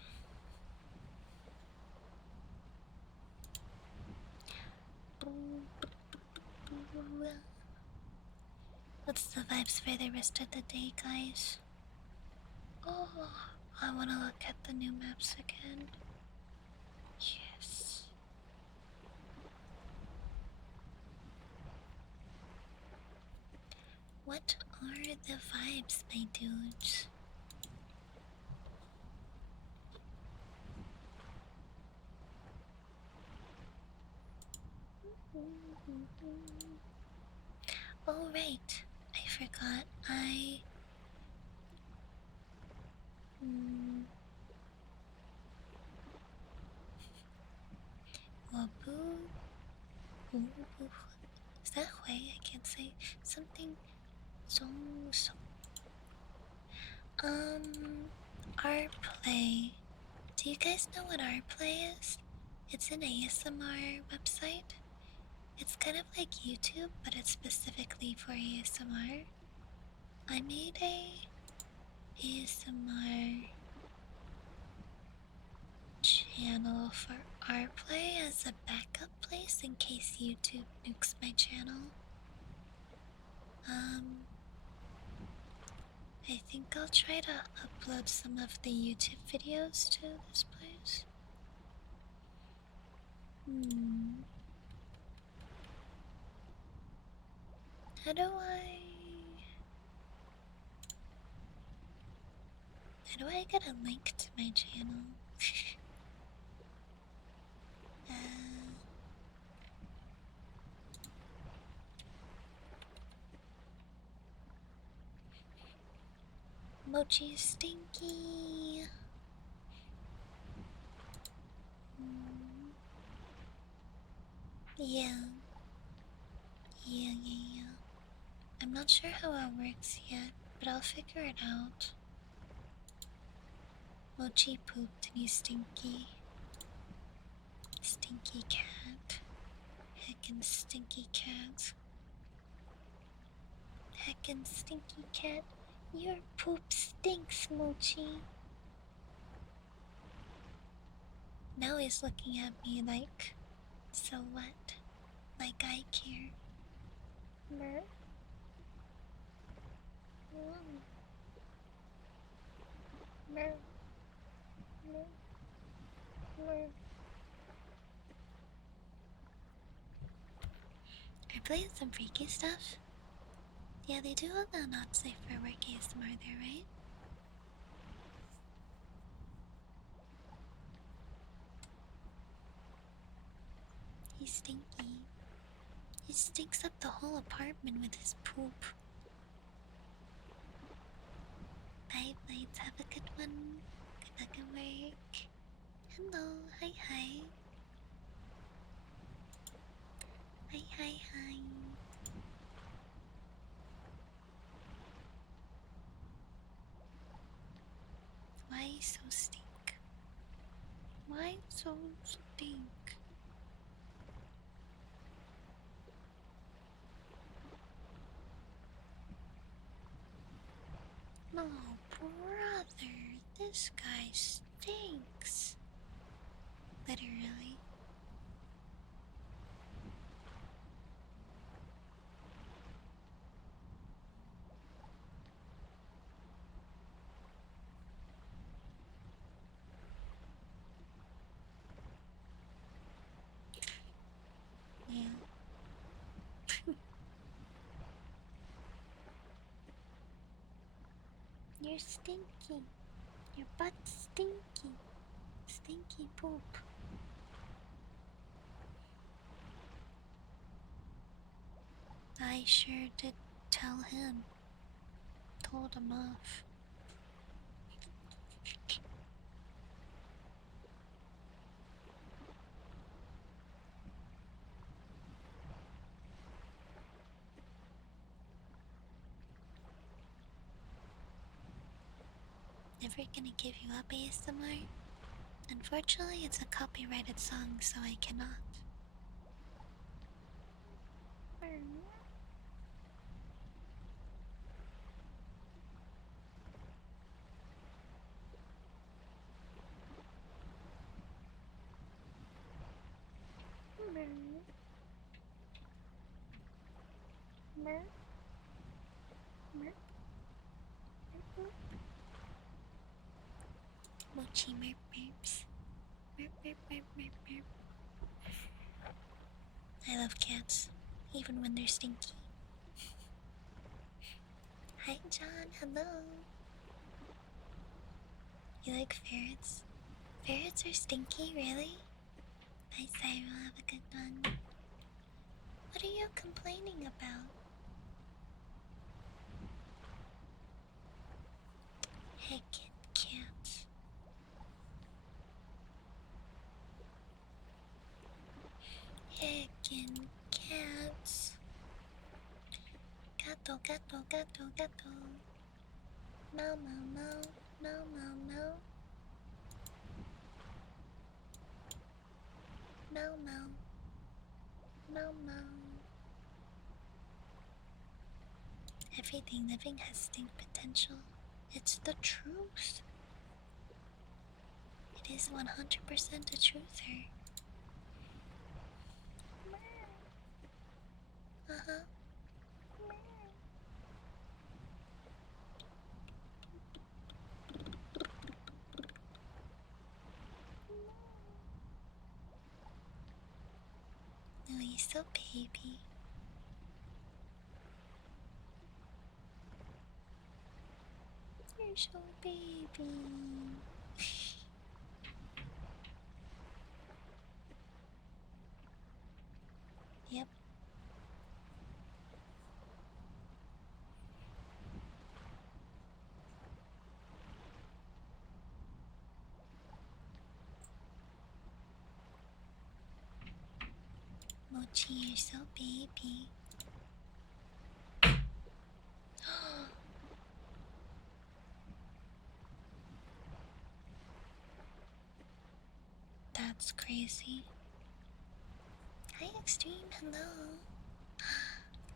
What's the vibes for the rest of the day, guys? Oh, I want to look at the new maps again. Yes. What are the vibes, my dudes? Oh, right. I forgot. Hmm. Waboo. Is that Hui? I can't say. Something. Song. Our play. Do you guys know what our play is? It's an ASMR website. It's kind of like YouTube, but it's specifically for ASMR. I made a ASMR channel for our play as a backup place in case YouTube nukes my channel. I think I'll try to upload some of the YouTube videos to this place. Hmm. How do I... How do I get a link to my channel? uh... Mochi Stinky. Yeah. Yeah. I'm not sure how it works yet, but I'll figure it out. Mochi pooped and he's stinky. Stinky cat. Heckin' stinky cat. Heckin' stinky cat. Your poop stinks, Mochi. Now he's looking at me like, so what? Like I care. Mer. Mer. Mer. Mer. Are you playing some freaky stuff? Yeah, they do have the not safe for work ASMR there, right? He's stinky. He stinks up the whole apartment with his poop. Bye, Blades. Have a good one. Good luck at work. Hello. Hi. Hi. Why so stink? Why so stink? No, brother. This guy stinks. Literally. Yeah. You're stinky. Your butt's stinky. Stinky poop. I sure did tell him. Told him off. never gonna give you up ASMR. Unfortunately, it's a copyrighted song, so I cannot. Mochi merp merps. Merp merp merp merp merp. I love cats, even when they're stinky. Hi, John. Hello. You like ferrets? Ferrets are stinky, really? Bye, Cyril. Have a good one. What are you complaining about? Heckin' cats. Heckin' cats. Gato, gato, gato, gato. Meow, meow, meow. Meow, meow, meow. Meow, meow. Meow, meow. Everything living has stink potential. It's the truth. It is 100% a truther. Uh-huh. No, he's so baby. You're so baby. Yep. Mochi, you're so baby. That's crazy. Hi, Extreme. Hello.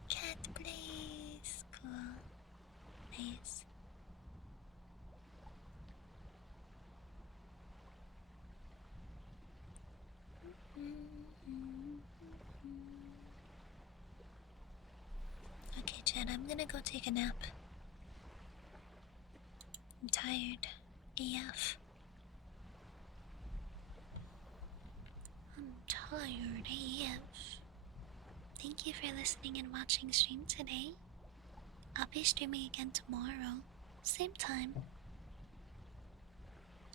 Cat Blaze. Cool. Nice. Okay, Jen, I'm gonna go take a nap. I'm tired. AF. I'm tired AF. Thank you for listening and watching stream today. I'll be streaming again tomorrow. Same time.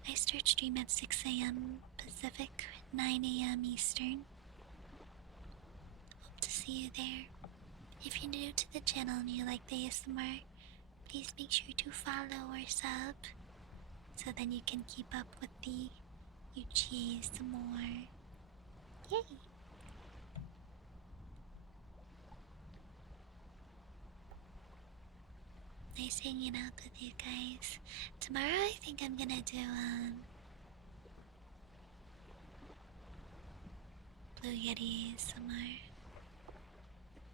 I start stream at 6 a.m. Pacific, 9 a.m. Eastern. Hope to see you there. If you're new to the channel and you like the ASMR, please make sure to follow or sub so then you can keep up with the UG some more. Yay! Nice hanging out with you guys. Tomorrow I think I'm gonna do Blue Yeti somewhere.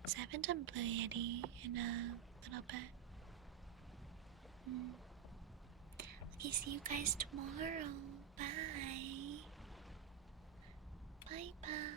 So I haven't done Blue Yeti in a little bit. Okay, see you guys tomorrow. Bye. Bye bye.